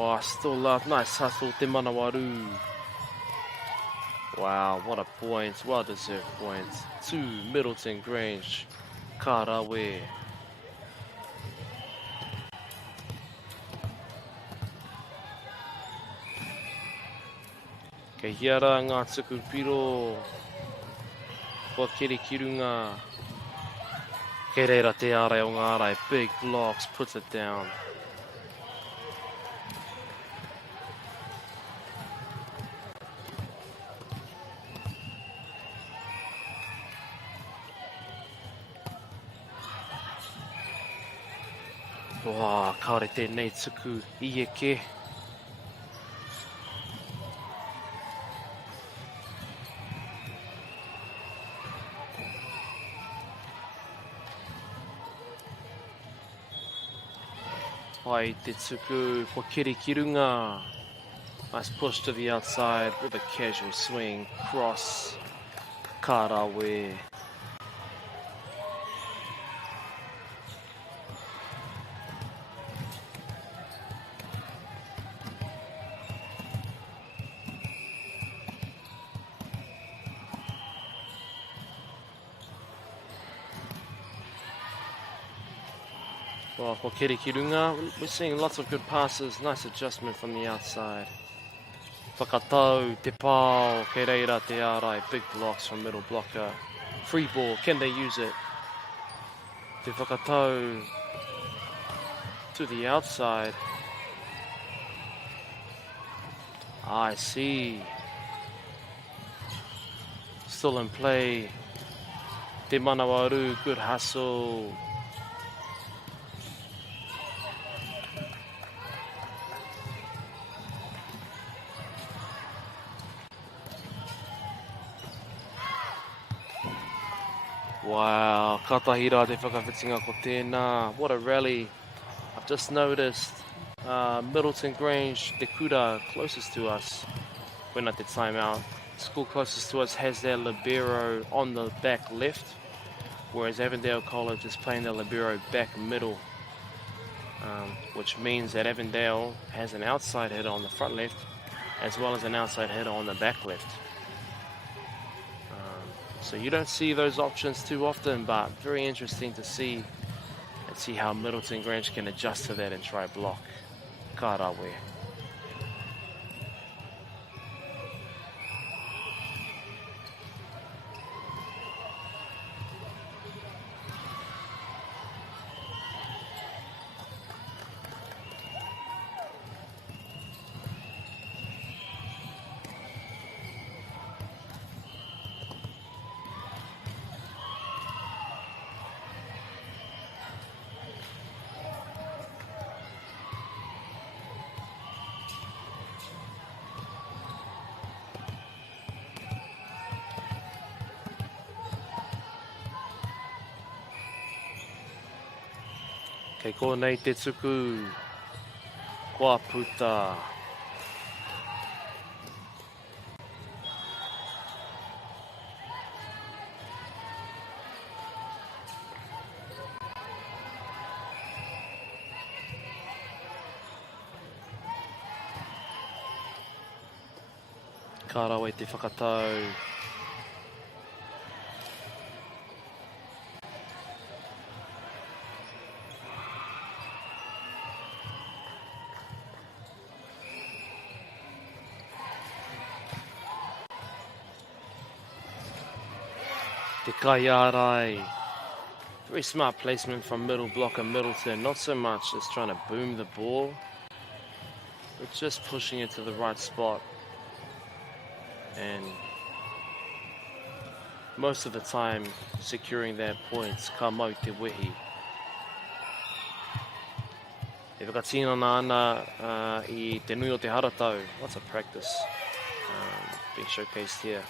Oh, still up. Nice hustle, Te Manawaru. Wow, what a point. Well deserved point. To Middleton Grange. Karawe. Kei hiara ngā tuku piro. Kua kirikirunga. Kei reira te are o ngā rai. Big blocks, puts it down. Wow, kaore tēnei tuku I eke. Pai te tuku po kirikirunga. Nice push to the outside with a casual swing. Cross. Karawe. Well, for Kirikirunga, we're seeing lots of good passes. Nice adjustment from the outside. Whakatau, te pāo, kei reira te ārai. Big blocks from middle blocker. Free ball, can they use it? Te whakatau to the outside. I see. Still in play. Te Manawaru, good hustle. Wow, katahira te whakawhitinga ko tēnā. What a rally. I've just noticed Middleton Grange, the kuta closest to us, when at the timeout. School closest to us has their libero on the back left, whereas Avondale College is playing the libero back middle, which means that Avondale has an outside header on the front left, as well as an outside header on the back left. So you don't see those options too often, but very interesting to see and see how Middleton Grange can adjust to that and try block. Karawe. Kei konei te tuku, kua puta. Karawe te whakatau. Te kai ārai. Very smart placement from middle blocker Middleton. Not so much as trying to boom the ball, but just pushing it to the right spot. And most of the time securing their points. Ka mau te wehi. E whakatina nā ana I te nui o te haratau. Lots of practice being showcased here.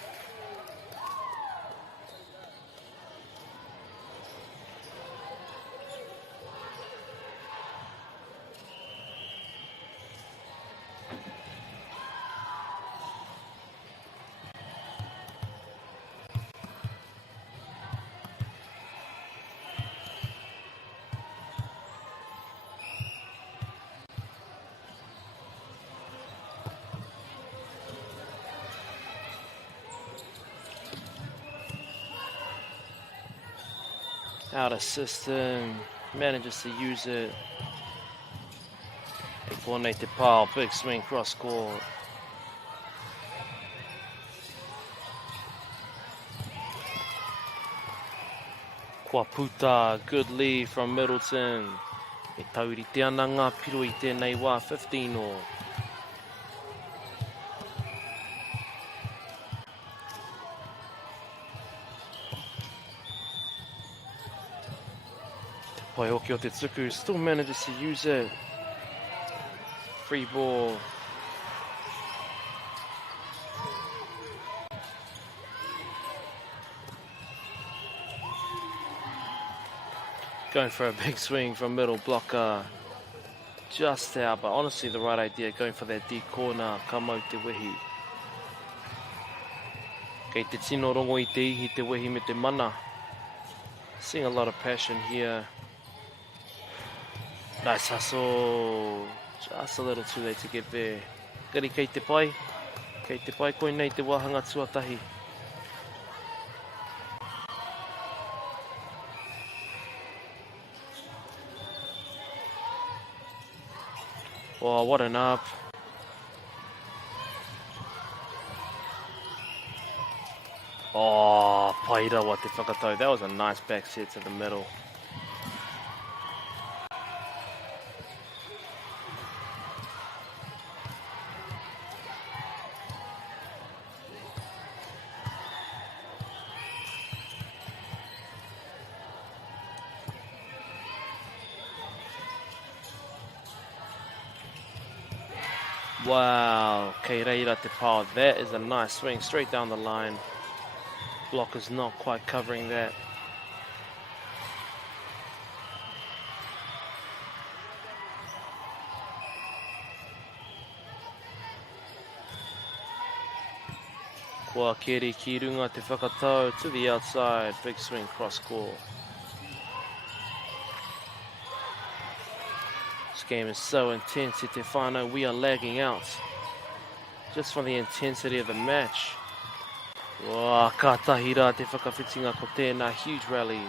Out of system, manages to use it. They coordinate the pile, big swing, cross court. Kuaputa, good lead from Middleton. E tauri te ana ngā piro I tēnei wā, 15 all. Poihoki o te tuku, still manages to use it. Free ball. Going for a big swing from middle blocker. Just out, but honestly the right idea, going for that deep corner, ka mau te wehi. Kei te tino rongo I te ihi te wehi me te mana. Seeing a lot of passion here. Nice hustle. Just a little too late to get there. Kari kei te pai. Kei te pai koe nei te wahanga tuatahi. Oh, what an up. Oh, Poirewa te whakatau. That was a nice back set to the middle. Wow, kei reira te pao. That is a nice swing straight down the line. Blocker's not quite covering that. Kua keri ki runga te whakatau to the outside. Big swing cross court. This game is so intense, te whānau, we are lagging out. Just from the intensity of the match. Wow, ka tahira te whakawhitinga ko tēnā, huge rally.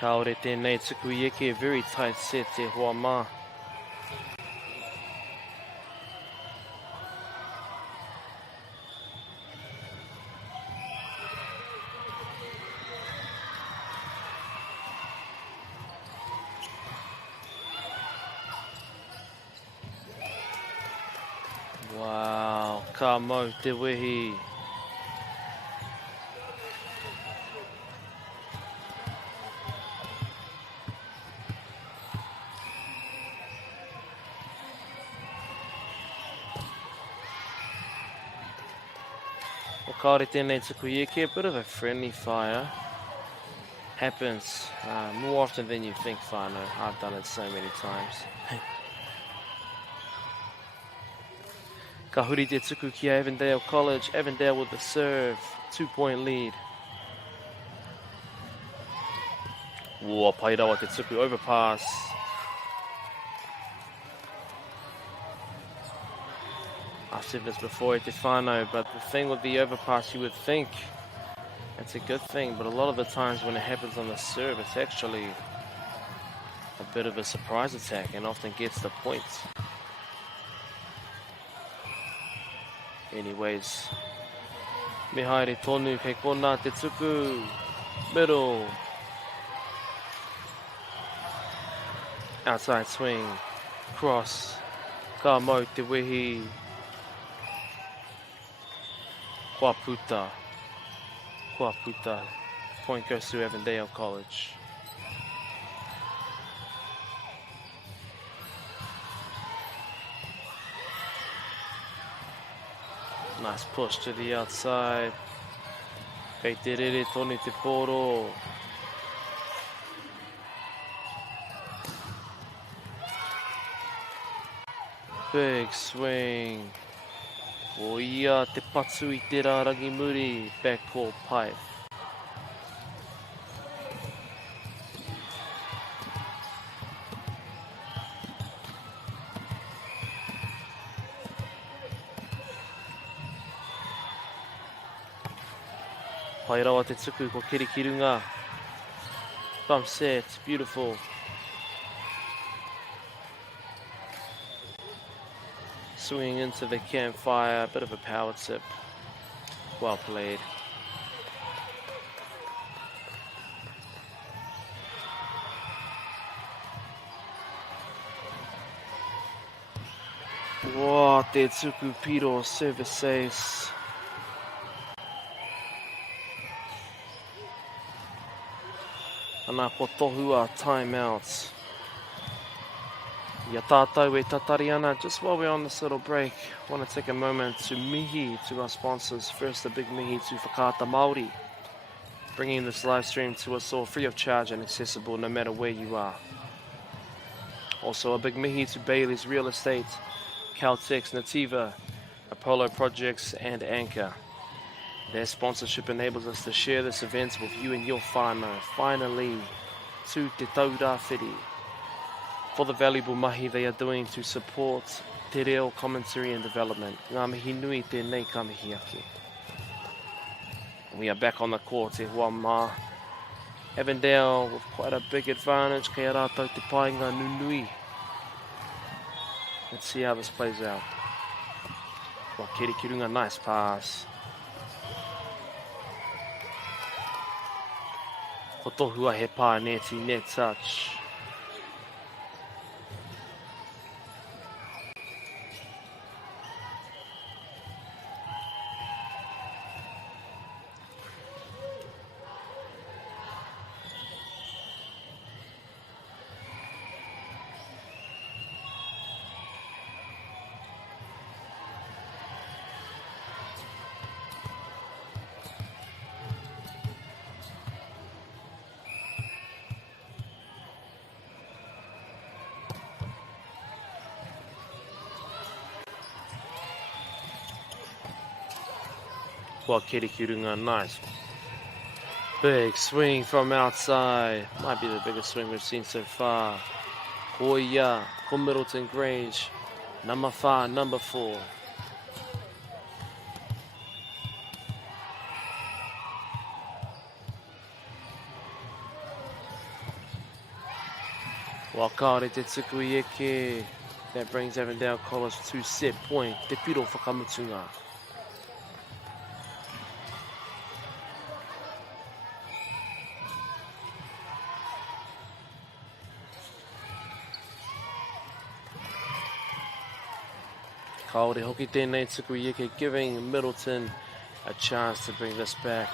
Kaore tēnei tuku I eke, very tight set te hoa mā. Wow, ka mau te wehi. Kaore tēnei tuku I eke, a bit of a friendly fire. Happens more often than you think, whānau. I've done it so many times. Ka huri te tuku ki Avondale College. Avondale with the serve. 2-point lead. Whoa, Poirewa te tuku, overpass. I've said this before, te whānau, but the thing with the overpass, you would think it's a good thing, but a lot of the times when it happens on the serve, it's actually a bit of a surprise attack and often gets the points. Anyways, me haere tonu kei kona te tuku, middle. Outside swing, cross, ka mau te wehi. Kuaputa. Kuaputa. Point goes to Avondale College. Nice push to the outside. Kei te rere tonu te poro. Big swing. O ia te patu I te rārangi muri, backcourt pipe. Poirewa te tuku ko Kirikirunga. Bump set, beautiful. Swinging into the campfire, a bit of a power tip. Well played. Wow, te tuku piro service ace. Ana ko tohua timeouts. Ia tātou e tatari ana. Just while we're on this little break, I want to take a moment to mihi to our sponsors. First, a big mihi to Whakaata Māori, bringing this live stream to us all free of charge and accessible no matter where you are. Also, a big mihi to Bailey's Real Estate, Caltex, Nativa, Apollo Projects, and Anchor. Their sponsorship enables us to share this event with you and your whānau. Finally, to te taura whiri. For the valuable mahi they are doing to support te reo commentary and development. Ngā mihi nui tēnei ka mihi ake. We are back on the court, te hoa mā. Avondale with quite a big advantage. Kei rātou te painga nunui. Let's see how this plays out. Wa Kirikirunga, nice pass. Ko tohua he pā neti, net touch. Well, Kirikirunga, nice. Big swing from outside. Might be the biggest swing we've seen so far. Oia, ko Middleton Grange. Number 5, number 4. Well, kāre te tuku I eke. That brings Avondale College to set point. Te piro whakamutunga. Kaore hoki tēnei tuku I eke, giving Middleton a chance to bring this back.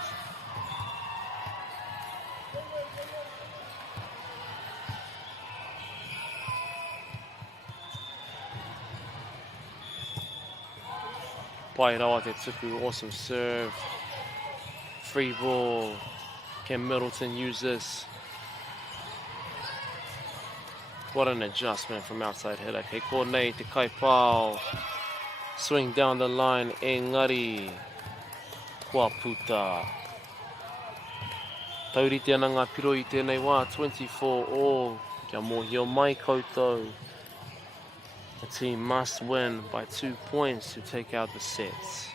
Poirewa te tuku, awesome serve. Free ball. Can Middleton use this? What an adjustment from outside hitter. Kei Kornei te kaipao. Swing down the line, engari. Kua puta. Tauri te ana ngā piro I tēnei wā, 24 all. Kia mōhio mai koutou. The team must win by 2 points to take out the sets.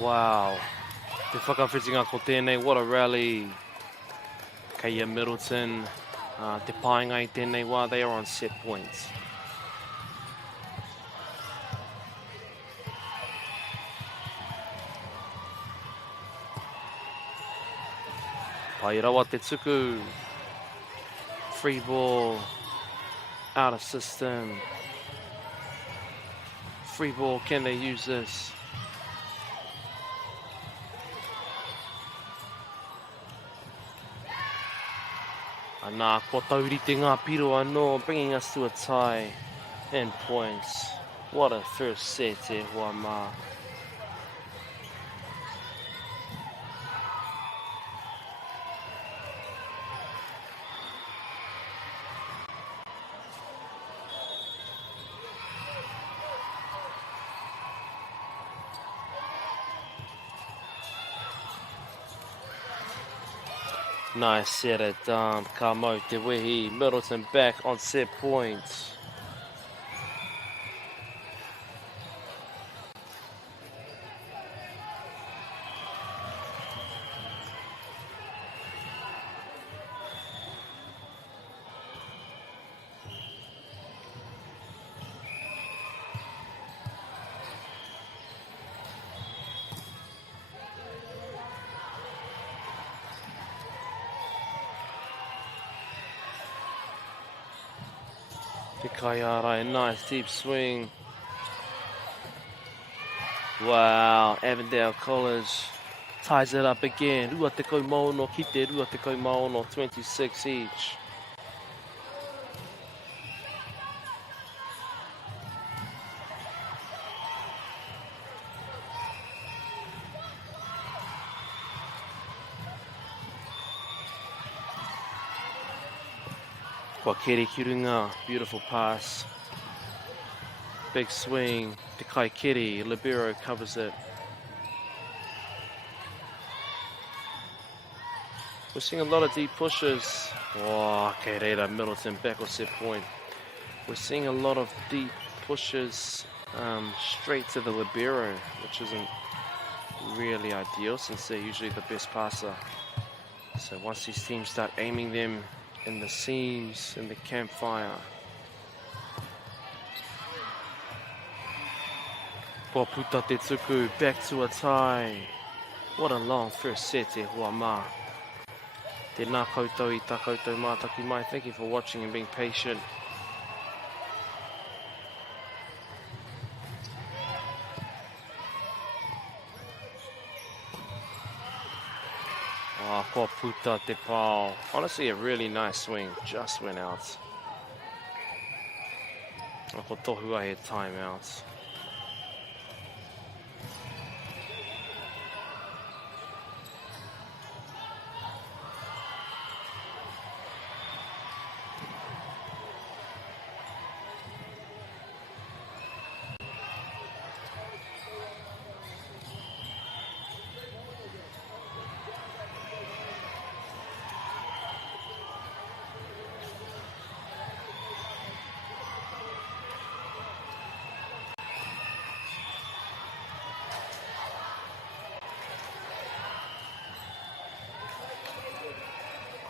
Wow. Te whakawhitinga ko tēnei, what a rally. Kei Middleton, te painga I tēnei wā, they are on set points. Poirewa te tuku. Free ball. Out of system. Free ball, can they use this? Anā, kua taurite ngā piro anō, bringing us to a tie and points. What a first set e hoa mā. Nice set it down. Ka mau te wehi. Middleton back on set points. Te Kaiarai, nice deep swing. Wow, Avondale College ties it up again. Rua te kau maono ki te rua te kau maono, 26 each. Kua kere ki runga, beautiful pass. Big swing, te kai kere, libero covers it. We're seeing a lot of deep pushes. Oh, okay, reira, Middleton back on set point. We're seeing a lot of deep pushes straight to the libero, which isn't really ideal since they're usually the best passer. So once these teams start aiming them in the seams, in the campfire. Kua puta te tuku, back to a tie. What a long first set e hoa mā. Tēnā koutou I tā koutou mātaki mai. Thank you for watching and being patient. Oh, kua puta te pao. Honestly, a really nice swing. Just went out. Ko tohua he timeout.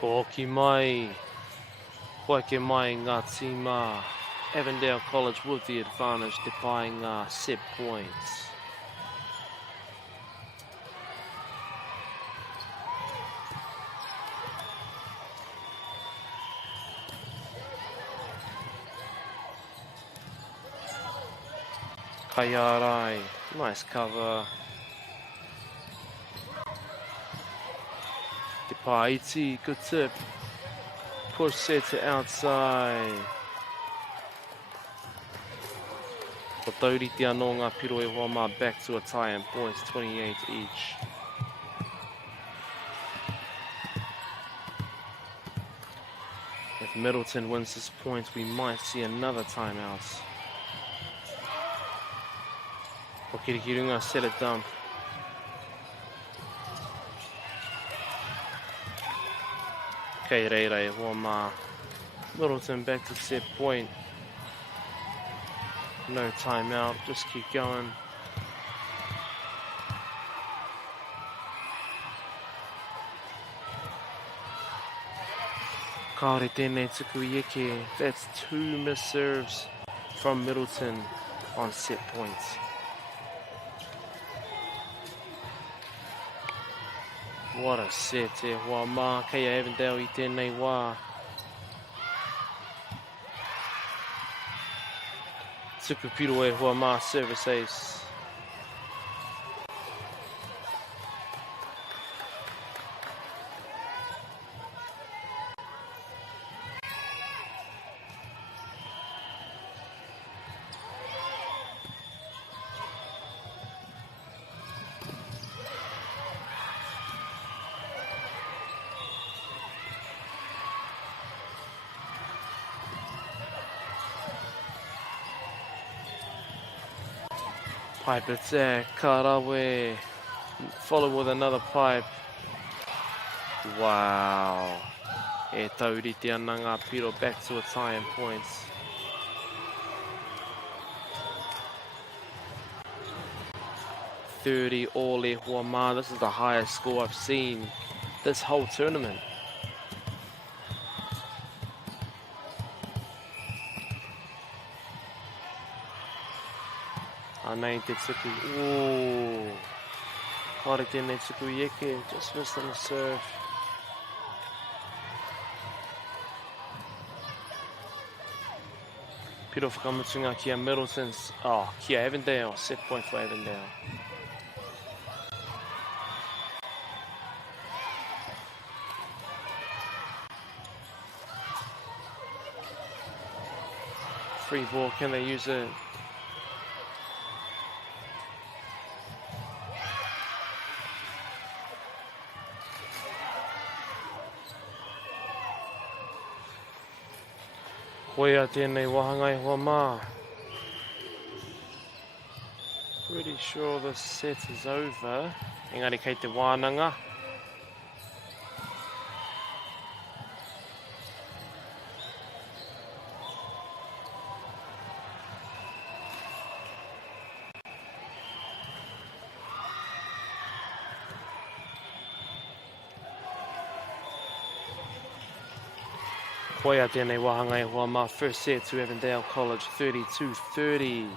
Ko hoki mai, koike mai ngā tīmā. Avondale College with the advantage te pai ngā set points. Kaiarai, nice cover. Te Paiti, good tip. Push set to outside. Ko tauriti anō ngā piro e hoa mā, back to a tie and points, 28 each. If Middleton wins this point, we might see another timeout. Ko Kirikirunga set it down. Kei reira e hoa mā. Middleton back to set point. No timeout, just keep going. Kaore tēnei tuku I eke. That's 2 missed serves from Middleton on set points. What a set e hoa mā, kei a Avondale I tēnei wā. Tuku piro e hoa mā, service ace. Pipe attack, Karawe, follow with another pipe. Wow. E tauriti ana ngā piro back to a tie in points. $30 all e hoa mā. This is the highest score I've seen this whole tournament. Anei te tuku, ooh. Kare tēnei tuku Yeke, just missed on the serve. Piro whakamutunga kia Middleton's, kia Avondale, set point for Avondale. Free ball, can they use it? Koea tēnei wahanga I hoa mā. Pretty sure the set is over. Engari kei te wānanga. Koea tēnei wahanga I hoa mā. First set to Avondale College, 32-30.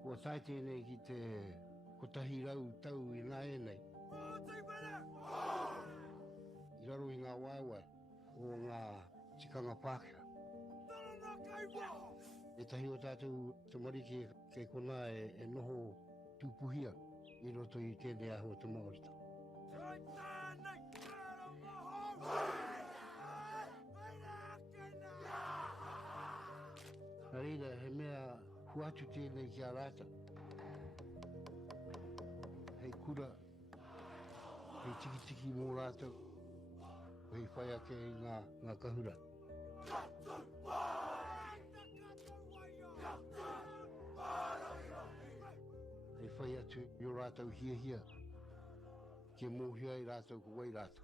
Kua tai tēnei ki te kotahi rau tau I nā e nei. I raro I ngā waiwai o ngā tikanga Pākehā. E tahi o tātou te marike kei kona e noho tūpuhia I roto I tēnei aho te Māori. Nā reira, he mea huatu tēnei ki a rāta. Hei kura, hei tiki mō rātou, hei whai ake I ngā kahura. Hei whai atu I o rātou hia, ke mōhia I rātou ko wai rātou.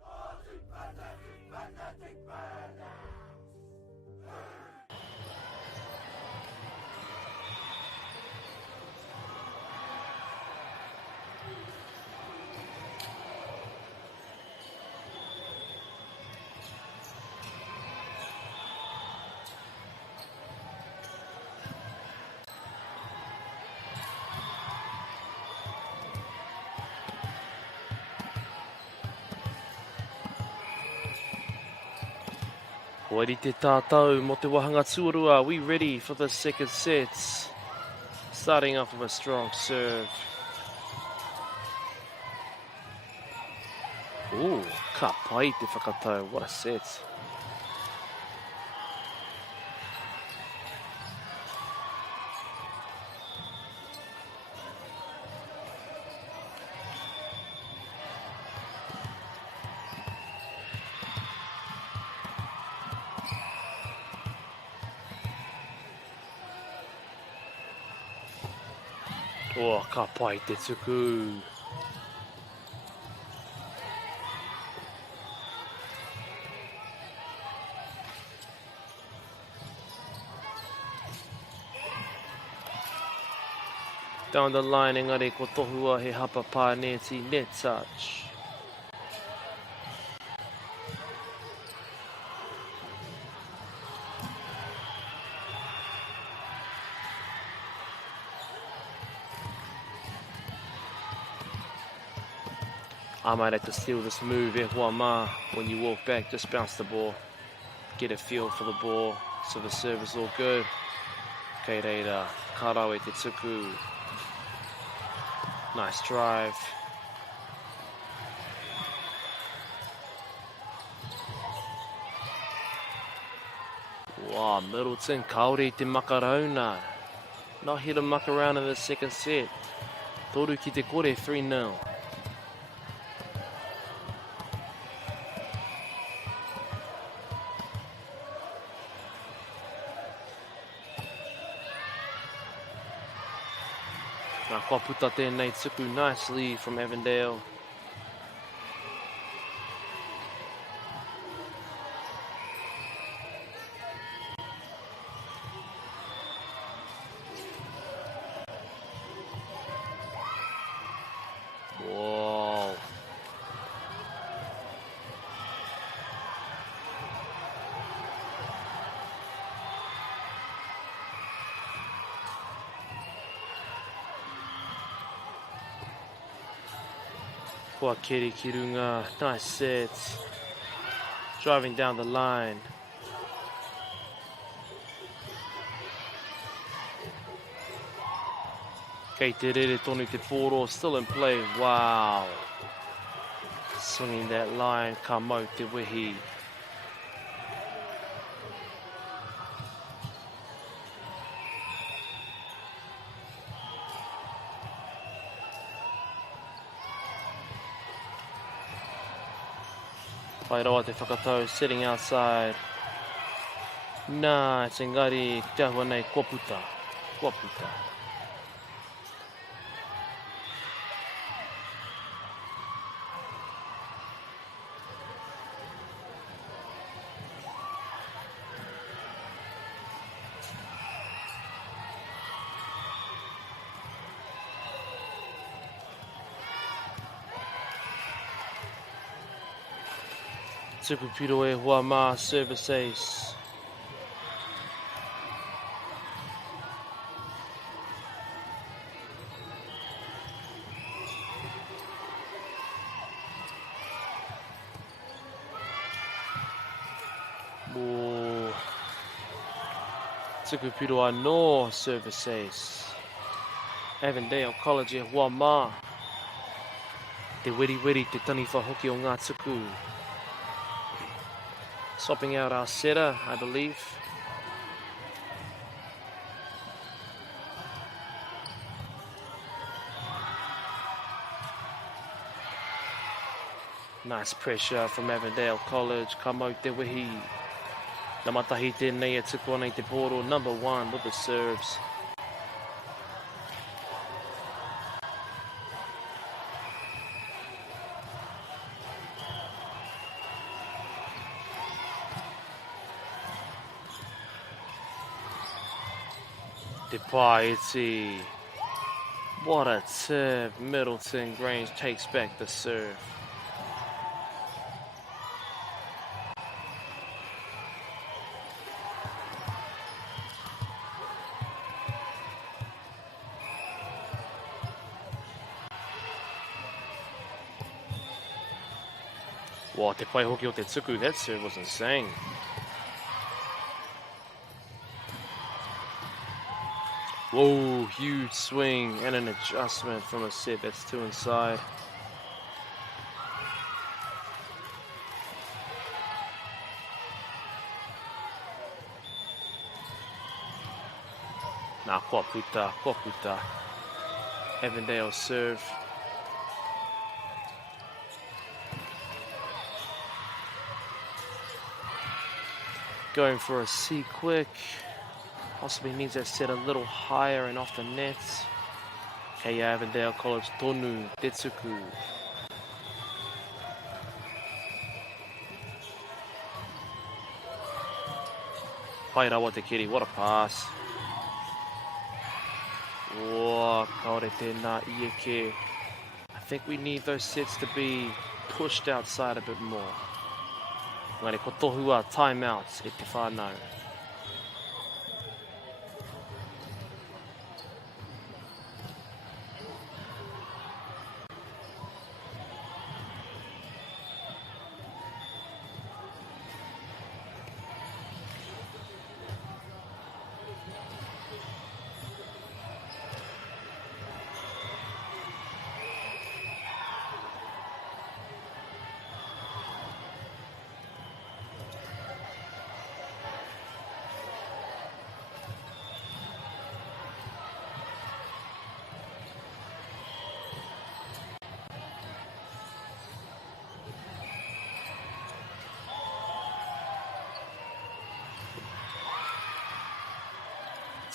Koeri te tātou mo te wahanga tuarua. We ready for the second set. Starting off with a strong serve. Ooh, ka pai te whakatau. What a set. Oh, ka pai te tuku. Down the line, engari ko tohua he hapa pāneti, net touch. I might have to steal this move, Wama. When you walk back, just bounce the ball. Get a feel for the ball, so the serve is all good. Kei reira, karawe te tuku. Nice drive. Wow, Middleton, kaore te makarauna. Not here to muck around in the second set. Toru ki te kore, 3-0. Nā kua puta tēnei tuku nicely from Avondale. Whoa. Kua kere ki runga, nice set. Driving down the line. Kei te rere tonu te pōro, still in play, wow. Swinging that line, ka mau te wehi. Poirewa te whakatau, sitting outside. Nice, engari, te ahua nei, kua puta. Kua puta. Tuku piro e hua mā, service ace. Whoa. Tuku piro anō, service ace. Avondale College e hua mā. Te weri te tani whahoki o ngā tuku. Swapping out our setter, I believe. Nice pressure from Avondale College. Ka mau te wehi. Nā matahi tēnei e tuku ana I te pōro. Number 1 with the serves. Te Paiti. What a tip. Middleton Grange takes back the serve. Wow, te pai hoki o te tuku. That serve was insane. Whoa, huge swing and an adjustment from a set that's 2 inside. Nā kua puta, kua puta. Avondale serve. Going for a C quick. Possibly needs that set a little higher and off the net. Kei Avondale College tonu, Tetsuku. Poirewa te kiri, what a pass. Whoa, block. Kaore tēnā ieke. I think we need those sets to be pushed outside a bit more. Ngare ko tohua timeouts e te whānau.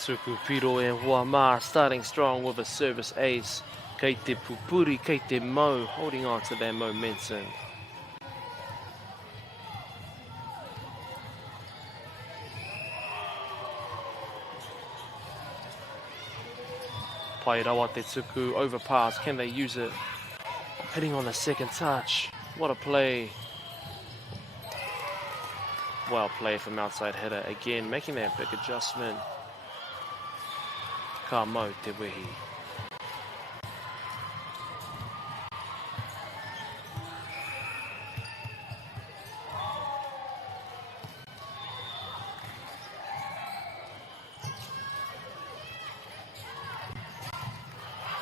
Tuku Piro and Huamā starting strong with a service ace. Kei te Pupuri, kei te Mo, holding on to their momentum. Poirewa te tuku, overpass, can they use it? Hitting on the second touch, what a play. Well played from outside hitter, again making that big adjustment. Ka mau te wehi.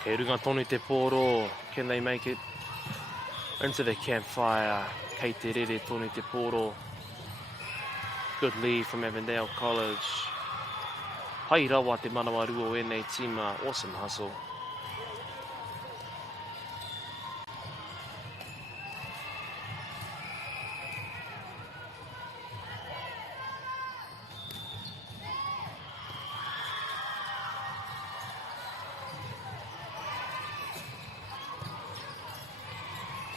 Kei runga tonu te pōro, can they make it into the campfire? Kei te rere tonu te pōro. Good lead from Avondale College. Pai rawa te manawa rua o ēnei tima, awesome hustle.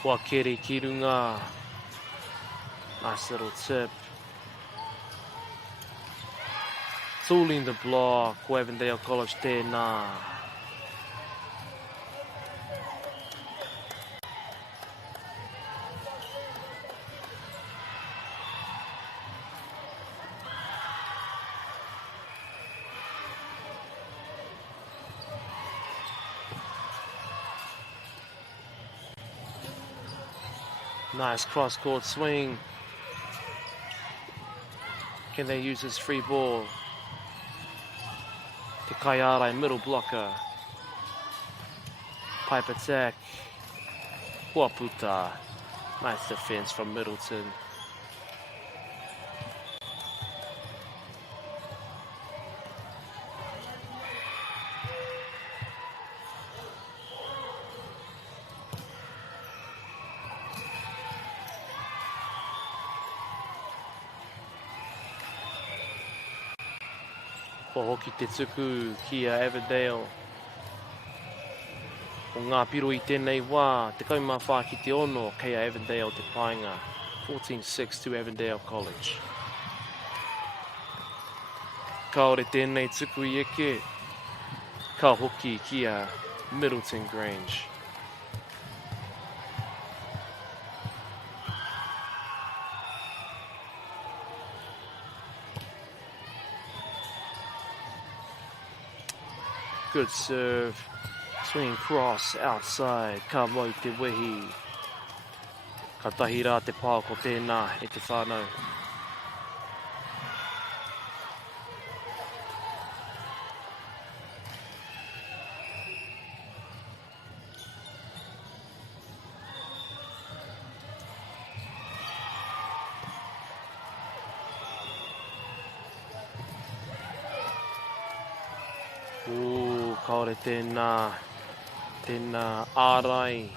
Kua kere ki runga. Nice little tip. Tooling the block, ko Avondale College tēnā. Nice cross-court swing. Can they use this free ball? Te Kaiarai, middle blocker. Pipe attack. Huaputa. Nice defense from Middleton. Ko hoki te tuku ki a Avondale. O ngā piro I tēnei wā, te kaumawha ki te ono kei a Avondale te painga. 14-6 to Avondale College. Kaore tēnei tuku I eke. Ka hoki ki a Middleton Grange. Good serve. Swing cross outside. Ka mau te wehi. Ka tahi rā te pāo ko tēnā e te whānau. Kaore tēnā ārai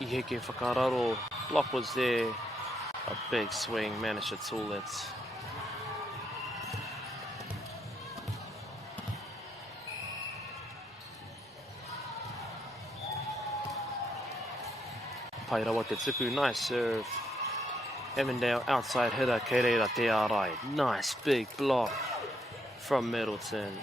I heke whakararo. Block was there. A big swing, managed to tool it. Poirewa te tuku, nice serve. Avondale outside hitter, kei reira te ārai. Nice big block from Middleton.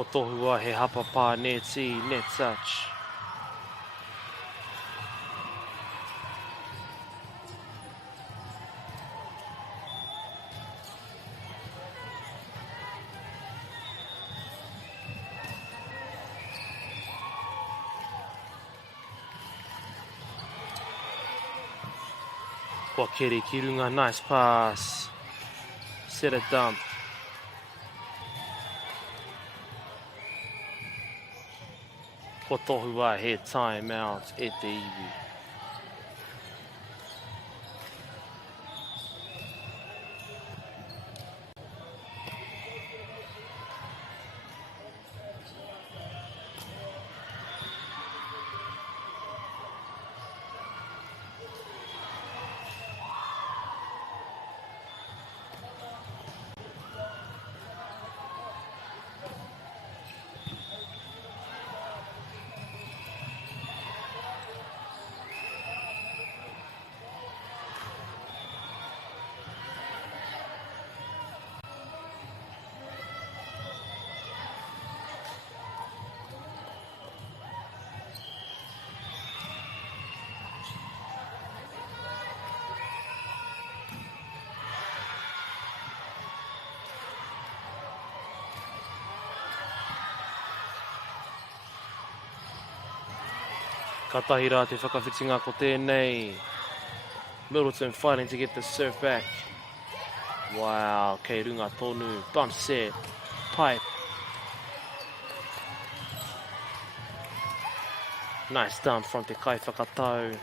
Ko tohua he hapa pā neti, net touch. Ko Kere Kirunga, nice pass. Set a dump. Ko tohua he time out e te iwi. Ka tahi rā te whakawhitinga ko tēnei. Middleton fighting to get the serve back. Wow, kei runga tonu. Bump set. Pipe. Nice dump from te kai whakatau.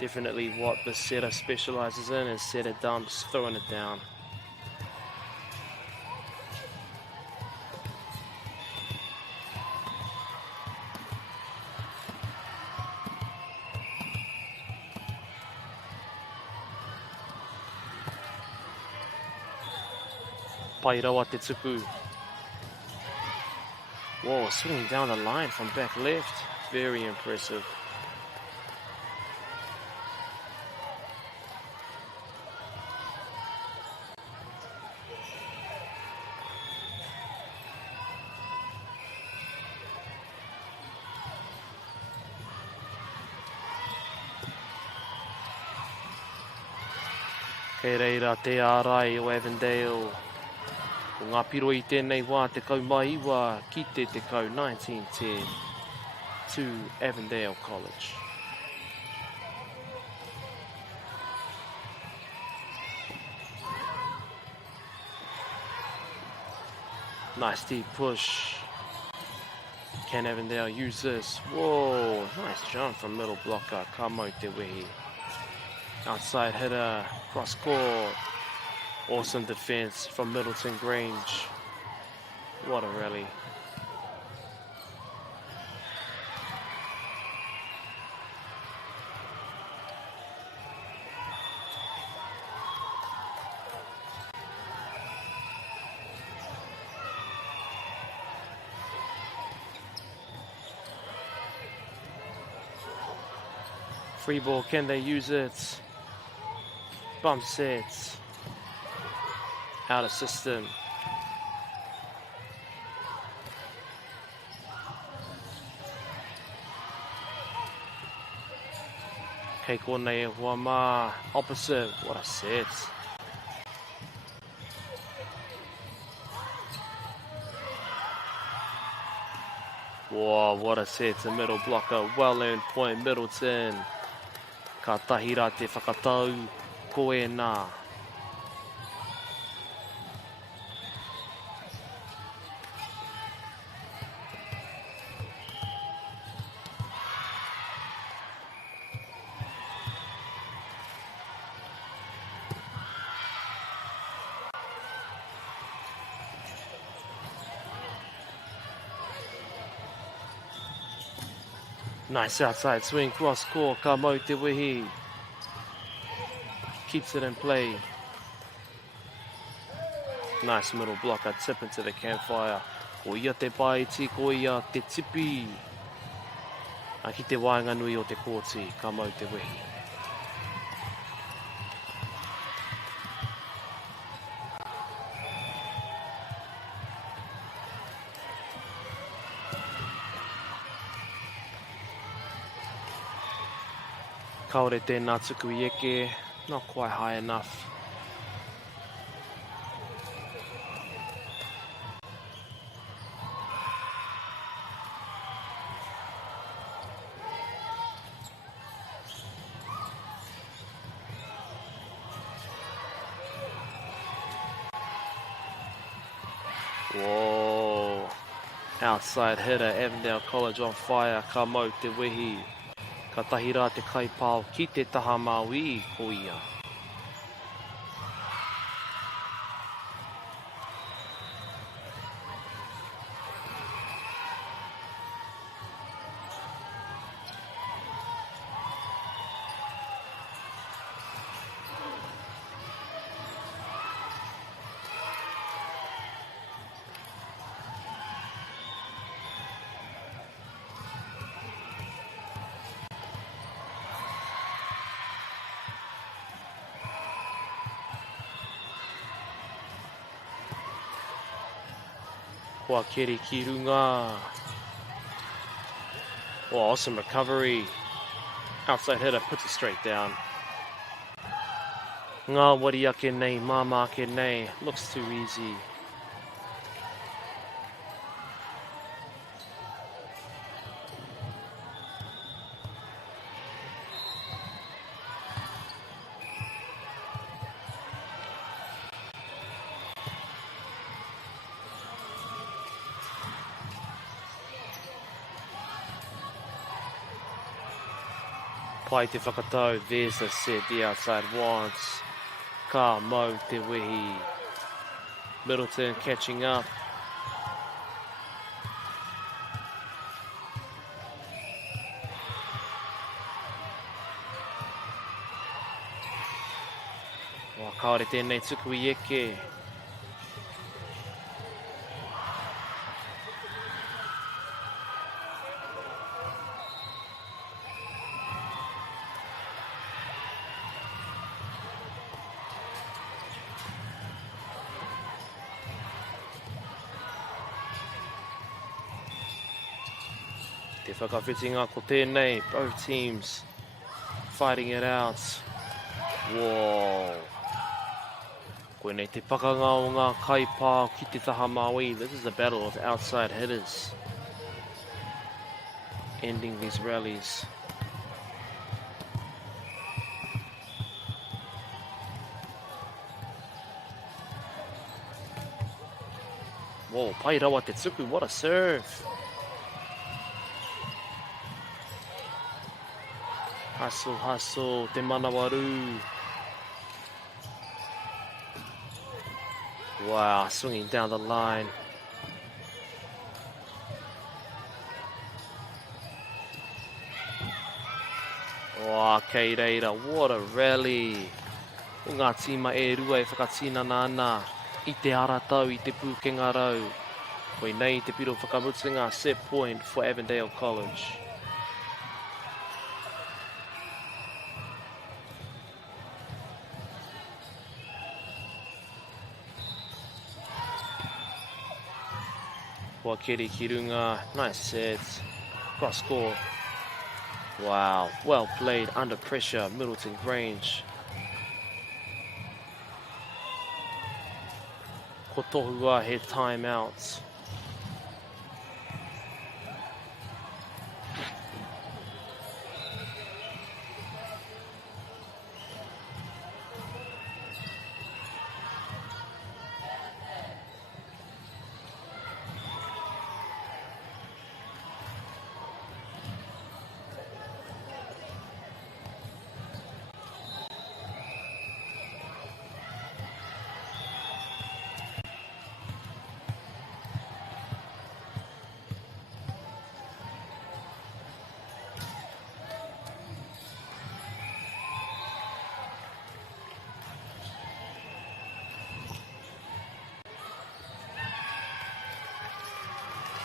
Definitely what the setter specialises in is setter dumps, throwing it down. Poirewa te tupu. Whoa, swinging down the line from back left. Very impressive. Kei reira te ārai o Avondale. Ko ngā piro I tēnei wā te kaumaiwa ki te kau 1910 to Avondale College. Nice deep push. Can Avondale use this? Whoa, nice jump from middle blocker. Ka mau te wehi. Outside hitter, cross court. Awesome defense from Middleton Grange. What a rally. Free ball, can they use it? Bump sets. Out of system. Kei konei e hua mā. Opposite. What a set. Whoa, what a set to middle blocker. Well earned point, Middleton. Ka tahira te whakatau. Ko e nā. Nice outside swing, cross court, ka mau te wehi. Keeps it in play. Nice middle blocker, tip into the campfire. Ko ia te paiti, ko ia te tipi. A ki te wainga nui o te kōti, ka mau te wehi. Kaore tēnā tuku I eke, not quite high enough. Whoa, outside hitter, Avondale College on fire, ka mau te wehi. Ka tahi rā te kaipao ki te taha Māori ko ia. Kua kere ki runga. Oh, awesome recovery. Outside hitter puts it straight down. Ngā wari ake nei, māma ake nei. Looks too easy. Pai te whakatau, there's the set the outside wants. Ka mau te wehi. Middleton catching up. Wā kaore tēnei tuku I eke. Te whakawhitinga ko tēnei, both teams fighting it out. Whoa. Koenei te pakanga o ngā kaipā ki te taha Māori. This is a battle of outside hitters. Ending these rallies. Whoa, Poirewa te tuku, what a serve. Hustle, hustle, te manawaru. Wow, swinging down the line. Wow, kei reira, what a rally. O ngā tīma e rua e whakatinana ana. I te aratau, I te pūkenga rau. Koe nei te piro whakamutinga set point for Avondale College. Kua kere ki runga, nice set, cross score. Wow, well played under pressure, Middleton Grange. Ko tohua he timeouts.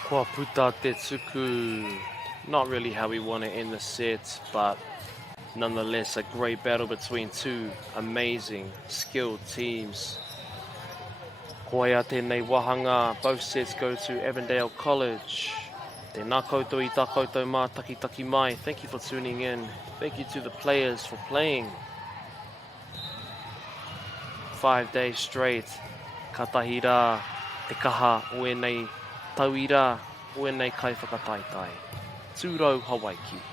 Kua puta te tuku. Not really how we want to end the set, but nonetheless a great battle between two amazing, skilled teams. Koia tēnei wahanga, both sets go to Avondale College. Tēnā koutou I tā koutou mā taki mai. Thank you for tuning in. Thank you to the players for playing 5 days straight. Ka tahi rā, te kaha o enei tauira, o enei kai whakataitai. Tūrau Hawaiki.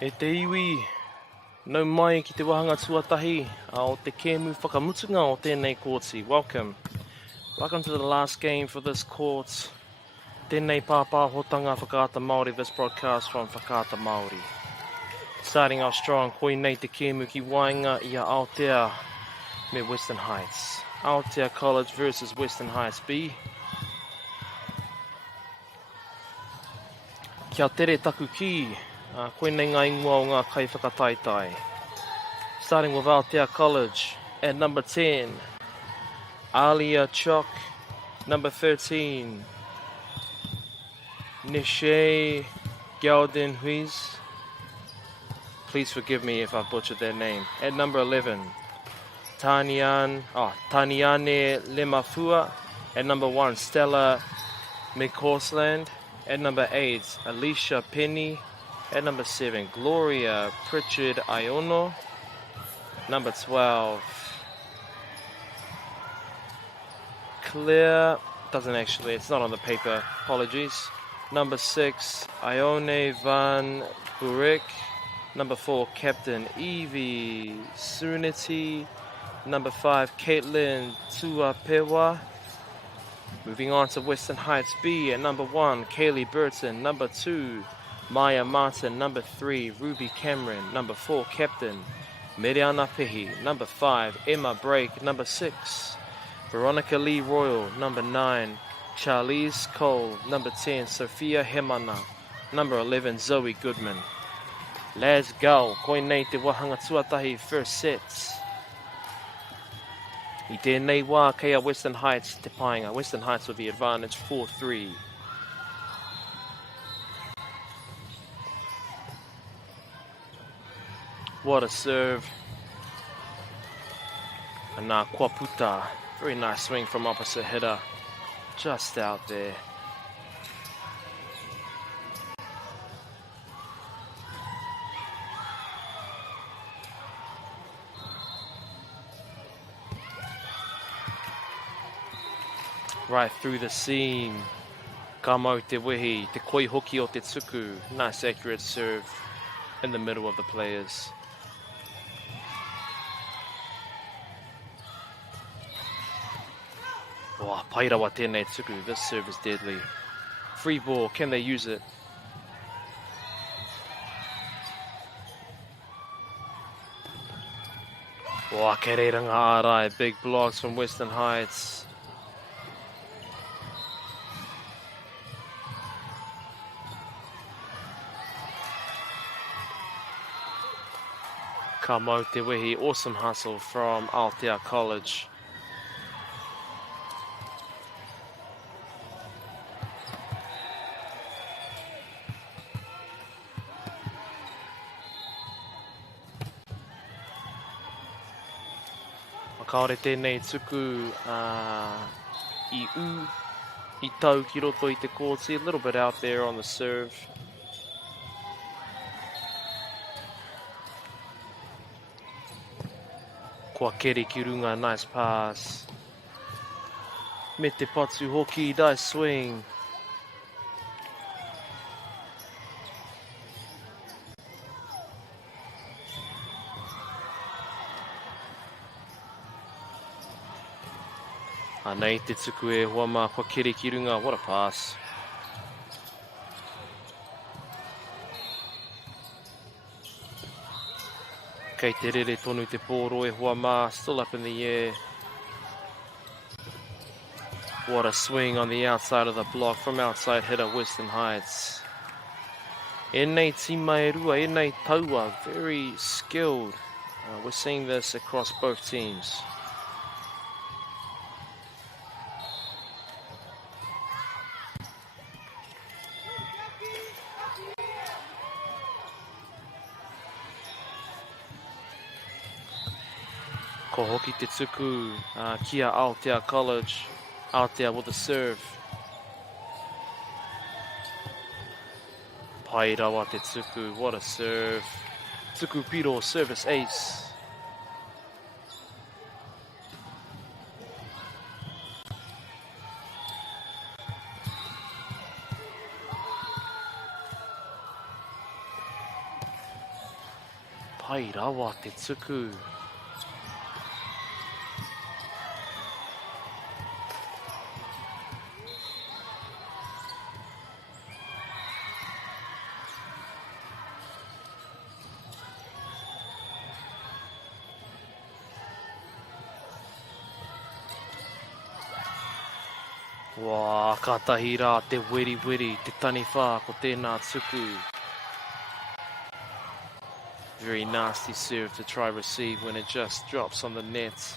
E te iwi, nau mai ki te wahanga tuatahi o te kēmu whakamutunga o tēnei kōti. Welcome. Welcome to the last game for this court. Tēnei pāpāhotanga Whakaata Māori, this broadcast from Whakaata Māori. Starting off strong, koinei te kēmu ki wainga i a Aotea me Western Heights. Aotearoa College versus Western Heights B. Kia tere taku ki. Koinei ngā ingoa o ngā kai whakataitai. Starting with Aotearoa College at number 10, Alia Chok. Number 13, Nishay Gauden Huiz. Please forgive me if I butchered their name. At number 11, Taniane Lemafua. At number 1, Stella McCausland. At number 8, Alicia Penny. At number 7, Gloria Pritchard Iono. Number 12, Claire, it's not on the paper, apologies. Number 6, Ione Van Burik. Number 4, Captain Evie Sunity. Number 5, Caitlin Tuapewa. Moving on to Western Heights B at number 1, Kaylee Burton. Number 2, Maya Martin. Number 3, Ruby Cameron. Number 4, Captain Miriana Pehi. Number 5, Emma Brake. Number 6, Veronica Lee Royal. Number 9, Charlize Cole. Number 10, Sophia Hemana. Number 11, Zoe Goodman. Let's go. Koinei te wahanga tuatahi first sets. I tēnei wā kei a Western Heights te painga. Western Heights with the advantage 4-3. What a serve. And now Kwaputa. Very nice swing from opposite hitter. Just out there. Right through the seam. Kamo te wehi, te koi hoki o te tuku. Nice accurate serve in the middle of the players. Oh, Poirewa tēnei tuku. This serve is deadly. Free ball, can they use it? Oh, Kereiranga Arai, big blocks from Western Heights. Kamo te wehi, awesome hustle from Aotearoa College. Kaore tēnei tuku I I tau ki roto I te kōti, a little bit out there on the serve. Kua kere ki runga, nice pass. Me te patu hoki, nice swing. Anei te tuku e hoa mā kua kere ki runga, what a pass. Kei te rere tonu te pōro e hoa mā, still up in the air. What a swing on the outside of the block from outside hitter Western Heights. Enei tīmai rua, enei taua, very skilled. We're seeing this across both teams. Ko hoki te tuku kia Aotearoa College. Aotearoa with the serve. Poirewa te tuku, what a serve. Tuku piro, service ace. Poirewa te tuku. Wā, ka tahi rā te wiri, te tani whā ko tēnā tuku. Very nasty serve to try receive when it just drops on the net.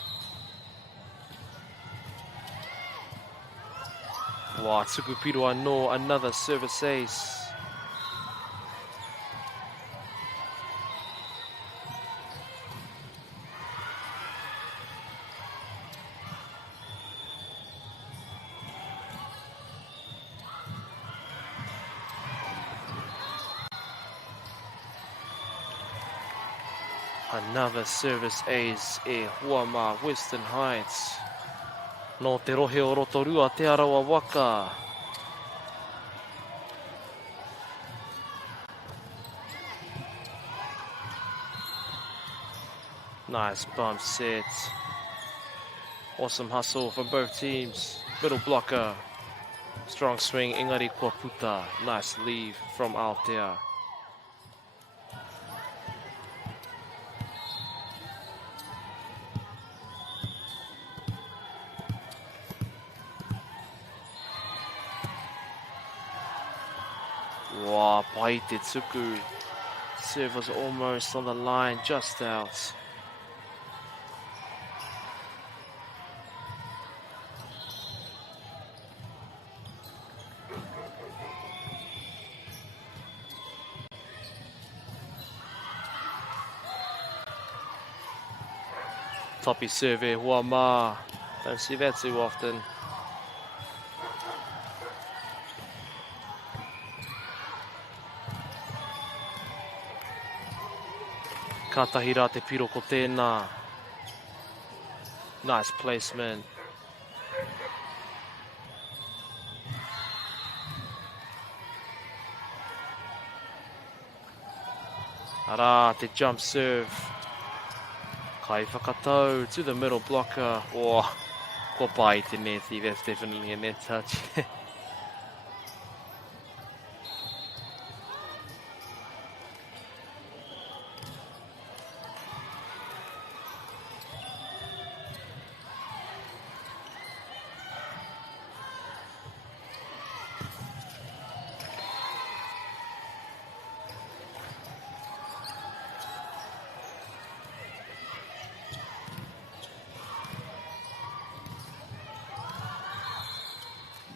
Wā, tuku Poirewa no, another service ace. Another service ace e Huama Western Heights. No te rohe o Rotorua Aotearoa waka. Nice bump set. Awesome hustle from both teams. Middle blocker. Strong swing, Engari kua puta. Nice leave from Aotea. Wow, pai te tuku. Serve was almost on the line, just out. Toppy serve, Huama. Don't see that too often. Ka tahi rā te piro ko tēnā. Nice placement. Arā, te jump serve. Kai whakatau to the middle blocker. Oh, ko pai te neti. That's definitely a net touch.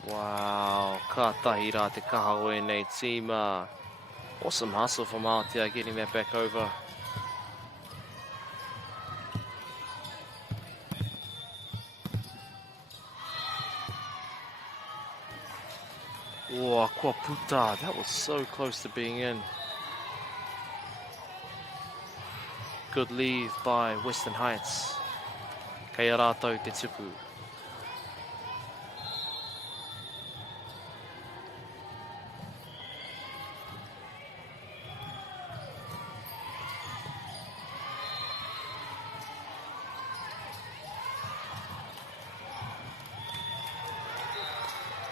Wow, ka tahi rā te kahaoe nei tīma. Awesome hustle from Aotea getting that back over. Oh, kua puta, that was so close to being in. Good lead by Western Heights. Kei a rātou te tuku.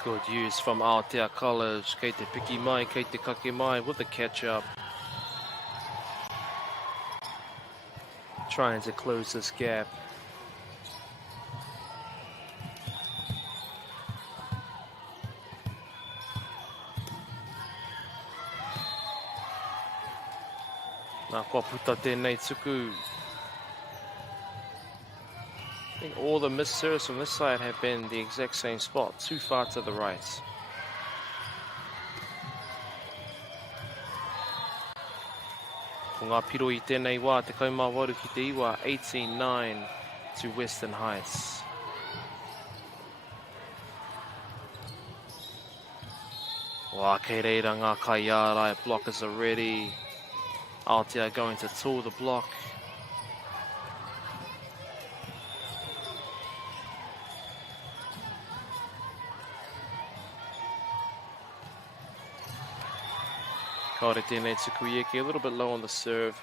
Good use from Aotea College. Kei te piki mai, kei te kake mai with the catch up. Trying to close this gap. Nā kua puta tēnei tuku. I think all the missed serves from this side have been the exact same spot, too far to the right. Ko ngā piro i tēnei wā, te kaumāwaru ki te iwa, 18-9 to Western Heights. Wā, kei reira ngā kai ārai, blockers are ready. Aotea going to tool the block. Kaore tēnei tuku ieke, a little bit low on the serve.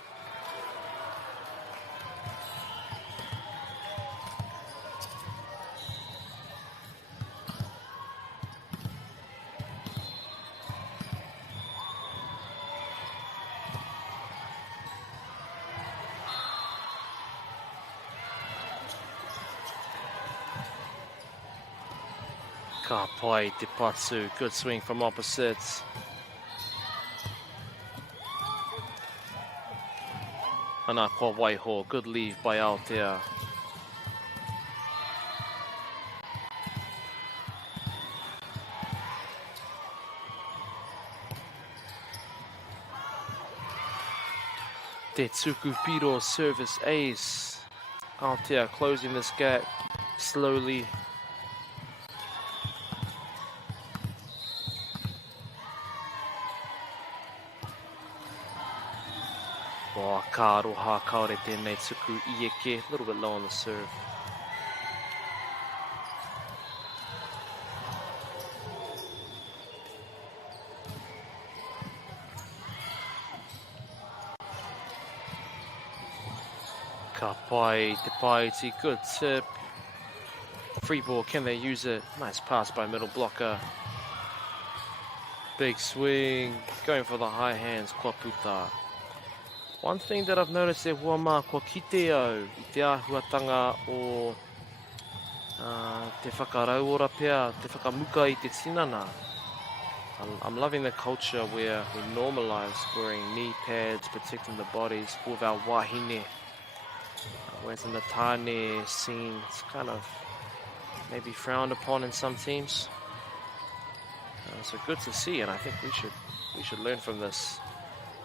Ka pai te patu. Good swing from opposites. Ana ko waiho. Good leave by Aotearoa. Te tuku piro service ace. Aotearoa closing this gap slowly. Oh, ka aroha kaore tēnei tuku ieke. A little bit low on the serve. Ka pai te paiti. Good tip. Free ball. Can they use it? Nice pass by middle blocker. Big swing. Going for the high hands. Kua puta. One thing that I've noticed e hua mā kua kite au I te āhuatanga o te whakarauora pea, te whakamuka I te tinana. I'm loving the culture where we normalize wearing knee pads, protecting the bodies with our wahine. Whereas in the tāne scene, it's kind of maybe frowned upon in some teams. So good to see, and I think we should learn from this.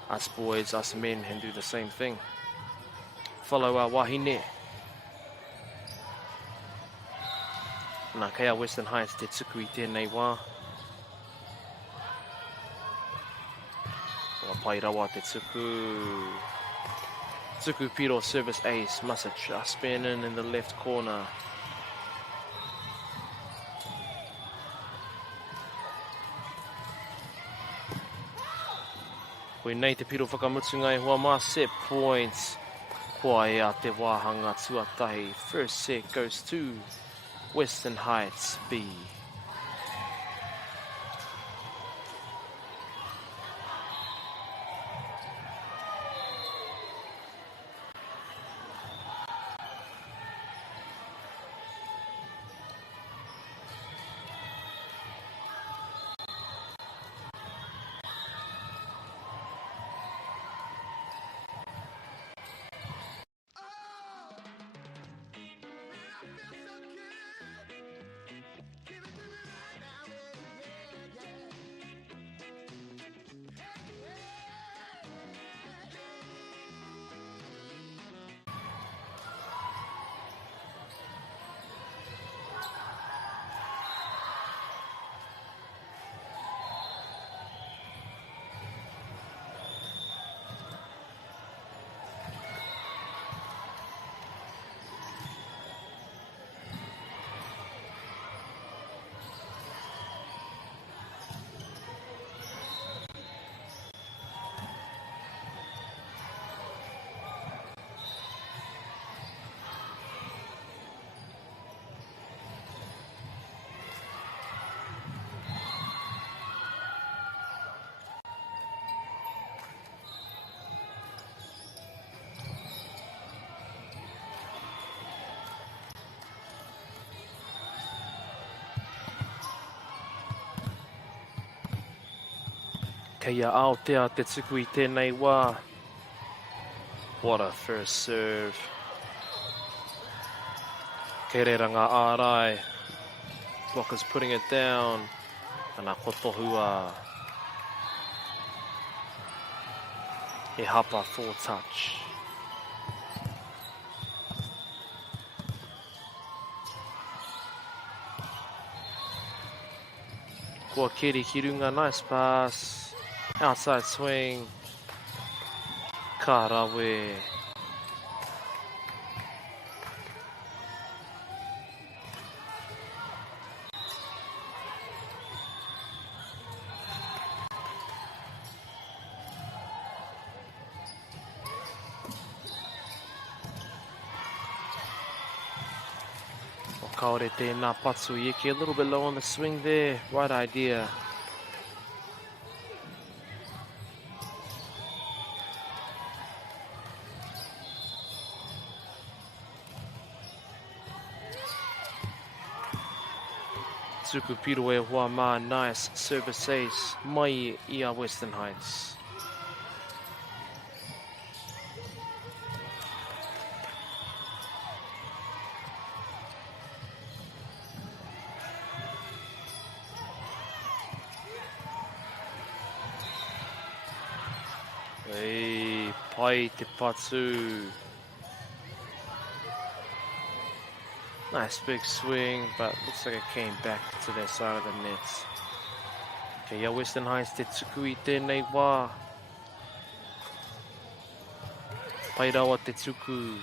Us boys, us men, and do the same thing. Follow our wahine. Nā kea Western Heights te tuku I tēnei wā. O Poirewa te tuku. Tuku piro service ace. Must have just been in the left corner. Koe nei te piro whakamutunga I hua mā set points. Kua ea te wāhanga tuatahi. First set goes to Western Heights B. Kia Aotearoa te tuku I tēnei wā. What a first serve. Kei reira ngā ārai. Blockers putting it down. Ana kotohua. He hapa full touch. Kua kiri kirunga, nice pass. Outside swing. Karawe. O kaore tēnā patu ieke, a little bit low on the swing there. Right idea. tuku piro e hoa mā, nice service ace, mai I a Western Heights. Ei, pai te patu. Nice big swing, but looks like it came back to their side of the nets. Okay, ia Western Heights te tuku I tēnei wā. Poirewa te tuku.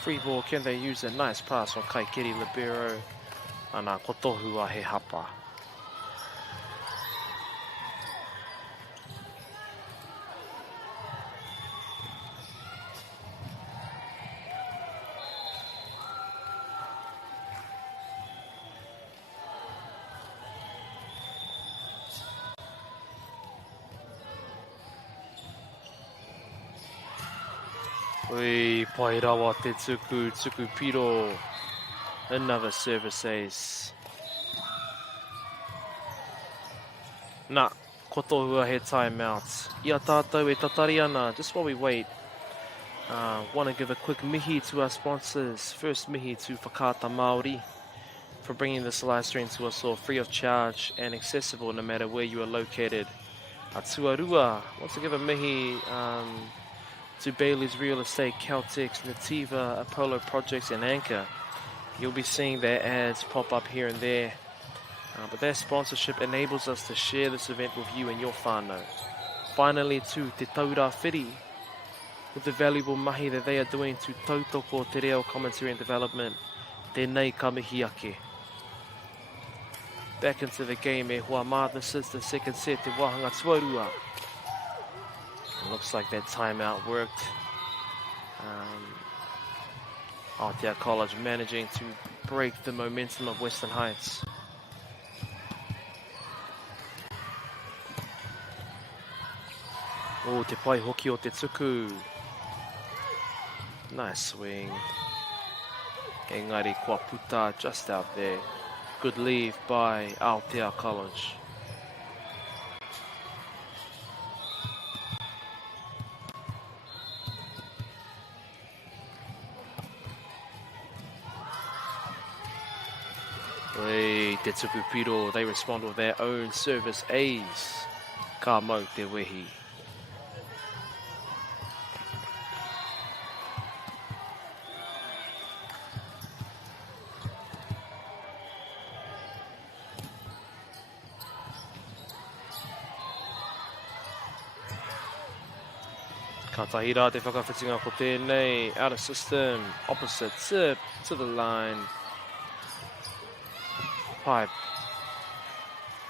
Free ball, can they use a nice pass on Kaikiri Libero? Ana kotohu a he hapa. Ui, Poirewa te tuku piro. Another service ace. Nā, kotohua he timeout. Ia tātou e tatari ana, just while we wait. Want to give a quick mihi to our sponsors. First mihi to Whakaata Māori for bringing this live stream to us all free of charge and accessible no matter where you are located. Aotearoa wants to give a mihi to Bailey's Real Estate, Caltex, Nativa, Apollo Projects and Anchor. You'll be seeing their ads pop up here and there. But their sponsorship enables us to share this event with you and your whānau. Finally to Te Taura Whiri, with the valuable mahi that they are doing to tautoko te reo commentary and development. Tēnei ka mihi ake. Back into the game e hoa mā, this is the second set, te wahanga tuarua. Looks like that timeout worked. Aotearoa College managing to break the momentum of Western Heights. Oh, te pai hoki o te tuku. Nice swing. Engari kua puta just out there. Good leave by Aotearoa College. Hey, te tuku piro, they respond with their own service ace. Ka mau te wehi. Ka tahi rā te whakawhitinga ko tēnei, out of system, opposite tip to the line. Pipe.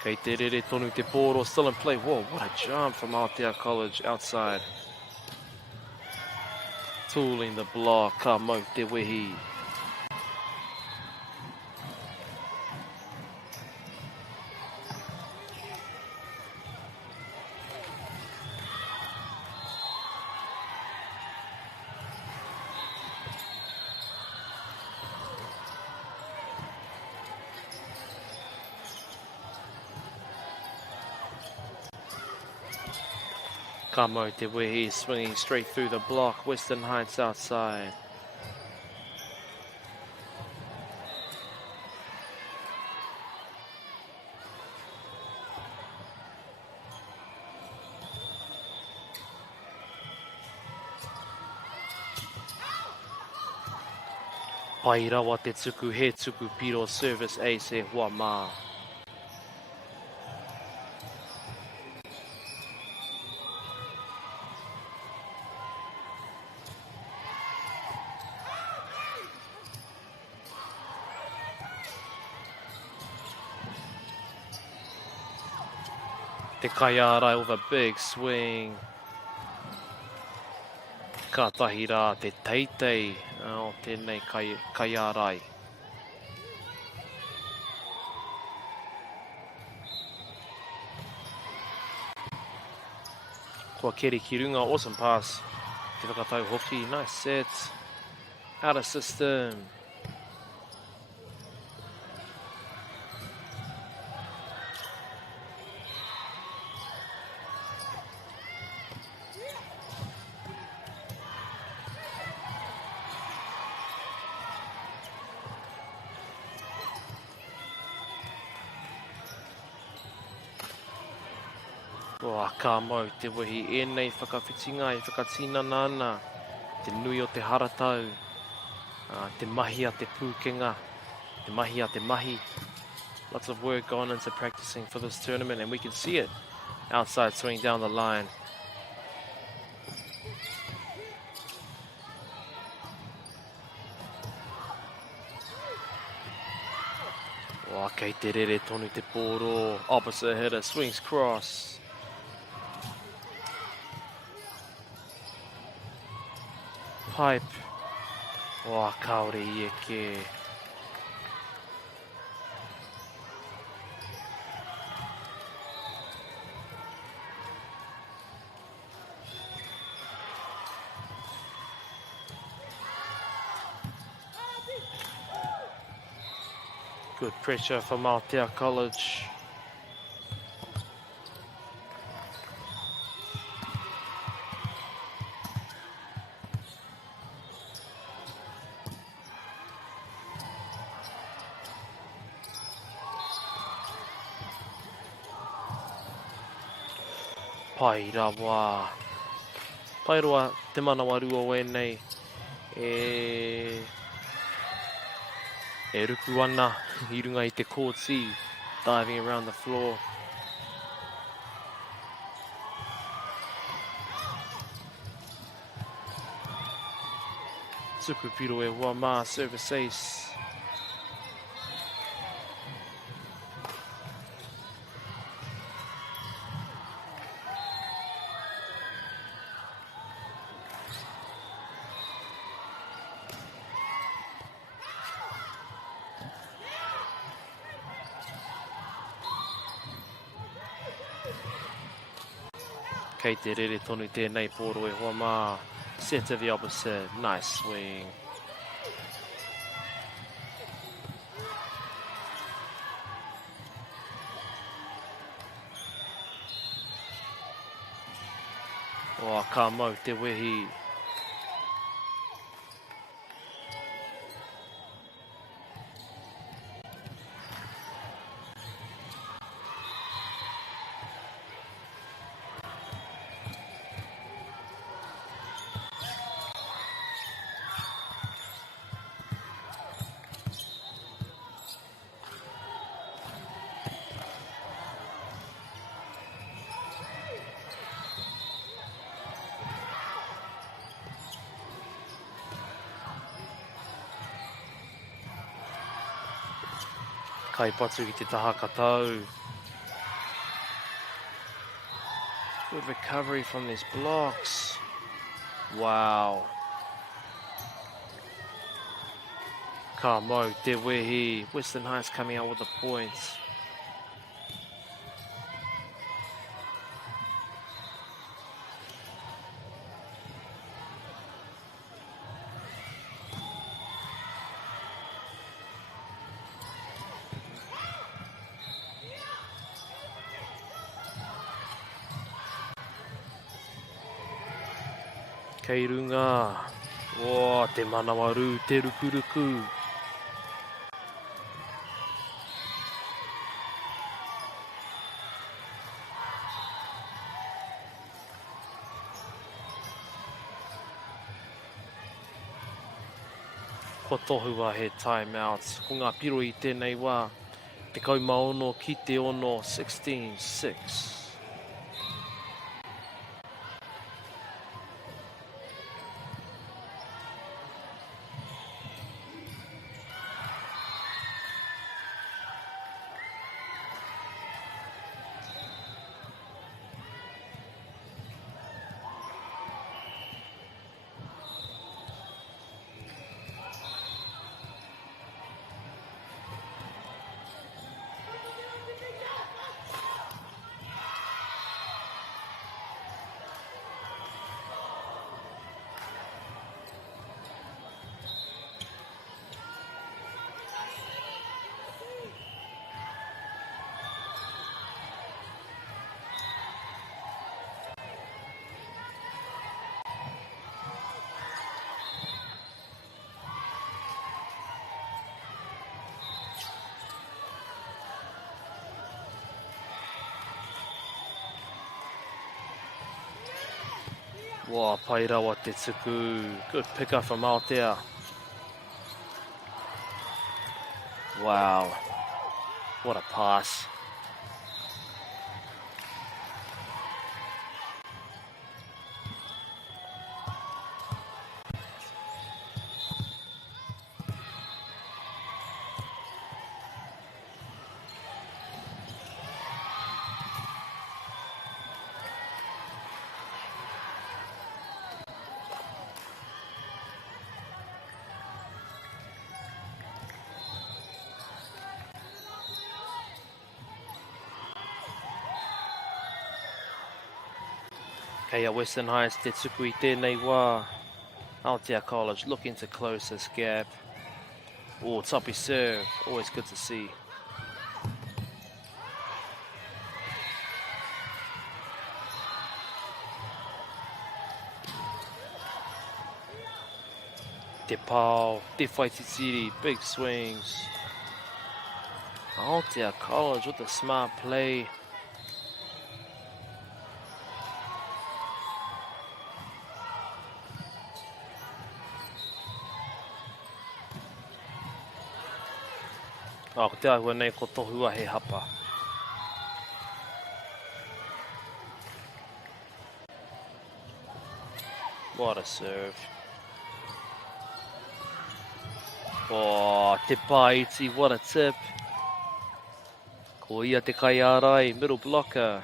Kei te rere tonu te pōro, still in play. Whoa, what a jump from Aotearoa College outside. Tooling the block, ka mau te wehi. Ka mau te wehi, swinging straight through the block. Western Heights outside. Poirewa te tuku, he tuku piro service ace e hoa mā. Te kaiarai with a big swing. Ka tahi rā te teitei o tēnei kaiarai. Kua keri ki runga, awesome pass. Te whakatau hoki, nice set. Out of system. Wā, ka mau te wehi ēnei whakawhitinga I whakatinana ana. Te nui o te haratau. Te mahi a te pūkenga. Te mahi a te mahi. Lots of work gone into practicing for this tournament, and we can see it. Outside swing down the line. Wā, kei te rere tonu te pōro. Opposite hitter swings cross. Pipe. Wā, kaore I eke. Good pressure from Aotearoa College. Poirewa. Poirewa te manawa rua wēnei. E ruku ana I runga I te kōti, diving around the floor. Tuku piro e hua mā, service ace. Kei te rere tonu tēnei pōro e hoa mā. Set to the opposite. Nice swing. Oh, ka mau te wehi. Kai patu ki te taha katau. Good recovery from these blocks. Wow. Ka mau te wehi. Western Heights coming out with the points. Kei runga. Oh, te manawaru, te rukuruku. Ko tohua he timeout. Ko ngā piro I tēnei wā. Te kaumaono ki te ono 16-6. Wow, Poirewa te tuku. Good pick up from out there. Wow. What a pass. Kei Western Heights te tuku I tēnei wā. Aotearoa College looking to close this gap. Oh, toppy serve. Always good to see. Te pau, te whaititiri, big swings. Aotearoa College with a smart play. Ko te ahua nei ko tohua he hapa. What a serve. Oh, te paiti, what a tip. Ko ia te kaiarai, middle blocker.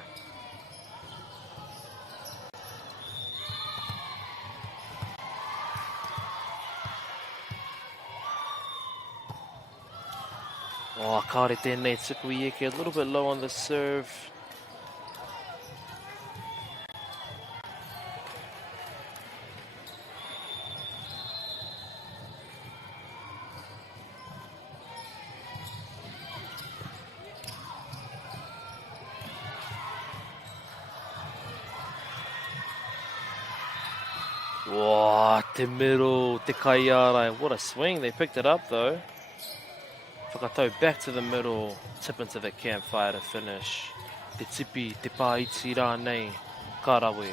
Oh, kāre tēnei tuku I eke, a little bit low on the serve. Wow, te middle, te kaiarai. What a swing. They picked it up though. Whakatau back to the middle. Tip into the campfire to finish. Te tipi, te pāiti rānei. Karawe.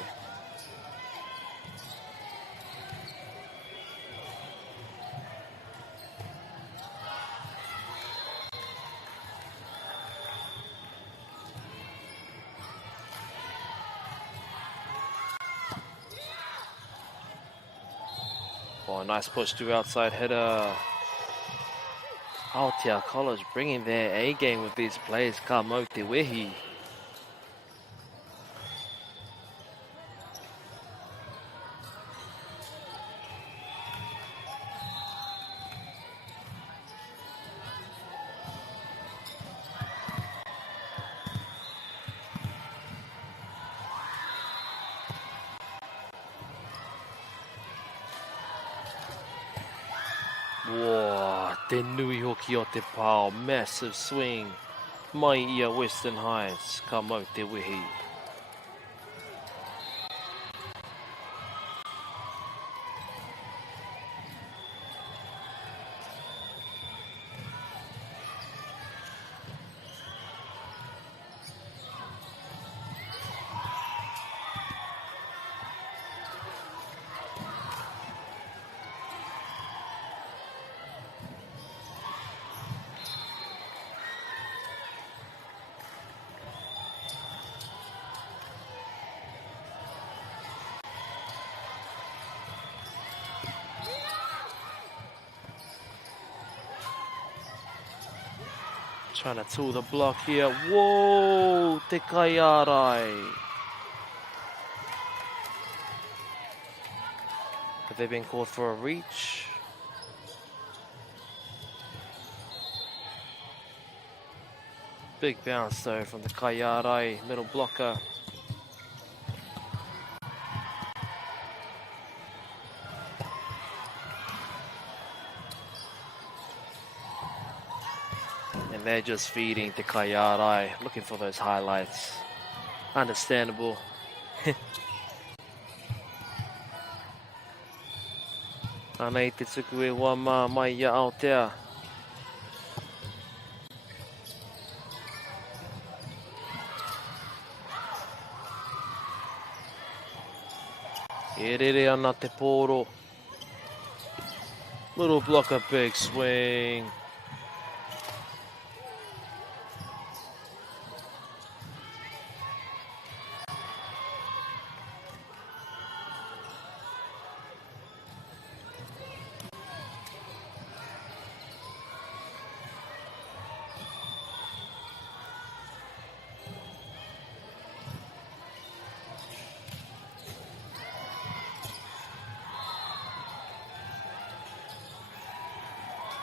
Oh, nice push to outside header. Aotearoa College bringing their A game with these plays. Ka mau te wehi. Whoa, te nui hoki o te pao. Massive swing. Mai ia Western Heights. Ka mau te wehi. Trying to tool the block here. Whoa, te kaiarai. Have they been called for a reach? Big bounce though from the kaiarai, middle blocker. And they're just feeding the kaiarai, looking for those highlights. Understandable. Anei te tuku e wā mā mai ia Aotearoa. E rere ana te pōro. Little blocker, big swing.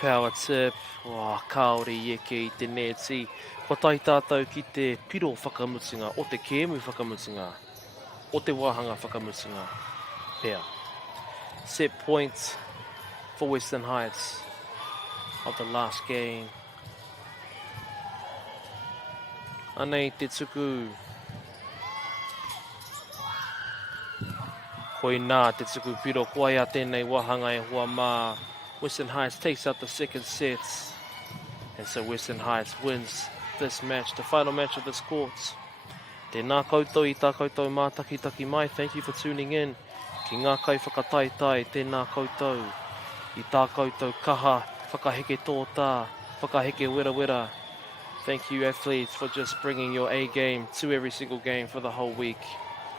Power tip, kaore eke I te neti. Patai tātou ki te piro whakamutinga, o te kēmu whakamutinga, o te wāhanga whakamutinga. Pea. Set point for Western Heights of the last game. Anei te tuku. Koi nā te tuku piro koai a tēnei wāhanga e hua mā. Western Heights takes out the second set, and so Western Heights wins this match, the final match of this court. Tēnā koutou I tā koutou mātakitaki mai. Thank you for tuning in. Ki ngā kai whakataitai, tēnā koutou. I tā koutou kaha, whakaheke tōtā, whakaheke wera. Thank you athletes for just bringing your A game to every single game for the whole week.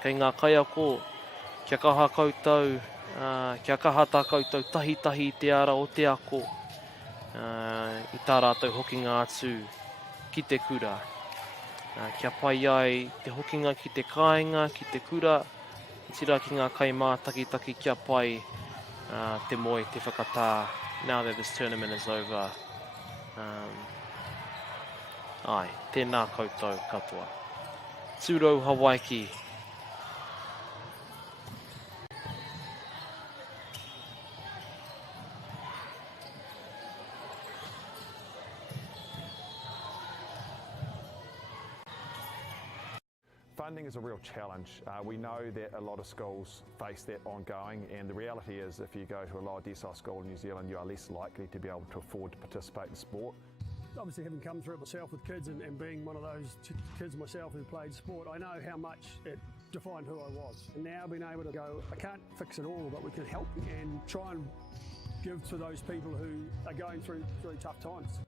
Kei ngā kai ako, kia kaha koutou, kia kaha tā koutou tahi te ara o te ako. I tā rātou hokinga atu ki te kura. Kia pai ai te hokinga ki te kāinga, ki te kura. I tira ki ngā kai mātakitaki kia pai te moe, te whakatā. Now that this tournament is over. Ai, tēnā koutou katoa. Tūrou Hawaii. Funding is a real challenge. We know that a lot of schools face that ongoing, and the reality is if you go to a lower decile school in New Zealand, you are less likely to be able to afford to participate in sport. Obviously, having come through it myself with kids and being one of those kids myself who played sport, I know how much it defined who I was. And now being able to go, I can't fix it all, but we can help and try and give to those people who are going through really tough times.